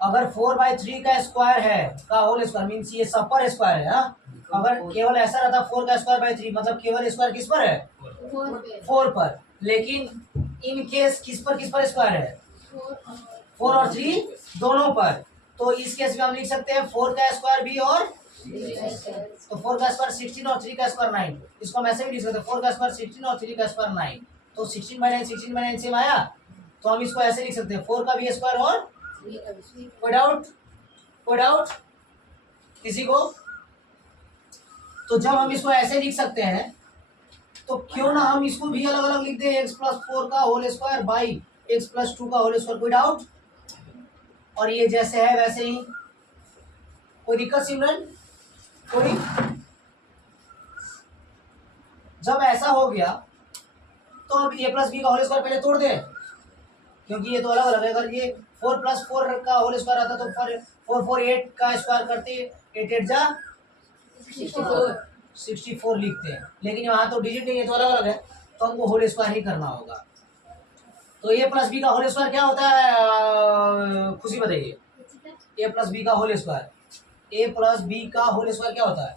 अगर 4/3 का स्क्वायर है, का होल स्क्वायर मीन्स ये सब पर स्क्वायर है। हाँ, अगर केवल ऐसा रहता 4 का स्क्वायर/3, मतलब केवल स्क्वायर किस पर है? 4 पर। लेकिन इन केस किस पर स्क्वायर है? 4 और 3 दोनों पर। तो इस केस में हम लिख सकते हैं 4 का स्क्वायर भी, और तो 4 का स्क्वायर 16 और 3 का स्क्वायर 9। इसको हम ऐसे भी लिख सकते हैं 4 का स्क्वायर 16 और 3 का स्क्वायर 9। तो 16/9 सेम आया। तो हम इसको ऐसे लिख सकते हैं 4 का भी स्क्वायर और कोई डाउट? कोई डाउट किसी को? तो जब हम इसको ऐसे लिख सकते हैं तो क्यों ना हम इसको भी अलग अलग लिख दें, x + 4 का होल स्क्वायर बाई x + 2 का होल स्क्वायर। कोई डाउट? और ये जैसे है वैसे ही, कोई दिक्कत सिमरन? कोई? जब ऐसा हो गया तो अब a + b का होल स्क्वायर पहले तोड़ दें, क्योंकि ये तो अलग अलग है। अगर ये 4 + 4 का होल स्क्वायर आता तो 4 4 8 का स्क्वायर करते, 8 8 जा 64 लिखते हैं। लेकिन यहाँ तो डिजिट नहीं है, तो अलग अलग है, तो हमको होल स्क्वायर ही करना होगा। तो a + b का होल स्क्वायर क्या होता है? खुशी बताइए। a + b का होल स्क्वायर, a + b का होल स्क्वायर क्या होता है?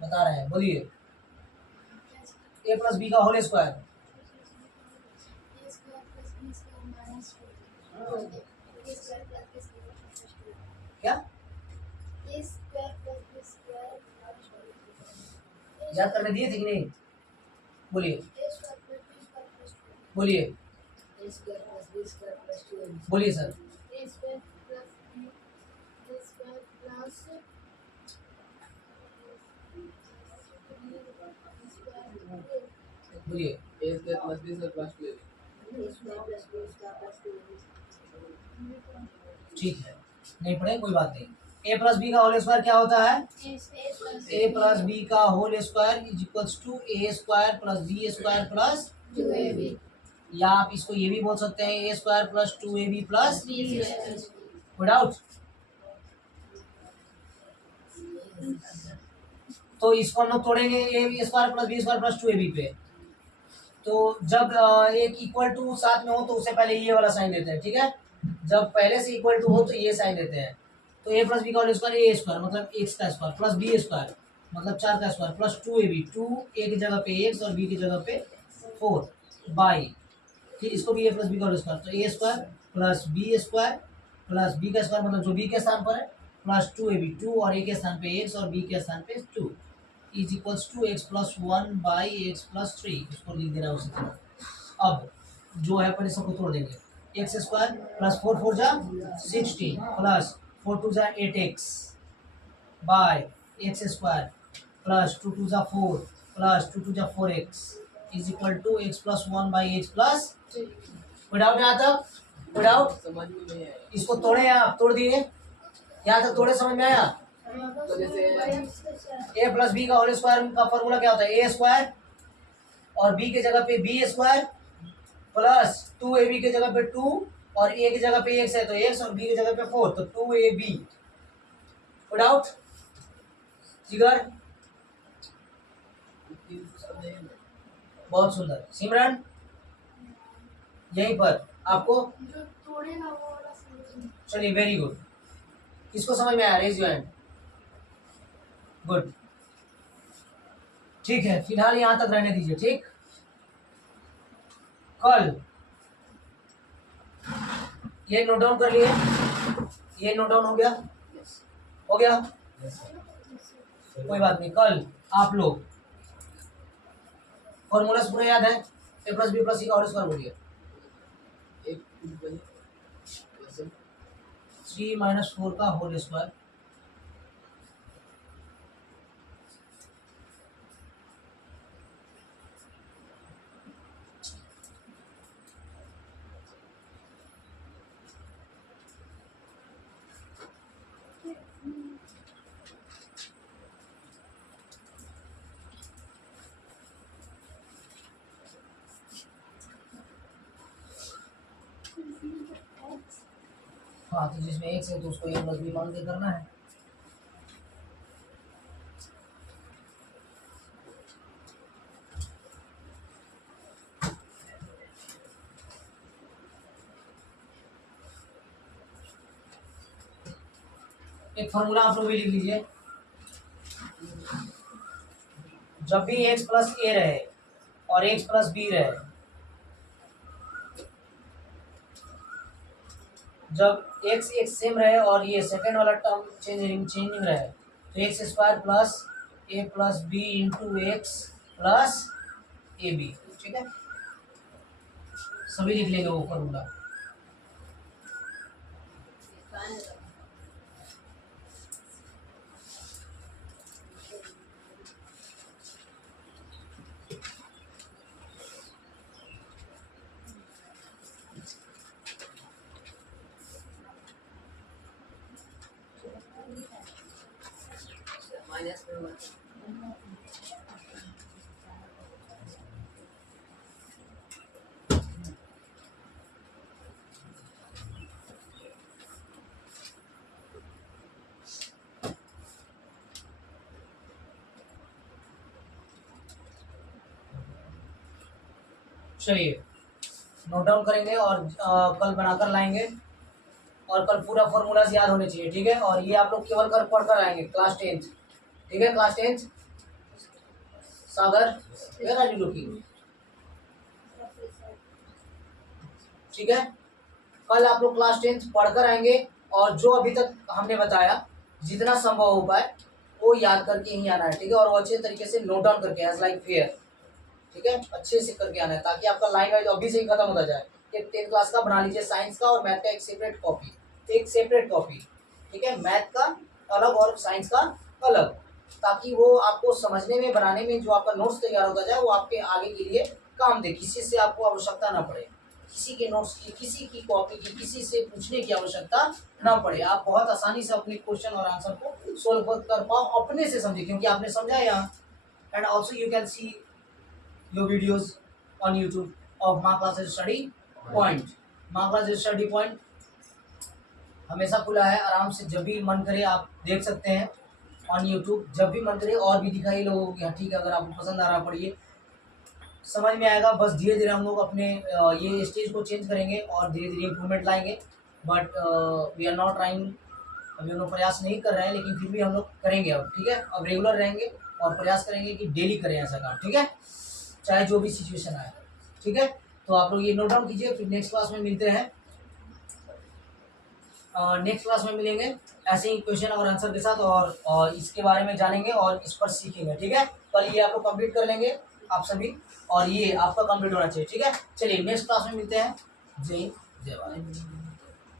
बता रहे हैं, बोलिए। a + b का होल स्क्वायर क्या? याद करने दिए थे कि नहीं? बोलिए बोलिए A square plus B square plus 2AB. बोलिए sir. A square plus B, A square plus बोलिए। A square plus B square plus 2AB. A square plus B square plus 2AB. ठीक है, नहीं पढ़े कोई बात नहीं। ए प्लस बी का होल स्क्वायर क्या होता है? ए प्लस बी का whole square is equals to A square plus B square plus, 2AB. या आप इसको ये भी बोल सकते हैं A square plus 2ab plus, कोई डाउट? तो इसको हम लोग तोड़ेंगे A square plus B square plus 2ab पे। तो जब एक इक्वल टू साथ में हो तो उससे पहले ये वाला साइन देते हैं, ठीक है? जब पहले से इक्वल टू हो तो ये साइन देते हैं। तो ए प्लस बी का होल स्क्वायर ए स्क्वायर मतलब एक्स का स्क्वायर प्लस बी स्क्वायर मतलब 4 का स्क्वायर प्लस 2ab, 2 ए की जगह पे एक्स और बी की जगह पे 4 बाई, फिर इसको भी ए प्लस बी का होल स्क्वायर, तो ए स्क्वायर प्लस बी का स्क्वायर मतलब जो बी के स्थान पर है प्लस 2ab, 2 और ए के स्थान पे एक्स और बी के स्थान पे 2 is equals to x plus 1 by x plus 3, इसको लिख देना उसी तरह। अब जो है अपन सबको तोड़ देंगे। एक्स स्क्वायर प्लस 4 4 जा 16 प्लस 4 2 जा 8x bye x square plus 2 2 जा 4 प्लस 2 2 जा 4x is equal to x plus 1 by x plus. कोई डाउट यहाँ तक? कोई डाउट? समझ में नहीं आया। इसको तोड़े आप, तोड़ दिए यहाँ तक, तोड़े समझ में आया? तो जैसे ए प्लस बी का होल स्क्वायर का फॉर्मूला क्या होता है? ए स्क्वायर और बी के जगह पे बी स्क्वायर प्लस 2ab के जगह पे 2 और ए की जगह पे एक्स है तो एक्स और बी की जगह पे 4 तो 2ab। कोई डाउट? जिगर बहुत सुंदर। सिमरन यहीं पर आपको, जो तोड़े ना वो वाला समझ। चलिए वेरी गुड। किसको समझ में आया? Raise your hand. गुड, ठीक है, फिलहाल यहां तक रहने दीजिए, ठीक? कल ये नोट डाउन कर लिए, ये नोट डाउन हो गया, हो गया, कोई बात नहीं। कल आप लोग फॉर्मूला पूरा याद है? ए प्लस बी प्लस सी का होल स्क्वायर बोलिए। एक 3 माइनस 4 का होल स्क्वायर हाँ, तो जिसमें एक्स है तो उसको ए प्लस बी मान के करना है। एक फॉर्मूला आप लोग भी लिख लीजिए। जब भी एक्स प्लस ए रहे और एक्स प्लस बी रहे, जब एक्स एक्स सेम रहे और ये सेकेंड वाला टर्म चेंजिंग रहे तो x square plus a plus b into x plus a b, ठीक है? सभी लिख लेंगे वो फॉर्मूला। माइनस में 1. चलिए नोट डाउन करेंगे और कल बनाकर लाएंगे और कल पूरा फॉर्मूलाज याद होने चाहिए, ठीक है? और ये आप लोग केवल कर पढ़कर आएंगे क्लास 10th, ठीक है? Class 10th Sagar, where are you looking? ठीक है, कल आप लोग क्लास 10th पढ़कर आएंगे और जो अभी तक हमने बताया जितना संभव हो पाए वो याद करके ही आना है, ठीक है। और वो अच्छे तरीके से नोट डाउन करके एज लाइक फेयर, ठीक है, अच्छे से करके आना है ताकि आपका लाइन वाइज अभी से ही खत्म होता जाए। कि 10th क्लास का बना लीजिए, साइंस का और मैथ का एक सेपरेट कॉपी, ठीक है, मैथ का अलग और साइंस का अलग, ताकि वो आपको समझने में, बनाने में जो आपका नोट्स तैयार होता जाए वो आपके आगे के लिए काम दे, किसी से आपको आवश्यकता ना पड़े, किसी के नोट्स की, किसी की कॉपी की, किसी से पूछने की आवश्यकता ना पड़े। आप बहुत आसानी से अपने क्वेश्चन और आंसर को सोल्व कर पाओ, अपने से समझे, क्योंकि आपने समझा यहाँ। And also you can see your videos on YouTube of माँ क्लासेस स्टडी पॉइंट। माँ क्लासेस स्टडी पॉइंट हमेशा खुला है, आराम से जब भी मन करे आप देख सकते हैं ऑन यूट्यूब, जब भी मन करे। और भी दिखाइए लोगों को, ठीक है, अगर आपको पसंद आ रहा पढ़िए, समझ में आएगा। बस धीरे धीरे हम लोग अपने ये स्टेज को चेंज करेंगे और धीरे धीरे इम्प्रूवमेंट लाएंगे। But we are not trying, अभी हम लोग प्रयास नहीं कर रहे हैं, लेकिन फिर भी हम लोग करेंगे अब, ठीक है। अब रेगुलर रहेंगे और प्रयास करेंगे कि डेली करें ऐसा काम, ठीक है, चाहे जो भी सिचुएशन आए, ठीक है। तो आप लोग ये नोट डाउन कीजिए, फिर नेक्स्ट क्लास में मिलते हैं। नेक्स्ट क्लास में मिलेंगे ऐसे ही क्वेश्चन और आंसर के साथ, और इसके बारे में जानेंगे और इस पर सीखेंगे, ठीक है। कल ये आप लोग कंप्लीट कर लेंगे आप सभी, और ये आपका कंप्लीट होना चाहिए, ठीक है। चलिए नेक्स्ट क्लास में मिलते हैं। जय जय भारत।